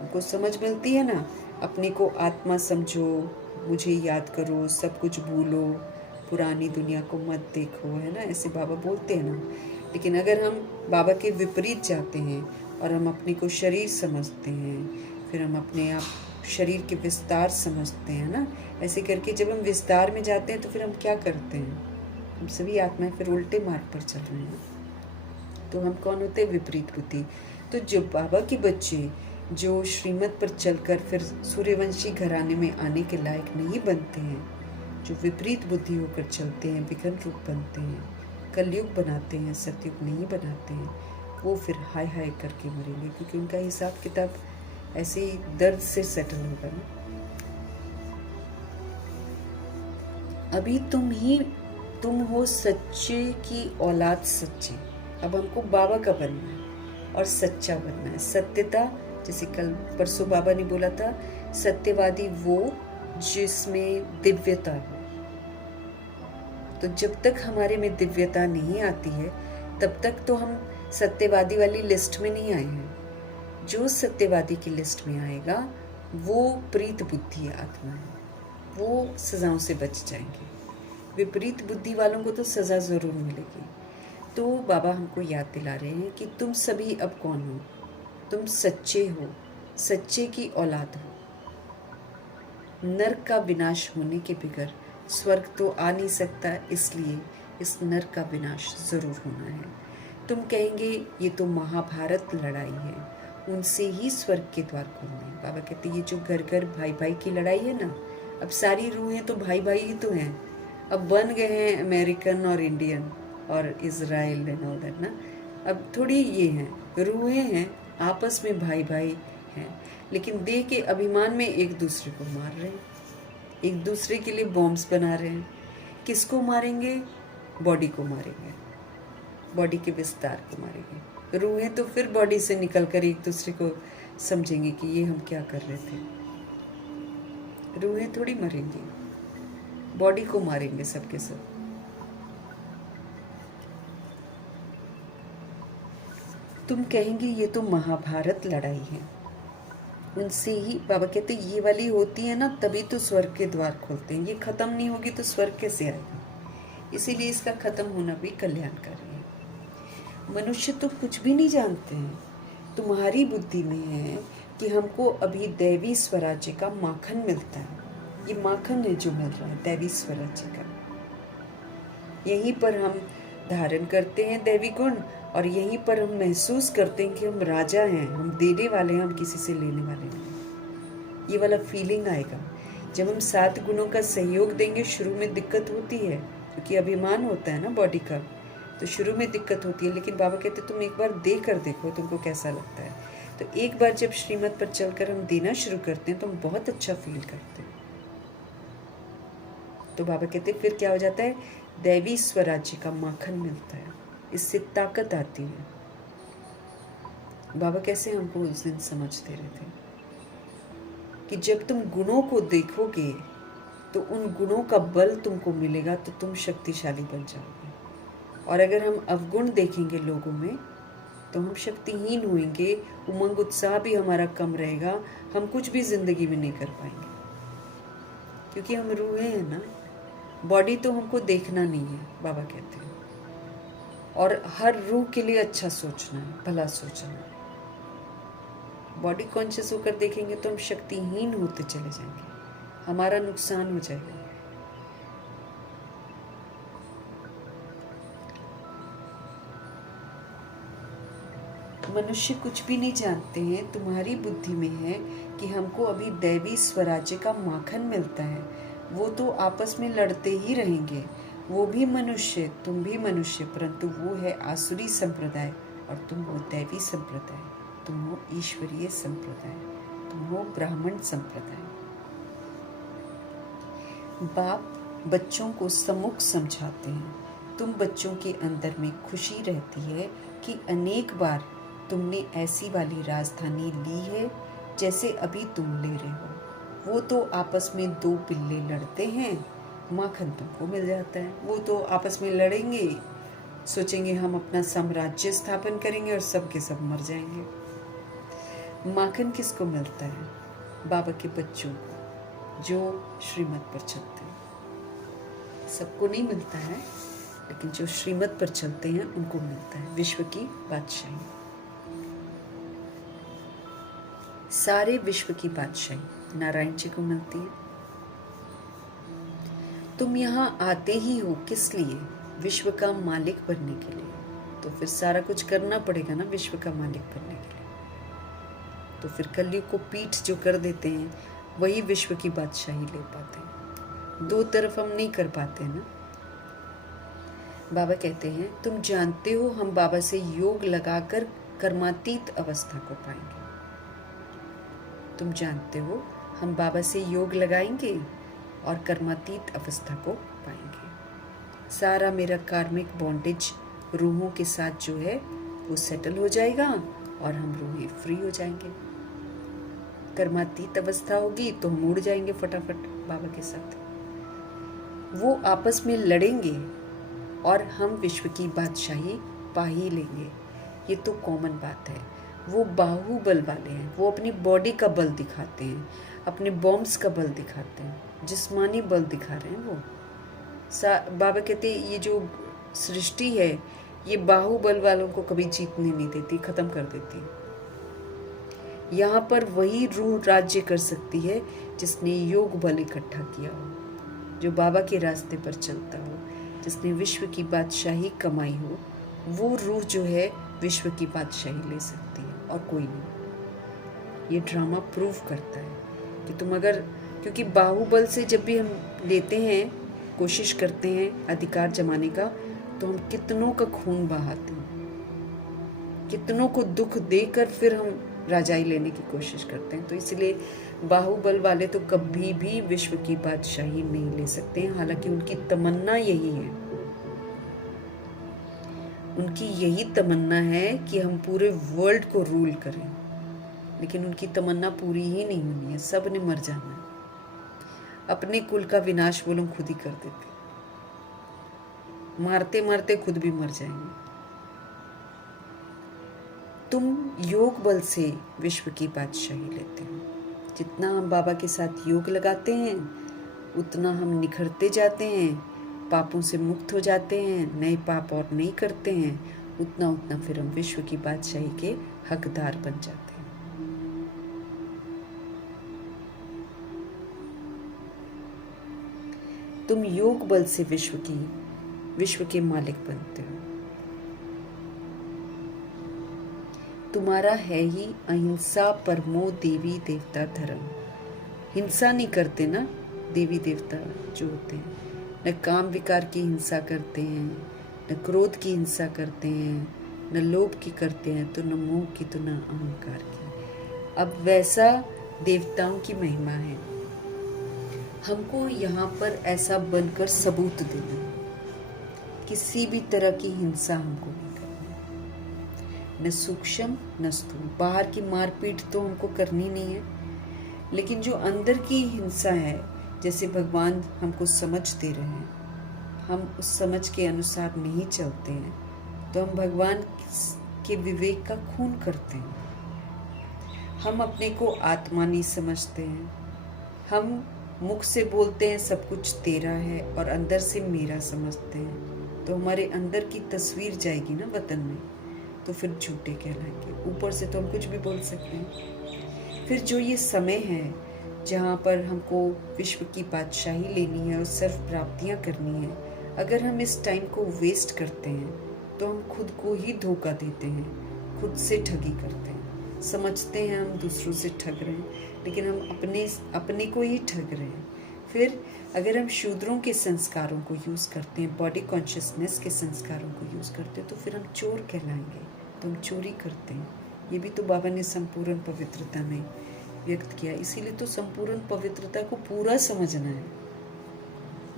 उनको समझ मिलती है ना, अपने को आत्मा समझो, मुझे याद करो, सब कुछ भूलो, पुरानी दुनिया को मत देखो, है ना, ऐसे बाबा बोलते हैं ना। लेकिन अगर हम बाबा के विपरीत जाते हैं और हम अपने को शरीर समझते हैं, फिर हम अपने आप शरीर के विस्तार समझते हैं ना, ऐसे करके जब हम विस्तार में जाते हैं तो फिर हम क्या करते हैं, हम सभी आत्माएं फिर उल्टे मार्ग पर चल रहे हैं। तो हम कौन होते हैं? विपरीत बुद्धि। तो जो बाबा के बच्चे जो श्रीमत पर चलकर फिर सूर्यवंशी घराने में आने के लायक नहीं बनते हैं, जो विपरीत बुद्धि होकर चलते हैं, विघ्न रूप बनते हैं, कलयुग बनाते हैं, सतयुग नहीं बनाते हैं, वो फिर हाय हाय करके मरेंगे, क्योंकि उनका हिसाब किताब ऐसे ही दर्द से सेटल होगा ना। अभी तुम हो सच्चे की औलाद, सच्चे। अब हमको बाबा का बनना है और सच्चा बनना है। सत्यता, जैसे कल परसों बाबा ने बोला था, सत्यवादी वो जिसमें दिव्यता हो। तो जब तक हमारे में दिव्यता नहीं आती है तब तक तो हम सत्यवादी वाली लिस्ट में नहीं आए हैं। जो सत्यवादी की लिस्ट में आएगा वो प्रीत बुद्धि आत्मा है, वो सजाओं से बच जाएंगे। विपरीत बुद्धि वालों को तो सजा जरूर मिलेगी। तो बाबा हमको याद दिला रहे हैं कि तुम सभी अब कौन हो? तुम सच्चे हो, सच्चे की औलाद हो। नरक का विनाश होने के बगैर स्वर्ग तो आ नहीं सकता, इसलिए इस नरक का विनाश जरूर होना है। तुम कहेंगे ये तो महाभारत लड़ाई है, उनसे ही स्वर्ग के द्वार खोलने। बाबा कहते ये जो घर घर भाई भाई की लड़ाई है ना, अब सारी रूहें तो भाई भाई ही तो हैं। अब बन गए हैं अमेरिकन और इंडियन और इजराइल एंड ऑल दैट ना। अब थोड़ी ये हैं, रूहें हैं, आपस में भाई भाई हैं, लेकिन देह के अभिमान में एक दूसरे को मार रहे हैं, एक दूसरे के लिए बॉम्ब्स बना रहे हैं। किसको मारेंगे? बॉडी को मारेंगे, बॉडी के विस्तार को मारेंगे। रूहें तो फिर बॉडी से निकलकर एक दूसरे को समझेंगे कि ये हम क्या कर रहे थे। रूहें थोड़ी मरेंगी, बॉडी को मारेंगे सबके सब। तुम कहेंगे ये तो महाभारत लड़ाई है, उनसे ही। बाबा कहते ये वाली होती है ना तभी तो स्वर्ग के द्वार खोलते हैं। ये खत्म नहीं होगी तो स्वर्ग कैसे आएगा? इसीलिए इसका खत्म होना भी कल्याणकारी है। मनुष्य तो कुछ भी नहीं जानते हैं। तुम्हारी बुद्धि में है कि हमको अभी दैवी स्वराज्य का माखन मिलता है। ये माखन है जो मिल रहा है दैवी स्वराज्य का। यहीं पर हम धारण करते हैं दैवी गुण और यहीं पर हम महसूस करते हैं कि हम राजा हैं, हम देने वाले हैं, हम किसी से लेने वाले नहीं। ये वाला फीलिंग आएगा जब हम 7 गुणों का सहयोग देंगे। शुरू में दिक्कत होती है क्योंकि अभिमान होता है ना बॉडी का, तो शुरू में दिक्कत होती है, लेकिन बाबा कहते तुम एक बार दे कर देखो तुमको कैसा लगता है। तो एक बार जब श्रीमत पर चलकर हम देना शुरू करते हैं तो हम बहुत अच्छा फील करते हैं। तो बाबा कहते फिर क्या हो जाता है? दैवी स्वराज्य का माखन मिलता है, इससे ताकत आती है। बाबा कैसे हमको उस दिन समझ दे रहे थे कि जब तुम गुणों को देखोगे तो उन गुणों का बल तुमको मिलेगा, तो तुम शक्तिशाली बन जाओगे। और अगर हम अवगुण देखेंगे लोगों में तो हम शक्तिहीन होंगे, उमंग उत्साह भी हमारा कम रहेगा, हम कुछ भी जिंदगी में नहीं कर पाएंगे, क्योंकि हम रूहें हैं ना। बॉडी तो हमको देखना नहीं है, बाबा कहते हैं। और हर रूह के लिए अच्छा सोचना है, भला सोचना है। बॉडी कॉन्शियस होकर देखेंगे तो हम शक्तिहीन होते चले जाएंगे, हमारा नुकसान हो जाएगा। मनुष्य कुछ भी नहीं जानते हैं। तुम्हारी बुद्धि में है कि हमको अभी दैवी स्वराज्य का माखन मिलता है, वो तो आपस में लड़ते ही रहेंगे। वो भी मनुष्य, तुम भी मनुष्य, परंतु वो है आसुरी संप्रदाय और तुम हो दैवी संप्रदाय। तुम हो ईश्वरीय संप्रदाय, तुम हो ब्राह्मण संप्रदाय। बाप बच्चों को सम्मुख समझाते हैं। तुम बच्चों के अंदर में खुशी रहती है कि अनेक बार तुमने ऐसी वाली राजधानी ली है जैसे अभी तुम ले रहे हो। वो तो आपस में दो पिल्ले लड़ते हैं, माखन तुमको मिल जाता है। वो तो आपस में लड़ेंगे, सोचेंगे हम अपना साम्राज्य स्थापन करेंगे और सब के सब मर जाएंगे। माखन किसको मिलता है? बाबा के बच्चों को, जो श्रीमत पर चलते हैं। सबको नहीं मिलता है, लेकिन जो श्रीमत पर चलते हैं उनको मिलता है विश्व की बादशाही। सारे विश्व की बादशाही नारायण जी को मिलती है। तुम यहाँ आते ही हो किस लिए? विश्व का मालिक बनने के लिए। तो फिर सारा कुछ करना पड़ेगा ना विश्व का मालिक बनने के लिए। तो फिर कलयुग को पीठ जो कर देते हैं वही विश्व की बादशाही ले पाते हैं। दो तरफ हम नहीं कर पाते ना। बाबा कहते हैं तुम जानते हो हम बाबा से योग लगाकर कर्मातीत अवस्था को पाएंगे। तुम जानते हो हम बाबा से योग लगाएंगे और कर्मातीत अवस्था को पाएंगे। सारा मेरा कार्मिक बॉन्डेज रूहों के साथ जो है वो सेटल हो जाएगा और हम रूहें फ्री हो जाएंगे। कर्मातीत अवस्था होगी तो हम उड़ जाएंगे फटाफट बाबा के साथ। वो आपस में लड़ेंगे और हम विश्व की बादशाही पा ही लेंगे। ये तो कॉमन बात है। वो बाहुबल वाले हैं, वो अपनी बॉडी का बल दिखाते हैं, अपने बॉम्ब्स का बल दिखाते हैं, जिस्मानी बल दिखा रहे हैं वो। बाबा कहते हैं ये जो सृष्टि है ये बाहुबल वालों को कभी जीतने नहीं देती, खत्म कर देती है। यहाँ पर वही रूह राज्य कर सकती है जिसने योग बल इकट्ठा किया हो, जो बाबा के रास्ते पर चलता हो, जिसने विश्व की बादशाही कमाई हो। वो रूह जो है विश्व की बादशाही ले सकती है और कोई नहीं। ये ड्रामा प्रूव करता है कि तुम अगर, क्योंकि बाहुबल से जब भी हम लेते हैं, कोशिश करते हैं अधिकार जमाने का, तो हम कितनों का खून बहाते हैं, कितनों को दुख देकर फिर हम राजाई लेने की कोशिश करते हैं। तो इसलिए बाहुबल वाले तो कभी भी विश्व की बादशाही नहीं ले सकते हैं। हालांकि उनकी तमन्ना यही है, उनकी यही तमन्ना है कि हम पूरे वर्ल्ड को रूल करें, लेकिन उनकी तमन्ना पूरी ही नहीं होनी है। सब ने मर जाना है। अपने कुल का विनाश वो लोग खुद ही कर देते, मारते मारते खुद भी मर जाएंगे। तुम योग बल से विश्व की बादशाही लेते हो। जितना हम बाबा के साथ योग लगाते हैं उतना हम निखरते जाते हैं, पापों से मुक्त हो जाते हैं, नए पाप और नहीं करते हैं। उतना उतना फिर हम विश्व की बादशाही के हकदार बन जाते हैं। तुम योग बल से विश्व के मालिक बनते हो। तुम्हारा है ही अहिंसा परमो देवी देवता धर्म। हिंसा नहीं करते ना देवी देवता जो होते हैं, न काम विकार की हिंसा करते हैं, न क्रोध की हिंसा करते हैं, न लोभ की करते हैं, तो न मोह की तो न अहंकार की। अब वैसा देवताओं की महिमा है। हमको यहाँ पर ऐसा बनकर सबूत देना, किसी भी तरह की हिंसा हमको नहीं करनी, न सूक्ष्म न स्थूल। बाहर की मारपीट तो हमको करनी नहीं है, लेकिन जो अंदर की हिंसा है, जैसे भगवान हमको समझ दे रहे हैं, हम उस समझ के अनुसार नहीं चलते हैं, तो हम भगवान के विवेक का खून करते हैं। हम अपने को आत्मा नहीं समझते हैं। हम मुख से बोलते हैं सब कुछ तेरा है और अंदर से मेरा समझते हैं। तो हमारे अंदर की तस्वीर जाएगी ना वतन में, तो फिर झूठे कहलाएंगे। ऊपर से तो हम कुछ भी बोल सकते हैं। फिर जो ये समय है जहाँ पर हमको विश्व की बादशाही लेनी है और सर्व प्राप्तियाँ करनी है, अगर हम इस टाइम को वेस्ट करते हैं तो हम खुद को ही धोखा देते हैं, खुद से ठगी करते हैं। समझते हैं हम दूसरों से ठग रहे हैं, लेकिन हम अपने को ही ठग रहे हैं। फिर अगर हम शूद्रों के संस्कारों को यूज़ करते हैं, बॉडी कॉन्शियसनेस के संस्कारों को यूज़ करते हैं, तो फिर हम चोर कहलाएंगे। तो हम चोरी करते हैं, ये भी तो बाबा ने संपूर्ण पवित्रता में व्यक्त किया। इसीलिए तो संपूर्ण पवित्रता को पूरा समझना है,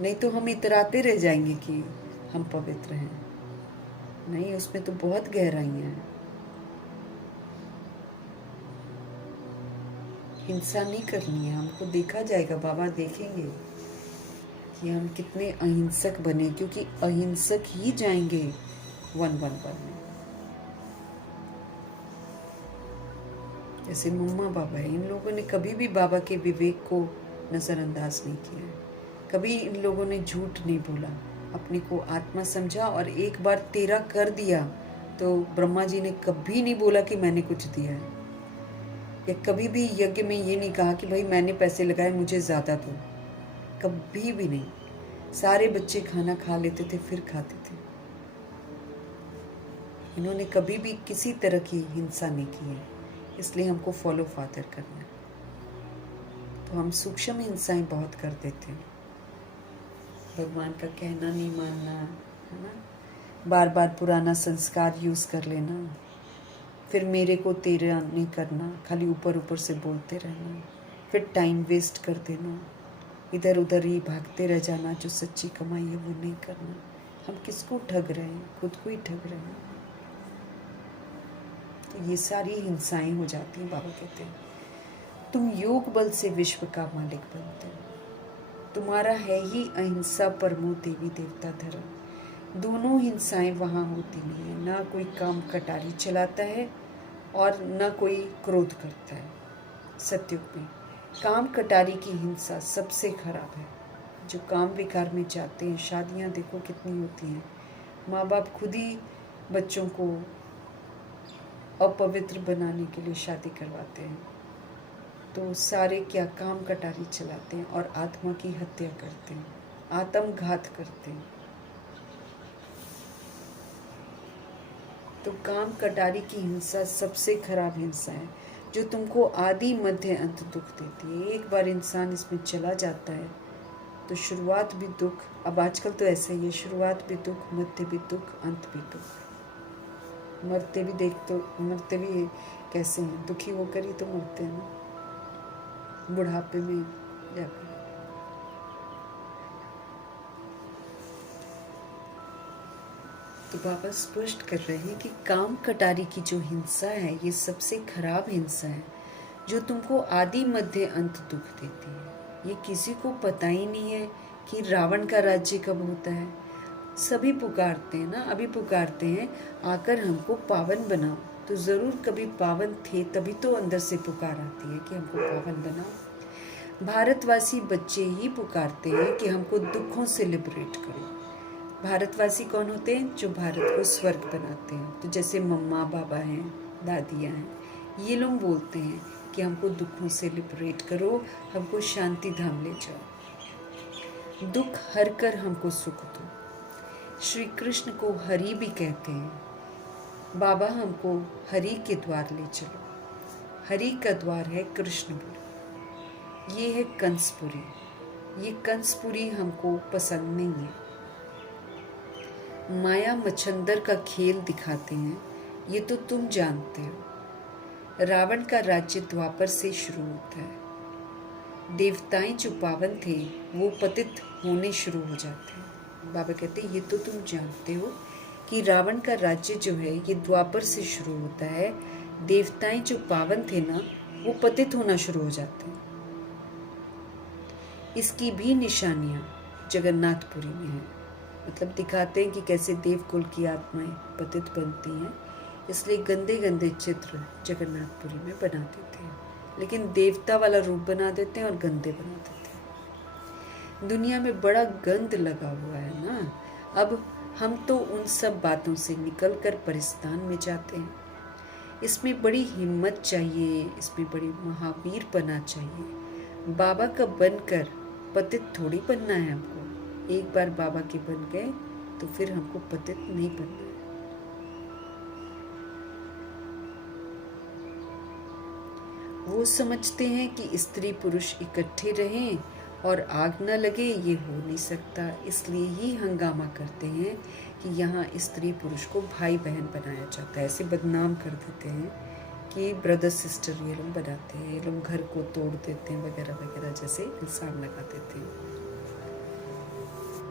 नहीं तो हम इतराते रह जाएंगे कि हम पवित्र हैं। नहीं, उसमें तो बहुत गहराइयाँ हैं। हिंसा नहीं करनी है, हमको देखा जाएगा, बाबा देखेंगे कि हम कितने अहिंसक बने, क्योंकि अहिंसक ही जाएंगे 111 में। जैसे मम्मा बाबा है, इन लोगों ने कभी भी बाबा के विवेक को नज़रअंदाज नहीं किया है। कभी इन लोगों ने झूठ नहीं बोला, अपने को आत्मा समझा और एक बार तेरा कर दिया तो ब्रह्मा जी ने कभी नहीं बोला कि मैंने कुछ दिया है, या कभी भी यज्ञ में ये नहीं कहा कि भाई मैंने पैसे लगाए मुझे ज़्यादा दो, कभी भी नहीं। सारे बच्चे खाना खा लेते थे फिर खाते थे। इन्होंने कभी भी किसी तरह की हिंसा नहीं की है, इसलिए हमको फॉलो फादर करना है। तो हम सूक्ष्म हिंसाएं बहुत कर देते हैं, भगवान का कहना नहीं मानना, है ना, बार बार पुराना संस्कार यूज़ कर लेना, फिर मेरे को तेरा नहीं करना, खाली ऊपर ऊपर से बोलते रहना, फिर टाइम वेस्ट कर देना, इधर उधर ही भागते रह जाना, जो सच्ची कमाई है वो नहीं करना। हम किसको ठग रहे हैं? खुद को ही ठग रहे हैं। तो ये सारी हिंसाएं हो जाती हैं। बाबा कहते हैं तुम योग बल से विश्व का मालिक बनते हो, तुम्हारा है ही अहिंसा परमो देवी देवता धर्म। दोनों हिंसाएं वहाँ होती नहीं है, ना कोई काम कटारी चलाता है और ना कोई क्रोध करता है। सत्युग में काम कटारी की हिंसा सबसे खराब है। जो काम विकार में जाते हैं, शादियाँ देखो कितनी होती हैं, माँ बाप खुद ही बच्चों को अपवित्र बनाने के लिए शादी करवाते हैं। तो सारे क्या काम कटारी चलाते हैं और आत्मा की हत्या करते हैं, आत्मघात करते हैं। तो काम कटारी की हिंसा सबसे खराब हिंसा है, जो तुमको आदि मध्य अंत दुख देती है। एक बार इंसान इसमें चला जाता है तो शुरुआत भी दुख, अब आजकल तो ऐसा ही है, शुरुआत भी दुख, मध्य भी दुख, अंत भी दुख। मरते भी देख तो मरते भी कैसे हैं, दुखी होकर ही तो मरते हैं ना, बुढ़ापे में जाकर। तो बाबा स्पष्ट कर रहे हैं कि काम कटारी की जो हिंसा है ये सबसे खराब हिंसा है, जो तुमको आदि मध्य अंत दुख देती है। ये किसी को पता ही नहीं है कि रावण का राज्य कब होता है। सभी पुकारते हैं ना, अभी पुकारते हैं आकर हमको पावन बनाओ, तो ज़रूर कभी पावन थे, तभी तो अंदर से पुकार आती है कि हमको पावन बनाओ। भारतवासी बच्चे ही पुकारते हैं कि हमको दुखों से लिबरेट करो। भारतवासी कौन होते हैं? जो भारत को स्वर्ग बनाते हैं। तो जैसे मम्मा बाबा हैं, दादियाँ हैं, ये लोग बोलते हैं कि हमको दुखों से लिबरेट करो, हमको शांति धाम ले जाओ, दुख हर कर हमको सुख दो। श्री कृष्ण को हरि भी कहते हैं। बाबा हमको हरि के द्वार ले चलो। हरि का द्वार है कृष्णपुरी, ये है कंसपुरी। ये कंसपुरी हमको पसंद नहीं है। माया मच्छंदर का खेल दिखाते हैं, ये तो तुम जानते हो। रावण का राज्य द्वापर से शुरू होता है। देवताएं जो पावन थे वो पतित होने शुरू हो जाते हैं। बाबा कहते हैं ये तो तुम जानते हो कि रावण का राज्य जो है ये द्वापर से शुरू होता है। देवताएं जो पावन थे ना वो पतित होना शुरू हो जाते हैं। इसकी भी निशानियां जगन्नाथपुरी में है, मतलब दिखाते हैं कि कैसे देवकुल की आत्माएं पतित बनती हैं। इसलिए गंदे गंदे चित्र जगन्नाथपुरी में बना देते हैं, लेकिन देवता वाला रूप बना देते हैं और गंदे बना देते हैं। दुनिया में बड़ा गंद लगा हुआ है ना। अब हम तो उन सब बातों से निकलकर परिस्तान में जाते हैं। इसमें बड़ी हिम्मत चाहिए, इसमें बड़ी महावीर बनना चाहिए। बाबा का बनकर पतित थोड़ी बनना है हमको। एक बार बाबा के बन गए तो फिर हमको पतित नहीं बनना है। वो समझते हैं कि स्त्री पुरुष इकट्ठे रहें और आग न लगे, ये हो नहीं सकता। इसलिए ही हंगामा करते हैं कि यहाँ स्त्री पुरुष को भाई बहन बनाया जाता है, ऐसे बदनाम कर देते हैं कि ब्रदर सिस्टर ये लोग बनाते हैं, ये लोग घर को तोड़ देते हैं वगैरह वगैरह, जैसे इल्जाम लगा देते हैं।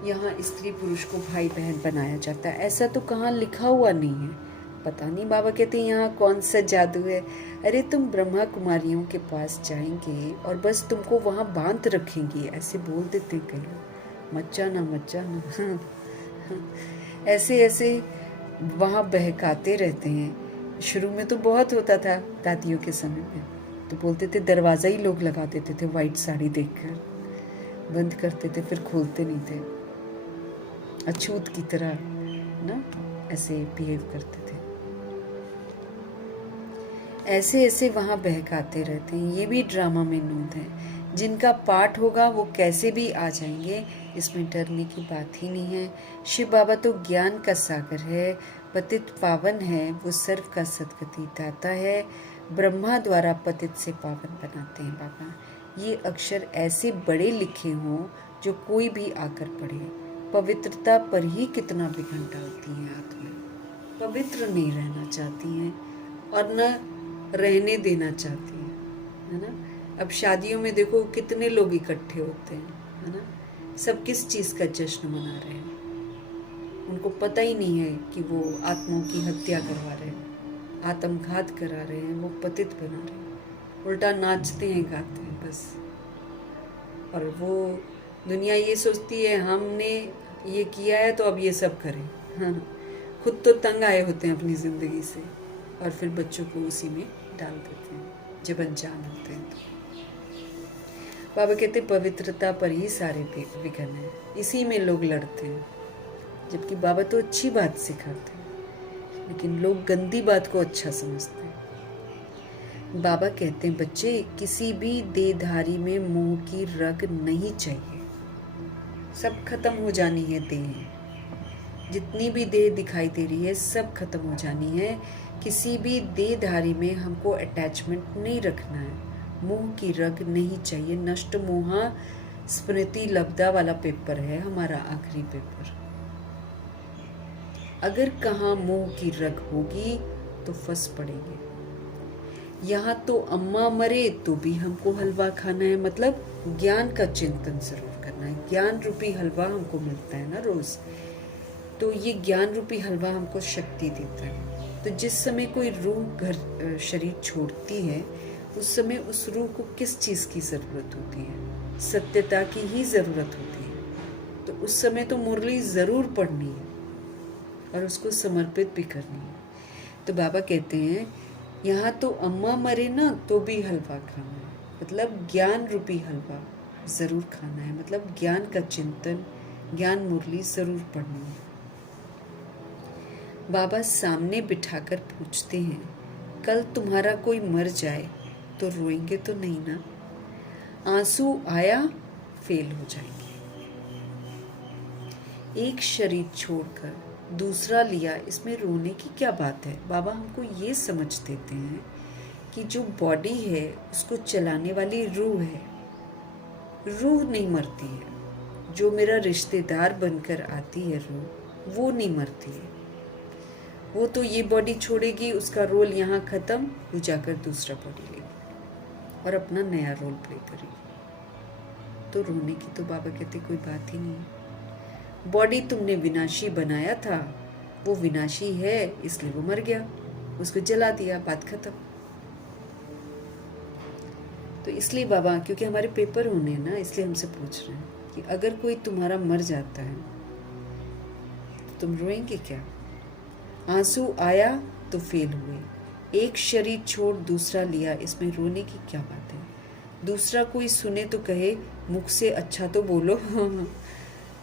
यहाँ स्त्री पुरुष को भाई बहन बनाया जाता है, ऐसा तो कहाँ लिखा हुआ नहीं है। पता नहीं, बाबा कहते हैं यहाँ कौन सा जादू है। अरे तुम ब्रह्मा कुमारियों के पास जाएंगे और बस तुमको वहाँ बांध रखेंगे, ऐसे बोल देते हैं कई लोग, मत जाना ऐसे ऐसे वहाँ बहकाते रहते हैं। शुरू में तो बहुत होता था दादियों के समय में, तो बोलते थे दरवाज़ा ही लोग लगा देते थे वाइट साड़ी देखकर, बंद करते थे, फिर खोलते नहीं थे, अछूत की तरह ना ऐसे बिहेव करते थे। ऐसे ऐसे वहाँ बहकाते रहते हैं। ये भी ड्रामा में नूत है, जिनका पाठ होगा वो कैसे भी आ जाएंगे, इसमें डरने की बात ही नहीं है। शिव बाबा तो ज्ञान का सागर है, पतित पावन है, वो सर्व का सद्गति दाता है। ब्रह्मा द्वारा पतित से पावन बनाते हैं बाबा। ये अक्षर ऐसे बड़े लिखे हों जो कोई भी आकर पढ़े। पवित्रता पर ही कितना विघ्न डालती हैं आत्मा, पवित्र नहीं रहना चाहती हैं और न रहने देना चाहती हैं, है ना। अब शादियों में देखो कितने लोग इकट्ठे होते हैं, है ना, सब किस चीज़ का जश्न मना रहे हैं। उनको पता ही नहीं है कि वो आत्माओं की हत्या करवा रहे हैं, आत्मघात करा रहे हैं, वो पतित बना रहे हैं, उल्टा नाचते हैं गाते हैं बस। और वो दुनिया ये सोचती है हमने ये किया है तो अब ये सब करें, हाँ। खुद तो तंग आए होते हैं अपनी ज़िंदगी से और फिर बच्चों को उसी में डाल देते हैं जब अनजान होते हैं। तो बाबा कहते पवित्रता पर ही सारे विघ्न हैं, इसी में लोग लड़ते हैं। जबकि बाबा तो अच्छी बात सिखाते हैं, लेकिन लोग गंदी बात को अच्छा समझते हैं। बाबा कहते हैं बच्चे, किसी भी देहधारी में मोह की रग नहीं चाहिए, सब खत्म हो जानी है देह। जितनी भी देह दिखाई दे रही है सब खत्म हो जानी है। किसी भी देहधारी में हमको अटैचमेंट नहीं रखना है, मोह की रग नहीं चाहिए। नष्ट मोहा स्मृति लब्धा वाला पेपर है हमारा आखिरी पेपर। अगर कहाँ मोह की रग होगी तो फंस पड़ेंगे। यहाँ तो अम्मा मरे तो भी हमको हलवा खाना है, मतलब ज्ञान का चिंतन जरूर करना है। ज्ञान रूपी हलवा हमको मिलता है ना रोज, तो ये ज्ञान रूपी हलवा हमको शक्ति देता है। तो जिस समय कोई रूह घर शरीर छोड़ती है, उस समय उस रूह को किस चीज़ की ज़रूरत होती है? सत्यता की ही ज़रूरत होती है। तो उस समय तो मुरली ज़रूर पढ़नी है और उसको समर्पित भी करनी है। तो बाबा कहते हैं यहाँ तो अम्मा मरे ना तो भी हलवा खाना है, मतलब ज्ञान रूपी हलवा ज़रूर खाना है, मतलब ज्ञान का चिंतन, ज्ञान मुरली ज़रूर पढ़नी है। बाबा सामने बिठाकर पूछते हैं, कल तुम्हारा कोई मर जाए तो रोएंगे तो नहीं ना? आंसू आया फेल हो जाएंगे। एक शरीर छोड़कर दूसरा लिया, इसमें रोने की क्या बात है? बाबा हमको ये समझ देते हैं कि जो बॉडी है उसको चलाने वाली रूह है, रूह नहीं मरती है। जो मेरा रिश्तेदार बनकर आती है रूह, वो नहीं मरती है। वो तो ये बॉडी छोड़ेगी, उसका रोल यहाँ ख़त्म, वो जाकर दूसरा बॉडी लेगी और अपना नया रोल प्ले करेगी। तो रोने की तो बाबा कहते कोई बात ही नहीं है। बॉडी तुमने विनाशी बनाया था, वो विनाशी है इसलिए वो मर गया, उसको जला दिया, बात खत्म। तो इसलिए बाबा, क्योंकि हमारे पेपर होने हैं ना, इसलिए हमसे पूछ रहे हैं कि अगर कोई तुम्हारा मर जाता है तो तुम रोएंगे क्या? आंसू आया तो फेल हुए, एक शरीर छोड़ दूसरा लिया, इसमें रोने की क्या बात है? दूसरा कोई सुने तो कहे मुख से अच्छा तो बोलो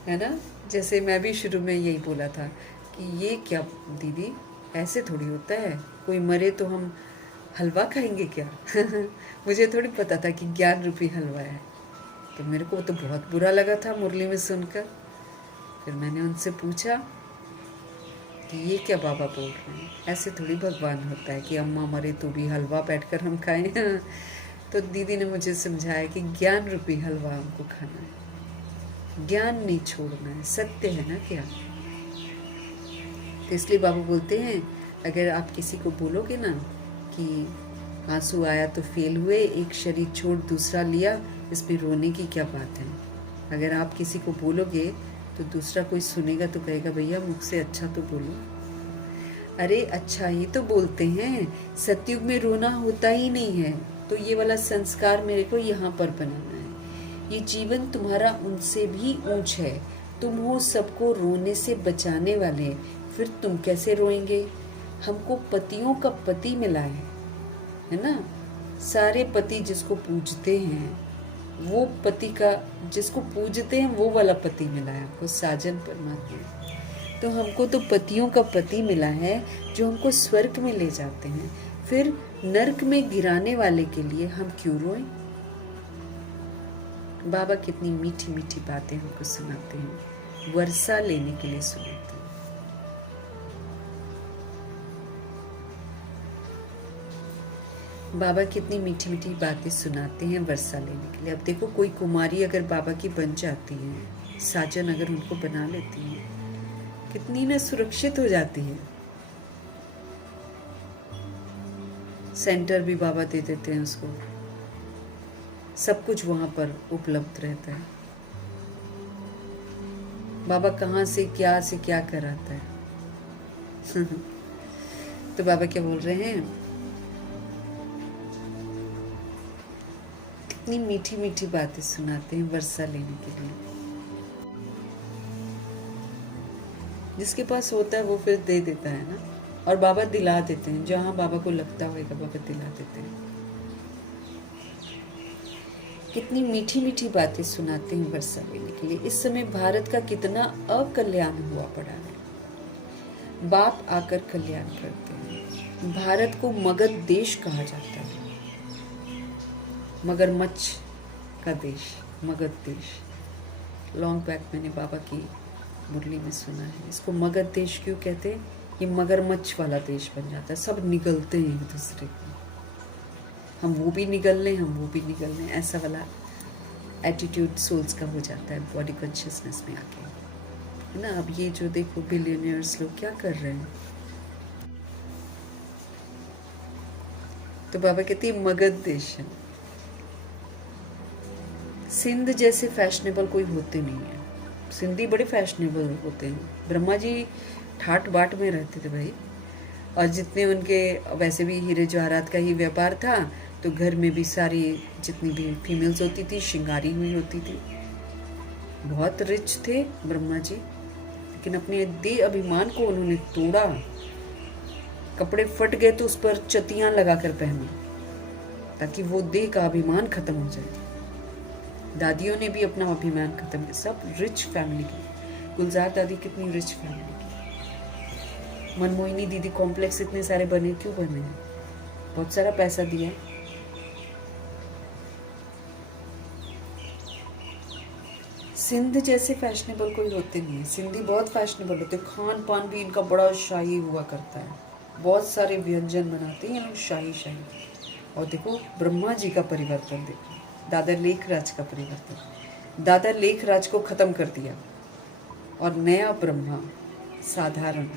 है ना। जैसे मैं भी शुरू में यही बोला था कि ये क्या दीदी, ऐसे थोड़ी होता है, कोई मरे तो हम हलवा खाएंगे क्या मुझे थोड़ी पता था कि ज्ञान रूपी हलवा है। तो मेरे को तो बहुत बुरा लगा था मुरली में सुनकर। फिर मैंने उनसे पूछा कि ये क्या बाबा बोल रहे हैं, ऐसे थोड़ी भगवान होता है कि अम्मा मरे तो भी हलवा बैठकर हम खाएं तो दीदी ने मुझे समझाया कि ज्ञान रूपी हलवा हमको खाना है, ज्ञान नहीं छोड़ना है, सत्य है ना क्या। तो इसलिए बाबा बोलते हैं अगर आप किसी को बोलोगे ना कि आंसू आया तो फेल हुए, एक शरीर छोड़ दूसरा लिया, इसमें रोने की क्या बात है। अगर आप किसी को बोलोगे तो दूसरा कोई सुनेगा तो कहेगा भैया मुझसे अच्छा तो बोलो। अरे अच्छा ही तो बोलते हैं, सतयुग में रोना होता ही नहीं है, तो ये वाला संस्कार मेरे को यहाँ पर बनाना है। ये जीवन तुम्हारा उनसे भी ऊंच है, तुम हो सबको रोने से बचाने वाले, फिर तुम कैसे रोएंगे। हमको पतियों का पति मिला है ना। सारे पति जिसको पूजते हैं वो पति का, जिसको पूजते हैं वो वाला पति मिला है हमको, साजन परमात्मा। तो हमको तो पतियों का पति मिला है जो हमको स्वर्ग में ले जाते हैं, फिर नरक में गिराने वाले के लिए हम क्यों रोएं। बाबा कितनी मीठी मीठी बातें हमको सुनाते हैं, वर्षा लेने के लिए सुनाते हैं। बाबा कितनी मीठी मीठी बातें सुनाते हैं वर्षा लेने के लिए। अब देखो कोई कुमारी अगर बाबा की बन जाती है, साजन अगर उनको बना लेती है, कितनी ना सुरक्षित हो जाती है। सेंटर भी बाबा दे देते हैं उसको, सब कुछ वहां पर उपलब्ध रहता है। बाबा कहाँ से क्या कराता है। तो बाबा क्या बोल रहे हैं, कितनी मीठी मीठी बातें सुनाते हैं वर्षा लेने के लिए। जिसके पास होता है वो फिर दे देता है ना, और बाबा दिला देते हैं, जहां बाबा को लगता होगा बाबा दिला देते हैं। कितनी मीठी मीठी बातें सुनाते हैं वर्षा लेने के लिए। इस समय भारत का कितना अकल्याण हुआ पड़ा है, बाप आकर कल्याण करते हैं। भारत को मगध देश कहा जाता है, मगरमच्छ का देश, मगध देश। लॉन्ग बैक मैंने बाबा की मुरली में सुना है, इसको मगध देश क्यों कहते हैं। ये मगरमच्छ वाला देश बन जाता है, सब निगलते हैं एक दूसरे को, हम वो भी निगल लें, हम वो भी निगल लें, ऐसा वाला एटीट्यूड सोल्स का हो जाता है बॉडी कॉन्शियसनेस में आके, है ना। अब ये जो देखो बिलियनियर्स लोग क्या कर रहे हैं। तो बाबा कहते हैं मगध देश है। सिंध जैसे फैशनेबल कोई होते नहीं है, सिंधी बड़े फैशनेबल होते हैं। ब्रह्मा जी ठाट बाट में रहते थे भाई, और जितने उनके वैसे भी हीरे जवाहरात का ही व्यापार था, तो घर में भी सारी जितनी भी फीमेल्स होती थी श्रृंगारी हुई होती थी। बहुत रिच थे ब्रह्मा जी, लेकिन अपने देह अभिमान को उन्होंने तोड़ा। कपड़े फट गए तो उस पर चतियां लगाकर पहने, ताकि वो देह का अभिमान खत्म हो जाए। दादियों ने भी अपना अभिमान खत्म किया, सब रिच फैमिली की। गुलजार दादी कितनी रिच फैमिली की। मनमोहिनी दीदी कॉम्प्लेक्स इतने सारे बने, क्यों बने हैं, बहुत सारा पैसा दिया। सिंध जैसे फैशनेबल कोई होते नहीं है, सिंधी बहुत फैशनेबल होते, खान पान भी इनका बड़ा शाही हुआ करता है, बहुत सारे व्यंजन बनाते हैं ये लोग शाही शाही। और देखो ब्रह्मा जी का परिवर्तन देखो, दादा लेखराज का परिवर्तन, दादा लेखराज को खत्म कर दिया और नया ब्रह्मा, साधारण,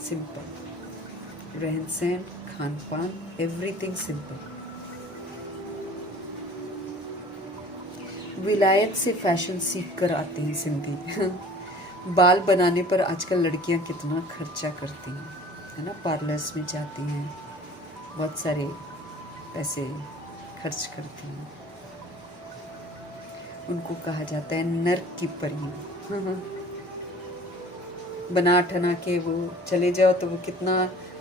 सिंपल रहन सहन, खान पान, एवरीथिंग सिंपल। विलायत से फैशन सीख कर आते हैं सिंधी। बाल बनाने पर आजकल लड़कियां कितना खर्चा करती हैं, है ना, पार्लर्स में जाती हैं, बहुत सारे पैसे खर्च करती हैं। उनको कहा जाता है नर्क की परियां। बना ठना के वो चले जाओ तो वो कितना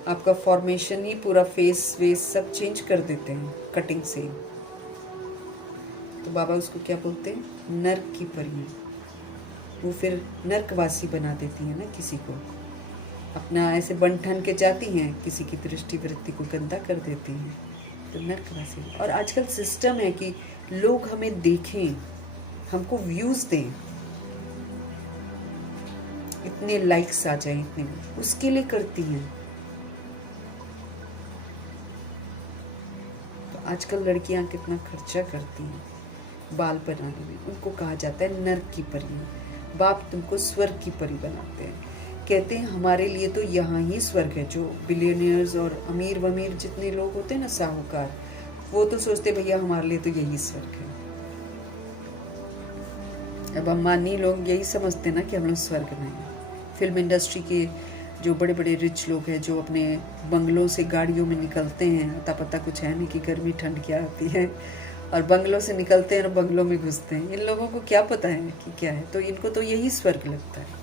आपका फॉर्मेशन ही, पूरा फेस वेस सब चेंज कर देते हैं कटिंग से। तो बाबा उसको क्या बोलते हैं, नर्क की परियां। वो फिर नर्कवासी बना देती है ना किसी को, अपना ऐसे बन ठन के जाती हैं, किसी की दृष्टि वृत्ति को गंदा कर देती हैं, तो नर्कवासी। और आजकल सिस्टम है कि लोग हमें देखें, हमको व्यूज दें, इतने लाइक्स आ जाएं, इतने, उसके लिए करती हैं। तो आजकल लड़कियां कितना खर्चा करती हैं बाल बनाने में, उनको कहा जाता है नर्क की परियां। बाप तुमको स्वर्ग की परी बनाते हैं। कहते हैं हमारे लिए तो यहाँ ही स्वर्ग है। जो बिलियनियर्स और अमीर वमीर जितने लोग होते हैं ना, साहूकार, वो तो सोचते भैया हमारे लिए तो यही स्वर्ग है। अब अंबानी लोग यही समझते ना कि हम लोग स्वर्ग में हैं। फिल्म इंडस्ट्री के जो बड़े बड़े रिच लोग हैं, जो अपने बंगलों से गाड़ियों में निकलते हैं, अता पता कुछ है नहीं कि गर्मी ठंड क्या आती है, और बंगलों से निकलते हैं और बंगलों में घुसते हैं। इन लोगों को क्या पता है कि क्या है, तो इनको तो यही स्वर्ग लगता है।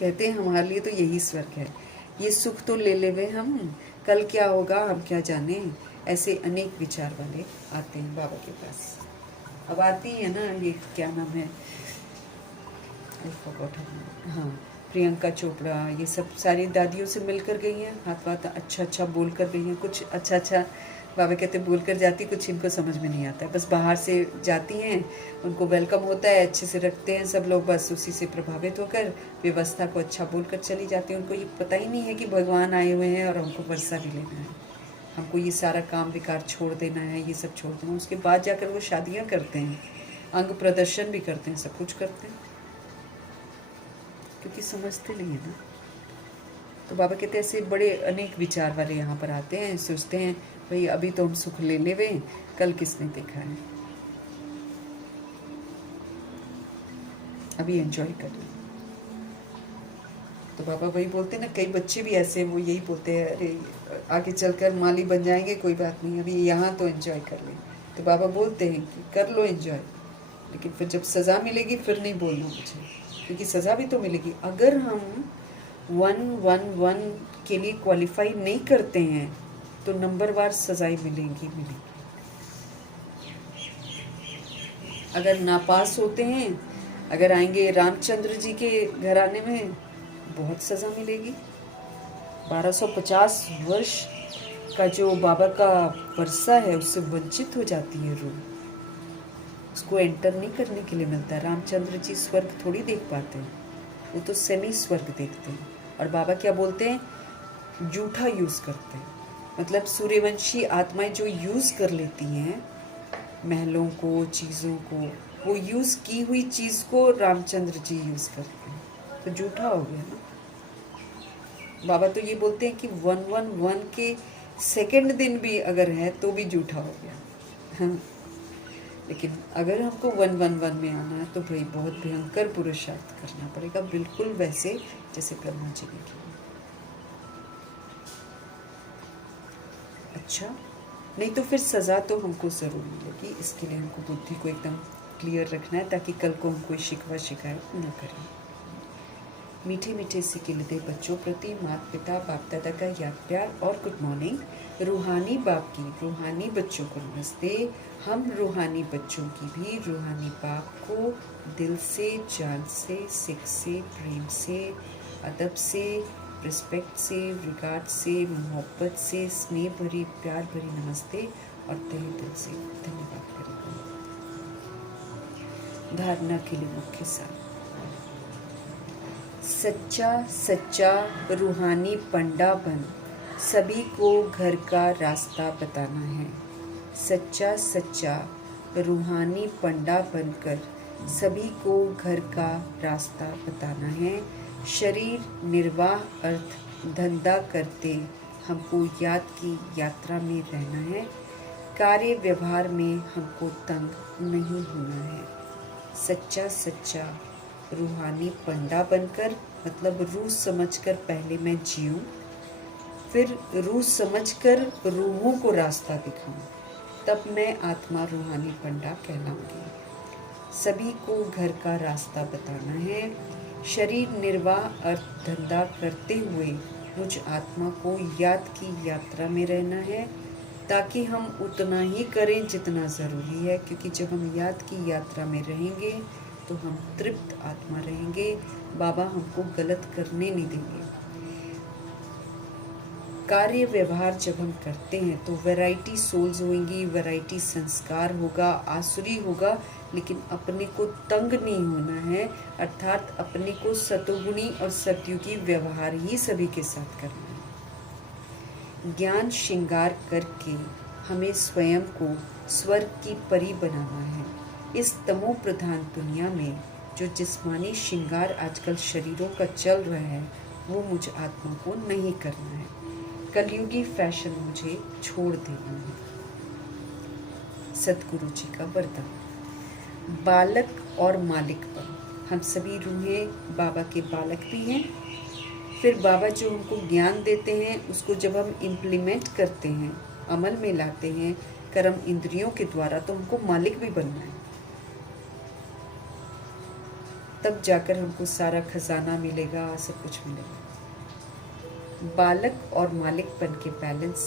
कहते हैं हमारे लिए तो यही स्वर्ग है, ये सुख तो ले लेवे हम, कल क्या होगा हम क्या जाने। ऐसे अनेक विचार वाले आते हैं बाबा के पास। अब आती है ना, ये क्या नाम है, हाँ, प्रियंका चोपड़ा, ये सब सारी दादियों से मिलकर गई हैं, हाथ वाथ अच्छा बोल कर गई हैं। कुछ अच्छा बाबा कहते बोल कर जाती, कुछ इनको समझ में नहीं आता है। बस बाहर से जाती हैं, उनको वेलकम होता है, अच्छे से रखते हैं सब लोग, बस उसी से प्रभावित होकर व्यवस्था को अच्छा बोल कर चली जाती हैं। उनको ये पता ही नहीं है कि भगवान आए हुए हैं और हमको वर्षा भी लेना है, हमको ये सारा काम विकार छोड़ देना है, ये सब छोड़ देना। उसके बाद जाकर वो शादियाँ करते हैं, अंग प्रदर्शन भी करते हैं, सब कुछ करते हैं, क्योंकि समझते नहीं है ना। तो बाबा कहते हैं ऐसे बड़े अनेक विचार वाले यहाँ पर आते हैं, सोचते हैं भाई अभी तो हम सुख ले लेवे, कल किसने देखा है, अभी एंजॉय कर ले। तो बाबा वही बोलते हैं ना, कई बच्चे भी ऐसे वो यही बोलते हैं, अरे आगे चलकर माली बन जाएंगे, कोई बात नहीं, अभी यहाँ तो एंजॉय कर ले। तो बाबा बोलते हैं कि कर लो एंजॉय, लेकिन फिर जब सज़ा मिलेगी फिर नहीं बोलना मुझे, क्योंकि सज़ा भी तो मिलेगी। अगर हम 111 के लिए क्वालिफाई नहीं करते हैं तो नंबरवार सजाएं मिलेंगी। अगर नापास होते हैं, अगर आएंगे रामचंद्र जी के घराने में, बहुत सज़ा मिलेगी। 1250 वर्ष का जो बाबा का वर्षा है उससे वंचित हो जाती है रूह, उसको एंटर नहीं करने के लिए मिलता है। रामचंद्र जी स्वर्ग थोड़ी देख पाते हैं, वो तो सेमी स्वर्ग देखते हैं। और बाबा क्या बोलते हैं, जूठा यूज़ करते हैं, मतलब सूर्यवंशी आत्माएं जो यूज़ कर लेती हैं महलों को, चीज़ों को, वो यूज़ की हुई चीज़ को रामचंद्र जी यूज़ करते हैं, तो जूठा हो गया ना। बाबा तो ये बोलते हैं कि 111 के सेकंड दिन भी अगर है तो भी जूठा हो गया। हाँ। लेकिन अगर हमको 111 में आना है तो भाई बहुत भयंकर पुरुषार्थ करना पड़ेगा, बिल्कुल वैसे जैसे ब्रह्मा जी ने किया। अच्छा, नहीं तो फिर सज़ा तो हमको ज़रूर मिलेगी। इसके लिए हमको बुद्धि को एकदम क्लियर रखना है, ताकि कल को हम कोई शिकवा शिकायत न करें। मीठे मीठे सिकिलदे बच्चों प्रति माता पिता बाप दादा का याद प्यार और गुड मॉर्निंग। रूहानी बाप की रूहानी बच्चों को नमस्ते। हम रूहानी बच्चों की भी रूहानी बाप को दिल से, जान से, सिख से, प्रेम से, अदब से, रिस्पेक्ट से, रिगार्ड से, मोहब्बत से, स्नेह भरी प्यार भरी नमस्ते और तहे दिल से धन्यवाद करेंगे। धारणा के लिए मुख्य सार, सच्चा सच्चा रूहानी पंडा बन सभी को घर का रास्ता बताना है। सच्चा सच्चा रूहानी पंडा बनकर सभी को घर का रास्ता बताना है। शरीर निर्वाह अर्थ धंधा करते हमको याद की यात्रा में रहना है। कार्य व्यवहार में हमको तंग नहीं होना है। सच्चा सच्चा रूहानी पंडा बनकर, मतलब रूह समझकर पहले मैं जीऊँ, फिर रूह समझकर रूहों को रास्ता दिखाऊं, तब मैं आत्मा रूहानी पंडा कहलाऊंगी। सभी को घर का रास्ता बताना है। शरीर निर्वाह अर्थ धंधा करते हुए मुझ आत्मा को याद की यात्रा में रहना है, ताकि हम उतना ही करें जितना ज़रूरी है, क्योंकि जब हम याद की यात्रा में रहेंगे तो हम तृप्त आत्मा रहेंगे। बाबा हमको गलत करने नहीं देंगे। कार्य व्यवहार जब हम करते हैं तो वैरायटी सोल्स होंगी, वैरायटी संस्कार होगा, आसुरी होगा, लेकिन अपने को तंग नहीं होना है, अर्थात अपने को सतोगुणी और सतयुगी व्यवहार ही सभी के साथ करना है। ज्ञान श्रृंगार करके हमें स्वयं को स्वर्ग की परी बनाना है। इस तमो प्रधान दुनिया में जो जिस्मानी श्रृंगार आजकल शरीरों का चल रहा है वो मुझ आत्मा को नहीं करना है। कलयुगी फैशन मुझे छोड़ देना है। सतगुरु जी का वरदान। बालक और मालिकपन। हम सभी रूहें बाबा के बालक भी हैं। फिर बाबा जो हमको ज्ञान देते हैं उसको जब हम इम्प्लीमेंट करते हैं, अमल में लाते हैं कर्म इंद्रियों के द्वारा, तो हमको मालिक भी बनना है। तब जाकर हमको सारा खजाना मिलेगा, सब कुछ मिलेगा। बालक और मालिकपन के बैलेंस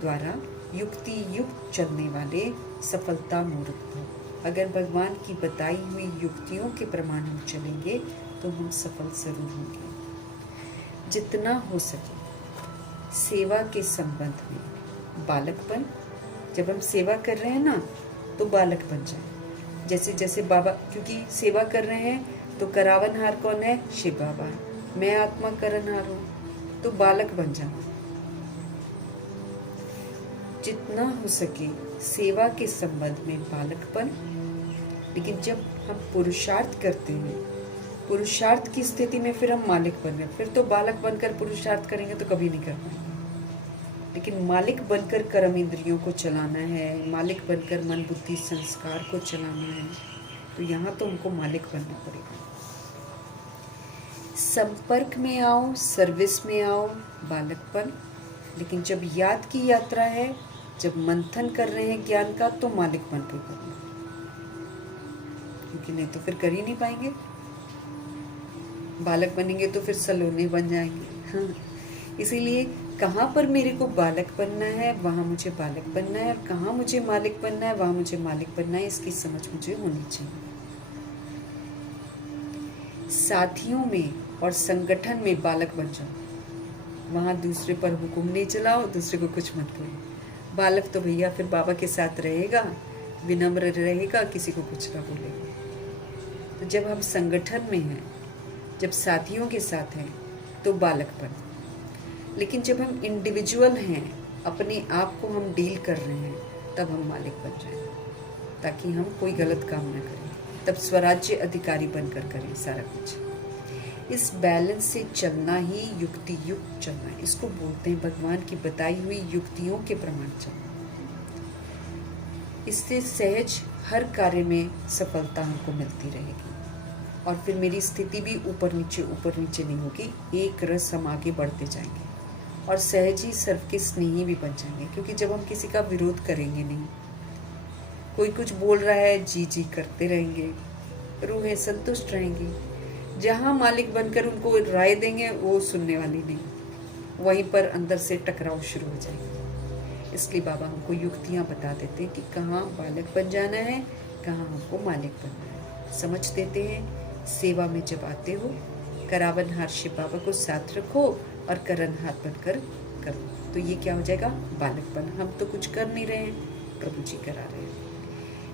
द्वारा युक्ति युक्त चलने वाले सफलता मूर्त भव। अगर भगवान की बताई हुई युक्तियों के प्रमाण हम चलेंगे तो हम सफल जरूर होंगे। जितना हो सके सेवा के संबंध में बालकपन। जब हम सेवा कर रहे हैं ना तो बालक बन जाए। जैसे जैसे बाबा, क्योंकि सेवा कर रहे हैं तो करावनहार कौन है? शिव बाबा। मैं आत्मा करनहार हूँ, तो बालक बन जाओ। जितना हो सके सेवा के संबंध में बालकपन। लेकिन जब हम पुरुषार्थ करते हैं, पुरुषार्थ की स्थिति में फिर हम मालिक बन गए। फिर तो बालक बनकर पुरुषार्थ करेंगे तो कभी नहीं कर पाएंगे। लेकिन मालिक बनकर कर्म इंद्रियों को चलाना है, मालिक बनकर मन बुद्धि संस्कार को चलाना है, तो यहाँ तो हमको मालिक बनना पड़ेगा। संपर्क में आओ, सर्विस में आओ, बालकपन। लेकिन जब याद की यात्रा है, जब मंथन कर रहे हैं ज्ञान का, तो मालिक बन के करना, क्योंकि नहीं तो फिर कर ही नहीं पाएंगे। बालक बनेंगे तो फिर सलोने बन जाएंगे। हाँ, इसीलिए कहाँ पर मेरे को बालक बनना है वहाँ मुझे बालक बनना है, और कहाँ मुझे मालिक बनना है वहाँ मुझे मालिक बनना है, इसकी समझ मुझे होनी चाहिए। साथियों में और संगठन में बालक बन जाओ। वहाँ दूसरे पर हुक्म नहीं चलाओ, दूसरे को कुछ मत बोलो। बालक तो भैया फिर बाबा के साथ रहेगा, विनम्र रहेगा, किसी को कुछ ना बोलेगा। तो जब हम संगठन में हैं, जब साथियों के साथ हैं, तो बालकपन। लेकिन जब हम इंडिविजुअल हैं, अपने आप को हम डील कर रहे हैं, तब हम मालिक बन जाएं, ताकि हम कोई गलत काम ना करें। तब स्वराज्य अधिकारी बनकर करें सारा कुछ। इस बैलेंस से चलना ही युक्ति युक्त चलना है। इसको बोलते हैं भगवान की बताई हुई युक्तियों के प्रमाण चलना। इससे सहज हर कार्य में सफलता हमको मिलती रहेगी, और फिर मेरी स्थिति भी ऊपर नीचे नहीं होगी। एक रस हम आगे बढ़ते जाएंगे, और सहज ही सर्व के स्नेही भी बन जाएंगे। क्योंकि जब हम किसी का विरोध करेंगे नहीं, कोई कुछ बोल रहा है जी जी करते रहेंगे, रूहें संतुष्ट रहेंगी। जहाँ मालिक बनकर उनको राय देंगे वो सुनने वाली नहीं, वहीं पर अंदर से टकराव शुरू हो जाएगा। इसलिए बाबा हमको युक्तियाँ बता देते हैं कि कहाँ बालक बन जाना है, कहाँ हमको मालिक बनना है। समझ देते हैं। सेवा में जब आते हो, करावनहार शिव बाबा को साथ रखो और करनहार बनकर करो, तो ये क्या हो जाएगा? बालकपन। हम तो कुछ कर नहीं रहे हैं, प्रभु जी करा रहे हैं।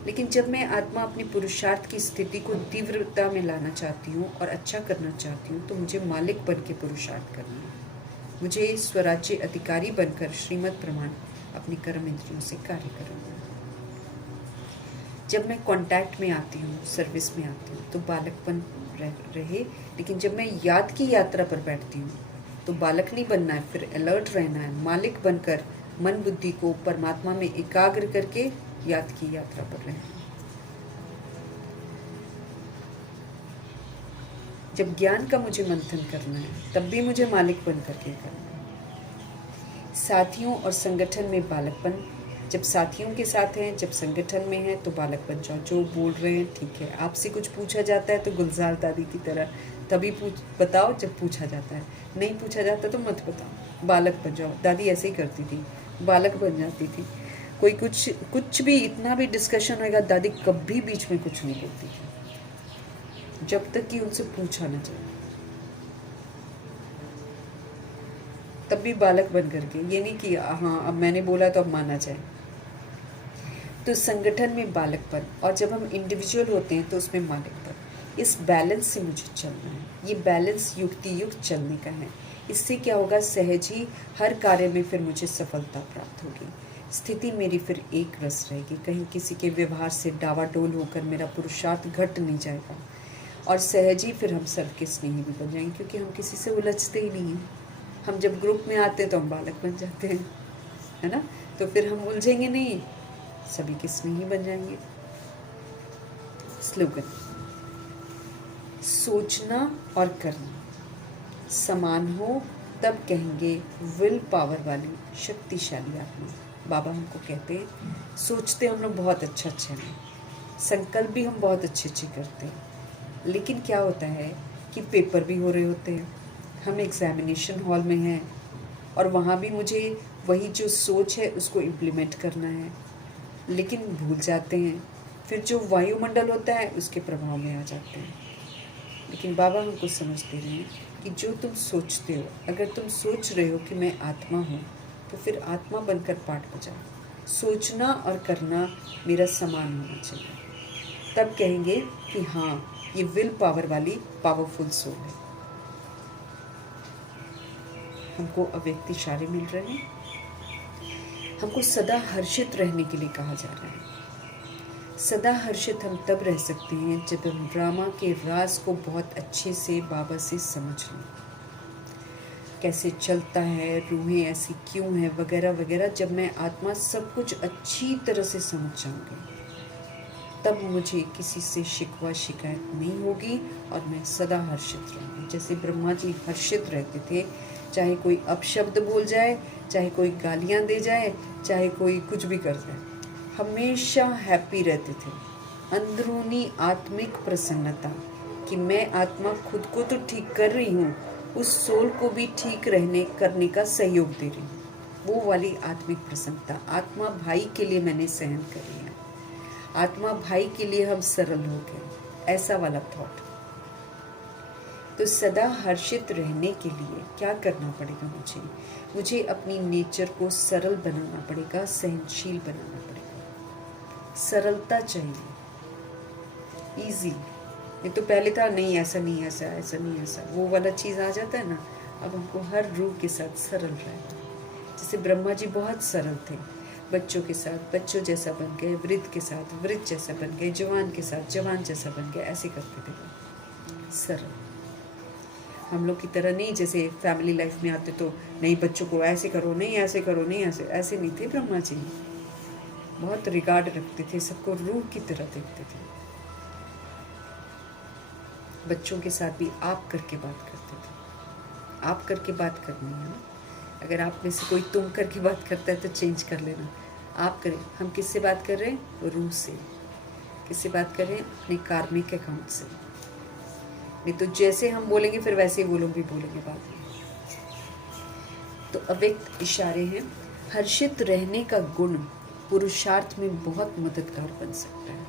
लेकिन जब मैं आत्मा अपनी पुरुषार्थ की स्थिति को तीव्रता में लाना चाहती हूँ और अच्छा करना चाहती हूँ, तो मुझे मालिक बन के पुरुषार्थ करना है। मुझे स्वराज्य अधिकारी बनकर श्रीमद् प्रमाण अपनी कर्म इंद्रियों से कार्य करना है। जब मैं कांटेक्ट में आती हूँ, सर्विस में आती हूँ, तो बालकपन रहे। लेकिन जब मैं याद की यात्रा पर बैठती हूँ तो बालक नहीं बनना है, फिर अलर्ट रहना है। मालिक बनकर मन बुद्धि को परमात्मा में एकाग्र करके याद की यात्रा पर रहना। जब ज्ञान का मुझे मंथन करना है, तब भी मुझे मालिक बन करके करना है। साथियों और संगठन में बालकपन। जब साथियों के साथ हैं, जब संगठन में हैं, तो बालक बन जाओ। जो बोल रहे हैं ठीक है। आपसे कुछ पूछा जाता है तो गुलजार दादी की तरह तभी बताओ जब पूछा जाता है, नहीं पूछा जाता तो मत बताओ। बालक बन जाओ। दादी ऐसे ही करती थी, बालक बन जाती थी। कोई कुछ भी इतना भी डिस्कशन होगा, दादी कभी बीच में कुछ नहीं बोलती थी, जब तक कि उनसे पूछा ना जाए। तब भी बालक बन करके, ये नहीं कि हाँ अब मैंने बोला तो अब माना जाए। तो संगठन में बालकपन, और जब हम इंडिविजुअल होते हैं तो उसमें मालिकपन। इस बैलेंस से मुझे चलना है। ये बैलेंस युक्ति युक्त चलने का है। इससे क्या होगा? सहज ही हर कार्य में फिर मुझे सफलता प्राप्त होगी। स्थिति मेरी फिर एक रस रहेगी, कहीं किसी के व्यवहार से डावाडोल होकर मेरा पुरुषार्थ घट नहीं जाएगा, और सहज ही फिर हम सबके स्नेही भी बन जाएंगे, क्योंकि हम किसी से उलझते ही नहीं हैं। हम जब ग्रुप में आते हैं तो हम बालक बन जाते हैं, है ना, तो फिर हम उलझेंगे नहीं, सभी के स्नेही बन जाएंगे। स्लोगन: सोचना और करना समान हो तब कहेंगे विल पावर वाली शक्तिशाली आत्मा। बाबा हमको कहते हैं सोचते हम लोग बहुत अच्छा हैं, संकल्प भी हम बहुत अच्छे करते हैं, लेकिन क्या होता है कि पेपर भी हो रहे होते हैं, हम एग्जामिनेशन हॉल में हैं और वहाँ भी मुझे वही जो सोच है उसको इम्प्लीमेंट करना है, लेकिन भूल जाते हैं, फिर जो वायुमंडल होता है उसके प्रभाव में आ जाते हैं। लेकिन बाबा हमको समझ दे रहे हैं कि जो तुम सोचते हो, अगर तुम सोच रहे हो कि मैं आत्मा हूँ, तो फिर आत्मा बनकर पाठ बजाओ। सोचना और करना मेरा समान होना चाहिए, तब कहेंगे कि हाँ, ये विल पावर वाली पावरफुल सोल है। हमको अव्यक्त इशारे मिल रहे हैं, हमको सदा हर्षित रहने के लिए कहा जा रहा है। सदा हर्षित हम तब रह सकते हैं जब हम ड्रामा के राज को बहुत अच्छे से बाबा से समझ लें, कैसे चलता है, रूहें ऐसी क्यों हैं, वगैरह वगैरह। जब मैं आत्मा सब कुछ अच्छी तरह से समझ जाऊंगी, तब मुझे किसी से शिकवा शिकायत नहीं होगी और मैं सदा हर्षित रहूँगी। जैसे ब्रह्मा जी हर्षित रहते थे, चाहे कोई अपशब्द बोल जाए, चाहे कोई गालियाँ दे जाए, चाहे कोई कुछ भी कर जाए, हमेशा हैप्पी रहते थे। अंदरूनी आत्मिक प्रसन्नता कि मैं आत्मा खुद को तो ठीक कर रही हूँ, उस सोल को भी ठीक करने का सहयोग दे रही हूँ, वो वाली आत्मिक प्रसन्नता। आत्मा भाई के लिए मैंने सहन कर लिया, आत्मा भाई के लिए हम सरल हो गए, ऐसा वाला थॉट। तो सदा हर्षित रहने के लिए क्या करना पड़ेगा? मुझे अपनी नेचर को सरल बनाना पड़ेगा, सहनशील बनाना पड़ेगा। सरलता चाहिए, इजी। ये तो पहले था नहीं, ऐसा नहीं, ऐसा ऐसा नहीं, ऐसा, वो वाला चीज़ आ जाता है ना। अब हमको हर रूह के साथ सरल रहना। जैसे ब्रह्मा जी बहुत सरल थे, बच्चों के साथ बच्चों जैसा बन गए, वृद्ध के साथ वृद्ध जैसा बन गए, जवान के साथ जवान जैसा बन गए, ऐसे करते थे सरल। हम लोग की तरह नहीं, जैसे फैमिली लाइफ में आते तो नहीं, बच्चों को ऐसे करो, नहीं ऐसे करो, नहीं ऐसे नहीं थे ब्रह्मा जी। बहुत रिगार्ड रखते थे, सबको रूह की तरह देखते थे। बच्चों के साथ भी आप करके बात करते थे। आप करके बात करनी है ना। अगर आप में से कोई तुम करके बात करता है तो चेंज कर लेना, आप करें। हम किससे बात कर रहे हैं? रूह से। किससे बात कर रहे हैं? अपने कार्मिक अकाउंट से। नहीं तो जैसे हम बोलेंगे फिर वैसे ही वो लोग भी बोलेंगे बाद में। तो अव्यक्त इशारे हैं। हर्षित रहने का गुण पुरुषार्थ में बहुत मददगार बन सकता है।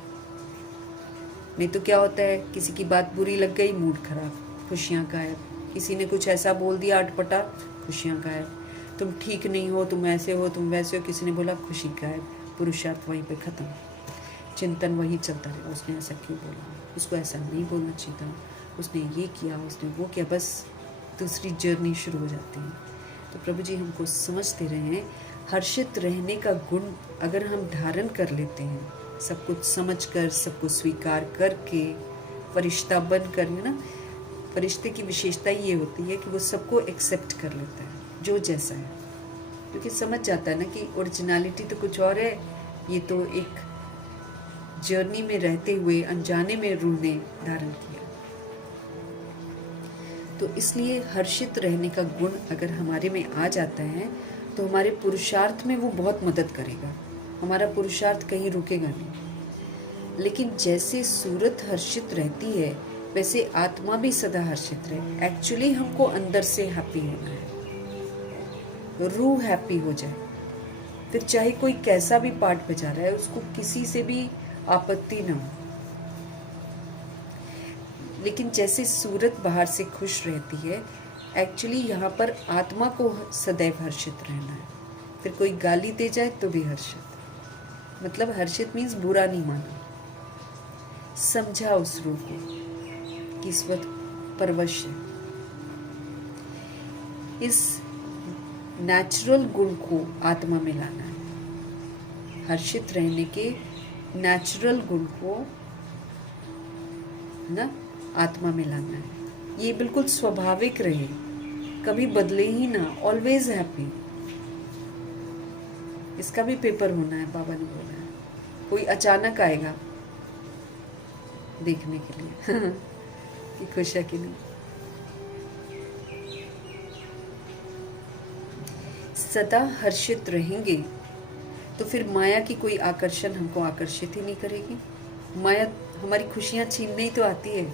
नहीं तो क्या होता है, किसी की बात बुरी लग गई, मूड खराब, खुशियाँ गायब। किसी ने कुछ ऐसा बोल दिया अटपटा, खुशियाँ गायब। तुम ठीक नहीं हो, तुम ऐसे हो, तुम वैसे हो, किसी ने बोला, खुशी गायब, पुरुषार्थ वहीं पे ख़त्म। चिंतन वही चलता रहे, उसने ऐसा क्यों बोला, उसको ऐसा नहीं बोलना चाहिए था, उसने ये किया, उसने वो किया, बस दूसरी जर्नी शुरू हो जाती है। तो प्रभु जी हमको समझ दे रहे हैं, हर्षित रहने का गुण अगर हम धारण कर लेते हैं, सब कुछ समझ कर, सबको स्वीकार करके, फरिश्ता बन कर, है ना। फरिश्ते की विशेषता ये होती है कि वो सबको एक्सेप्ट कर लेता है जो जैसा है, क्योंकि समझ जाता है ना कि ओरिजिनलिटी तो कुछ और है, ये तो एक जर्नी में रहते हुए अनजाने में रूह ने धारण किया। तो इसलिए हर्षित रहने का गुण अगर हमारे में आ जाता है तो हमारे पुरुषार्थ में वो बहुत मदद करेगा, हमारा पुरुषार्थ कहीं रुकेगा नहीं। लेकिन जैसे सूरत हर्षित रहती है वैसे आत्मा भी सदा हर्षित रहे। एक्चुअली हमको अंदर से हैप्पी होना है, रूह हैप्पी हो जाए, फिर चाहे कोई कैसा भी पार्ट बजा रहा है उसको किसी से भी आपत्ति ना हो। लेकिन जैसे सूरत बाहर से खुश रहती है, एक्चुअली यहाँ पर आत्मा को सदैव हर्षित रहना है। फिर कोई गाली दे जाए तो भी हर्षित, मतलब हर्षित मीन्स बुरा नहीं माना, समझा उस रूह को कि इस वक्त परवश है। इस नेचुरल गुण को आत्मा में लाना है। हर्षित रहने के नेचुरल गुण को ना आत्मा में लाना है। ये बिल्कुल स्वाभाविक रहे, कभी बदले ही ना, ऑलवेज हैप्पी। इसका भी पेपर होना है, बाबा ने बोला है। कोई अचानक आएगा देखने के लिए कि खुश है कि नहीं। सदा हर्षित रहेंगे तो फिर माया की कोई आकर्षण हमको आकर्षित ही नहीं करेगी। माया हमारी खुशियाँ छीनने ही तो आती है,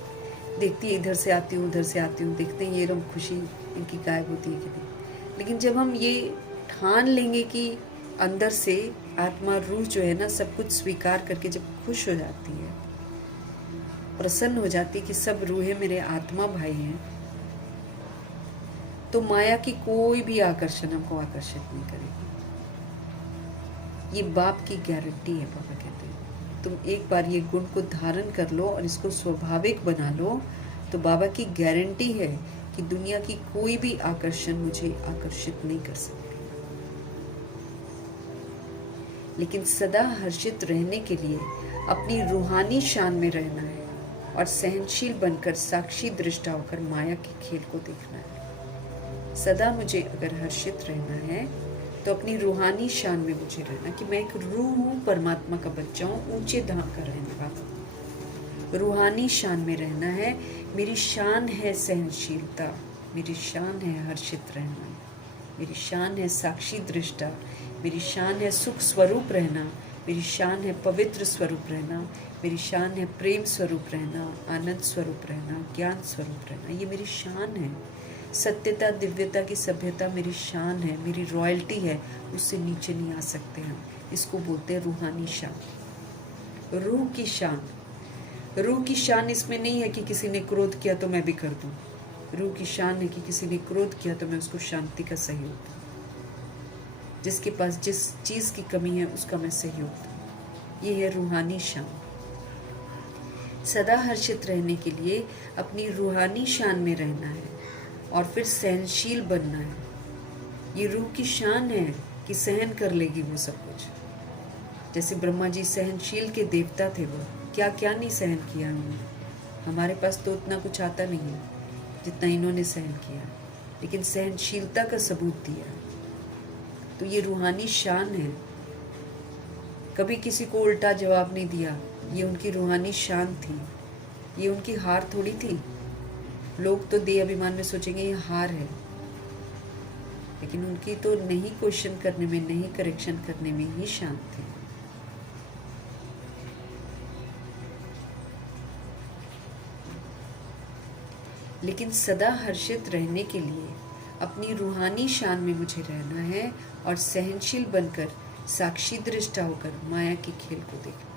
देखती है इधर से आती हूँ उधर से आती हूँ, देखते हैं ये रम खुशी इनकी गायब होती है कि नहीं। लेकिन जब हम ये ठान लेंगे कि अंदर से आत्मा रूह जो है ना सब कुछ स्वीकार करके जब खुश हो जाती है, प्रसन्न हो जाती है कि सब रूहें मेरे आत्मा भाई हैं, तो माया की कोई भी आकर्षण हमको आकर्षित नहीं करेगी। ये बाप की गारंटी है। बाबा कहते हैं तुम एक बार ये गुण को धारण कर लो और इसको स्वाभाविक बना लो, तो बाबा की गारंटी है कि दुनिया की कोई भी आकर्षण मुझे आकर्षित नहीं कर सकती। लेकिन सदा हर्षित रहने के लिए अपनी रूहानी शान में रहना है और सहनशील बनकर साक्षी दृष्टा होकर माया के खेल को देखना है। सदा मुझे अगर हर्षित रहना है तो अपनी रूहानी शान में मुझे रहना कि मैं एक रूह हूँ, परमात्मा का बच्चा हूँ, ऊंचे धाम का रहने वाला। रूहानी शान में रहना है। मेरी शान है सहनशीलता, मेरी शान है हर्षित रहना, मेरी शान है साक्षी दृष्टा, मेरी शान है सुख स्वरूप रहना, मेरी शान है पवित्र स्वरूप रहना, मेरी शान है प्रेम स्वरूप रहना, आनंद स्वरूप रहना, ज्ञान स्वरूप रहना। ये मेरी शान है। सत्यता, दिव्यता की सभ्यता मेरी शान है, मेरी रॉयल्टी है, उससे नीचे नहीं आ सकते हम। इसको बोलते हैं रूहानी शान, रूह की शान। रूह की शान इसमें नहीं है कि किसी ने क्रोध किया तो मैं भी कर दूं। रूह की शान है कि किसी ने क्रोध किया तो मैं उसको शांति का सहयोग दूं। जिसके पास जिस चीज़ की कमी है उसका मैं सहयोग दूं। ये है रूहानी शान। सदा हर्षित रहने के लिए अपनी रूहानी शान में रहना है और फिर सहनशील बनना है। ये रूह की शान है कि सहन कर लेगी वो सब कुछ। जैसे ब्रह्मा जी सहनशील के देवता थे, वो क्या क्या नहीं सहन किया उन्होंने। हमारे पास तो उतना कुछ आता नहीं है जितना इन्होंने सहन किया, लेकिन सहनशीलता का सबूत दिया। तो ये रूहानी शान है। कभी किसी को उल्टा जवाब नहीं दिया, ये उनकी रूहानी शान थी। ये उनकी हार थोड़ी थी। लोग तो देह अभिमान में सोचेंगे ये हार है, लेकिन उनकी तो नहीं क्वेश्चन करने में, नहीं करेक्शन करने में ही शान थी। लेकिन सदा हर्षित रहने के लिए अपनी रूहानी शान में मुझे रहना है और सहनशील बनकर साक्षी दृष्टा होकर माया के खेल को देखना है।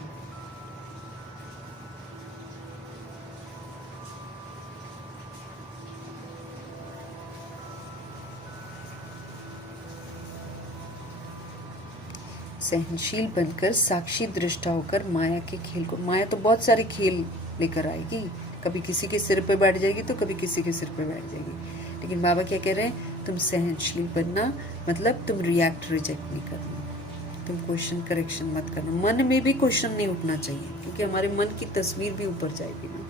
सहनशील बनकर साक्षी दृष्टा होकर माया के खेल को। माया तो बहुत सारे खेल लेकर आएगी, कभी किसी के सिर पे बैठ जाएगी तो कभी किसी के सिर पे बैठ जाएगी। लेकिन बाबा क्या कह रहे हैं, तुम सहनशील बनना, मतलब तुम रिएक्ट रिजेक्ट नहीं करना, तुम क्वेश्चन करेक्शन मत करना। मन में भी क्वेश्चन नहीं उठना चाहिए, क्योंकि हमारे मन की तस्वीर भी ऊपर जाएगी ना।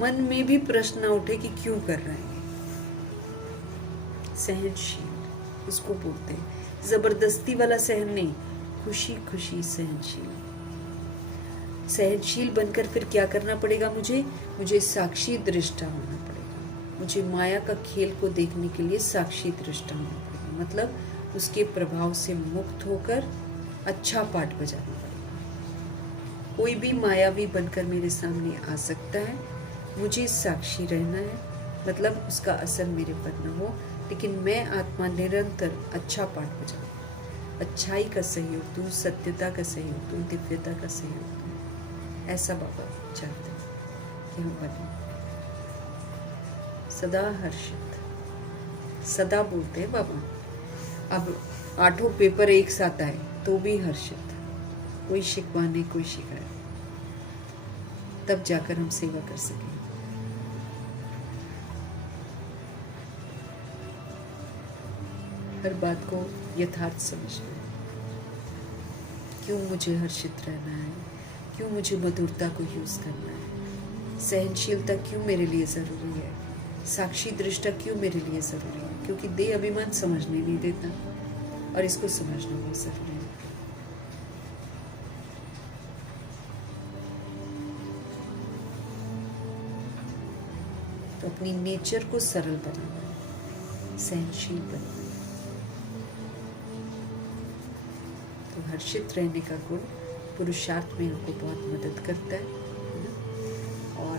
मन में भी प्रश्न ना उठे कि क्यों कर रहे हैं। सहनशील उसको बोलते हैं, जबरदस्ती वाला सहन नहीं, खुशी खुशी सहनशील। सहनशील बनकर फिर क्या करना पड़ेगा मुझे साक्षी दृष्टा होना पड़ेगा। मुझे माया का खेल को देखने के लिए साक्षी दृष्टा होना पड़ेगा, मतलब उसके प्रभाव से मुक्त होकर अच्छा पाठ बजाना पड़ेगा। कोई भी मायावी बनकर मेरे सामने आ सकता है, मुझे साक्षी रहना है, मतलब उसका असर मेरे पर न हो, लेकिन मैं आत्मा निरंतर अच्छा पाठ बजाऊं, अच्छाई का सहयोग दूं, सत्यता का सहयोग दूं, दिव्यता का सहयोग दूं। ऐसा बाबा चाहते हैं कि हम बने सदा हर्षित। सदा बोलते हैं बाबा। अब 8 पेपर एक साथ आए तो भी हर्षित, कोई शिकवा नहीं, कोई शिकायत, तब जाकर हम सेवा कर सकें। हर बात को यथार्थ समझना है। क्यों मुझे हर्षित रहना है, क्यों मुझे मधुरता को यूज़ करना है, सहनशीलता क्यों मेरे लिए ज़रूरी है, साक्षी दृष्टा क्यों मेरे लिए ज़रूरी है, क्योंकि देह अभिमान समझने नहीं देता और इसको समझना बहुत ज़रूरी है। तो अपनी नेचर को सरल बनाना है, सहनशील बनना है। तो हर्षित रहने का गुण पुरुषार्थ में हमको बहुत मदद करता है ना। और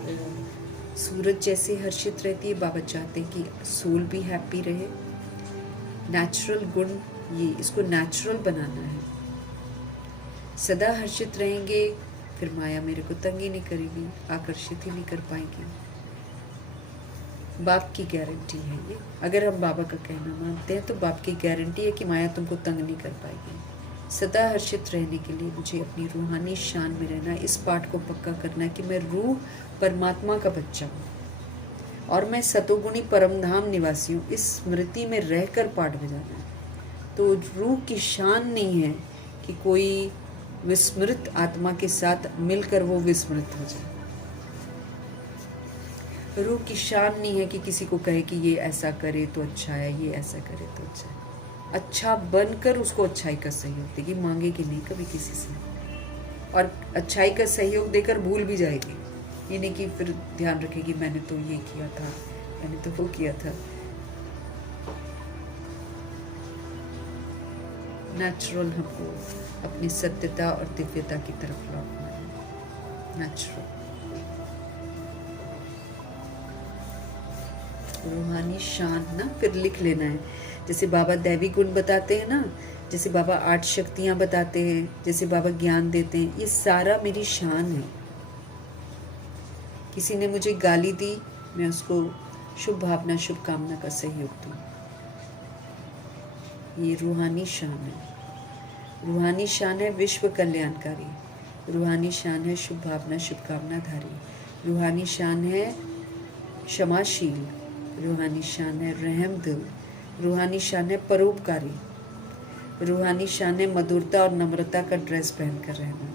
सूरज जैसे हर्षित रहती है, बाबा चाहते हैं कि सोल भी हैप्पी रहे। नेचुरल गुण ये, इसको नेचुरल बनाना है। सदा हर्षित रहेंगे फिर माया मेरे को तंग ही नहीं करेगी, आकर्षित ही नहीं कर पाएगी। बाप की गारंटी है ये। अगर हम बाबा का कहना मानते हैं तो बाप की गारंटी है कि माया तुमको तंग नहीं कर पाएगी। सदा हर्षित रहने के लिए मुझे अपनी रूहानी शान में रहना, इस पाठ को पक्का करना है कि मैं रूह परमात्मा का बच्चा हूँ और मैं सतोगुणी परमधाम निवासी हूँ। इस स्मृति में रहकर पाठ बजाना है। तो रूह की शान नहीं है कि कोई विस्मृत आत्मा के साथ मिलकर वो विस्मृत हो जाए। रूह की शान नहीं है कि किसी को कहे कि ये ऐसा करे तो अच्छा है, ये ऐसा करे तो अच्छा है। अच्छा बनकर उसको अच्छाई का सहयोग देगी, मांगेगी नहीं कभी किसी से, और अच्छाई का सहयोग देकर भूल भी जाएगी। ये नहीं कि फिर ध्यान रखेगी मैंने तो ये किया था, मैंने तो वो किया था। नेचुरल हमको अपनी सत्यता और दिव्यता की तरफ लौटना है। नेचुरल रूहानी शान ना, फिर लिख लेना है। जैसे बाबा दैवी गुण बताते हैं ना, जैसे बाबा 8 शक्तियाँ बताते हैं, जैसे बाबा ज्ञान देते हैं, ये सारा मेरी शान है। किसी ने मुझे गाली दी, मैं उसको शुभ भावना शुभकामना का सहयोग दूँ। ये रूहानी शान है। रूहानी शान है विश्व कल्याणकारी, रूहानी शान है शुभ भावना शुभकामनाधारी, रूहानी शान है क्षमाशील, रूहानी शान है रहम दिल, रूहानी शान है परोपकारी, रूहानी शान है मधुरता और नम्रता का ड्रेस पहनकर रहना।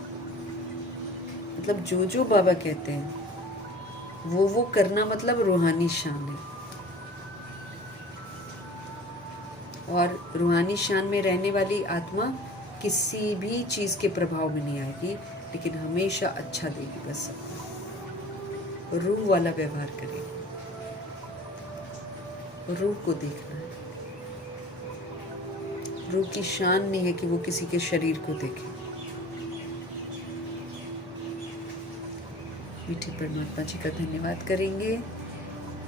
मतलब जो जो बाबा कहते हैं वो करना, मतलब रूहानी शान है। और रूहानी शान में रहने वाली आत्मा किसी भी चीज़ के प्रभाव में नहीं आएगी, लेकिन हमेशा अच्छा देगी, बस सबको रूह वाला व्यवहार करेगी। रूह को देखना है। रूह की शान नहीं है कि वो किसी के शरीर को देखे। मीठे परमात्मा जी का धन्यवाद करेंगे,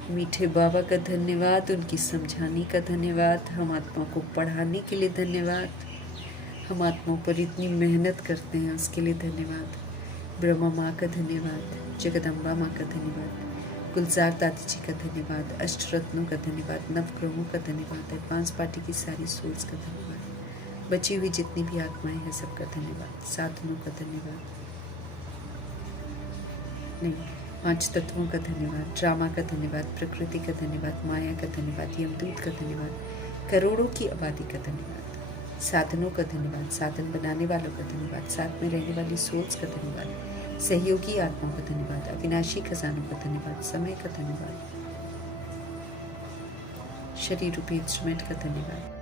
मीठे बाबा का धन्यवाद, उनकी समझाने का धन्यवाद, हम आत्मा को पढ़ाने के लिए धन्यवाद, हम आत्माओं पर इतनी मेहनत करते हैं उसके लिए धन्यवाद। ब्रह्मा माँ का धन्यवाद, जगदम्बा माँ का धन्यवाद, गुलजार दादी जी का धन्यवाद, अष्टरत्नों का धन्यवाद, नवग्रहों का धन्यवाद, एडवांस पार्टी की सारी सोल्स का धन्यवाद, बची हुई जितनी भी आत्माएं हैं सबका धन्यवाद, साधनों का धन्यवाद, नहीं 5 तत्वों का धन्यवाद, ड्रामा का धन्यवाद, प्रकृति का धन्यवाद, माया का धन्यवाद, यमदूत का धन्यवाद, करोड़ों की आबादी का धन्यवाद, साधनों का धन्यवाद, साधन बनाने वालों का धन्यवाद, साथ में रहने वाली सोच का धन्यवाद, सहयोगी आत्माओं का धन्यवाद, अविनाशी खजानों का धन्यवाद, समय का धन्यवाद, शरीर रूपी इंस्ट्रूमेंट का धन्यवाद।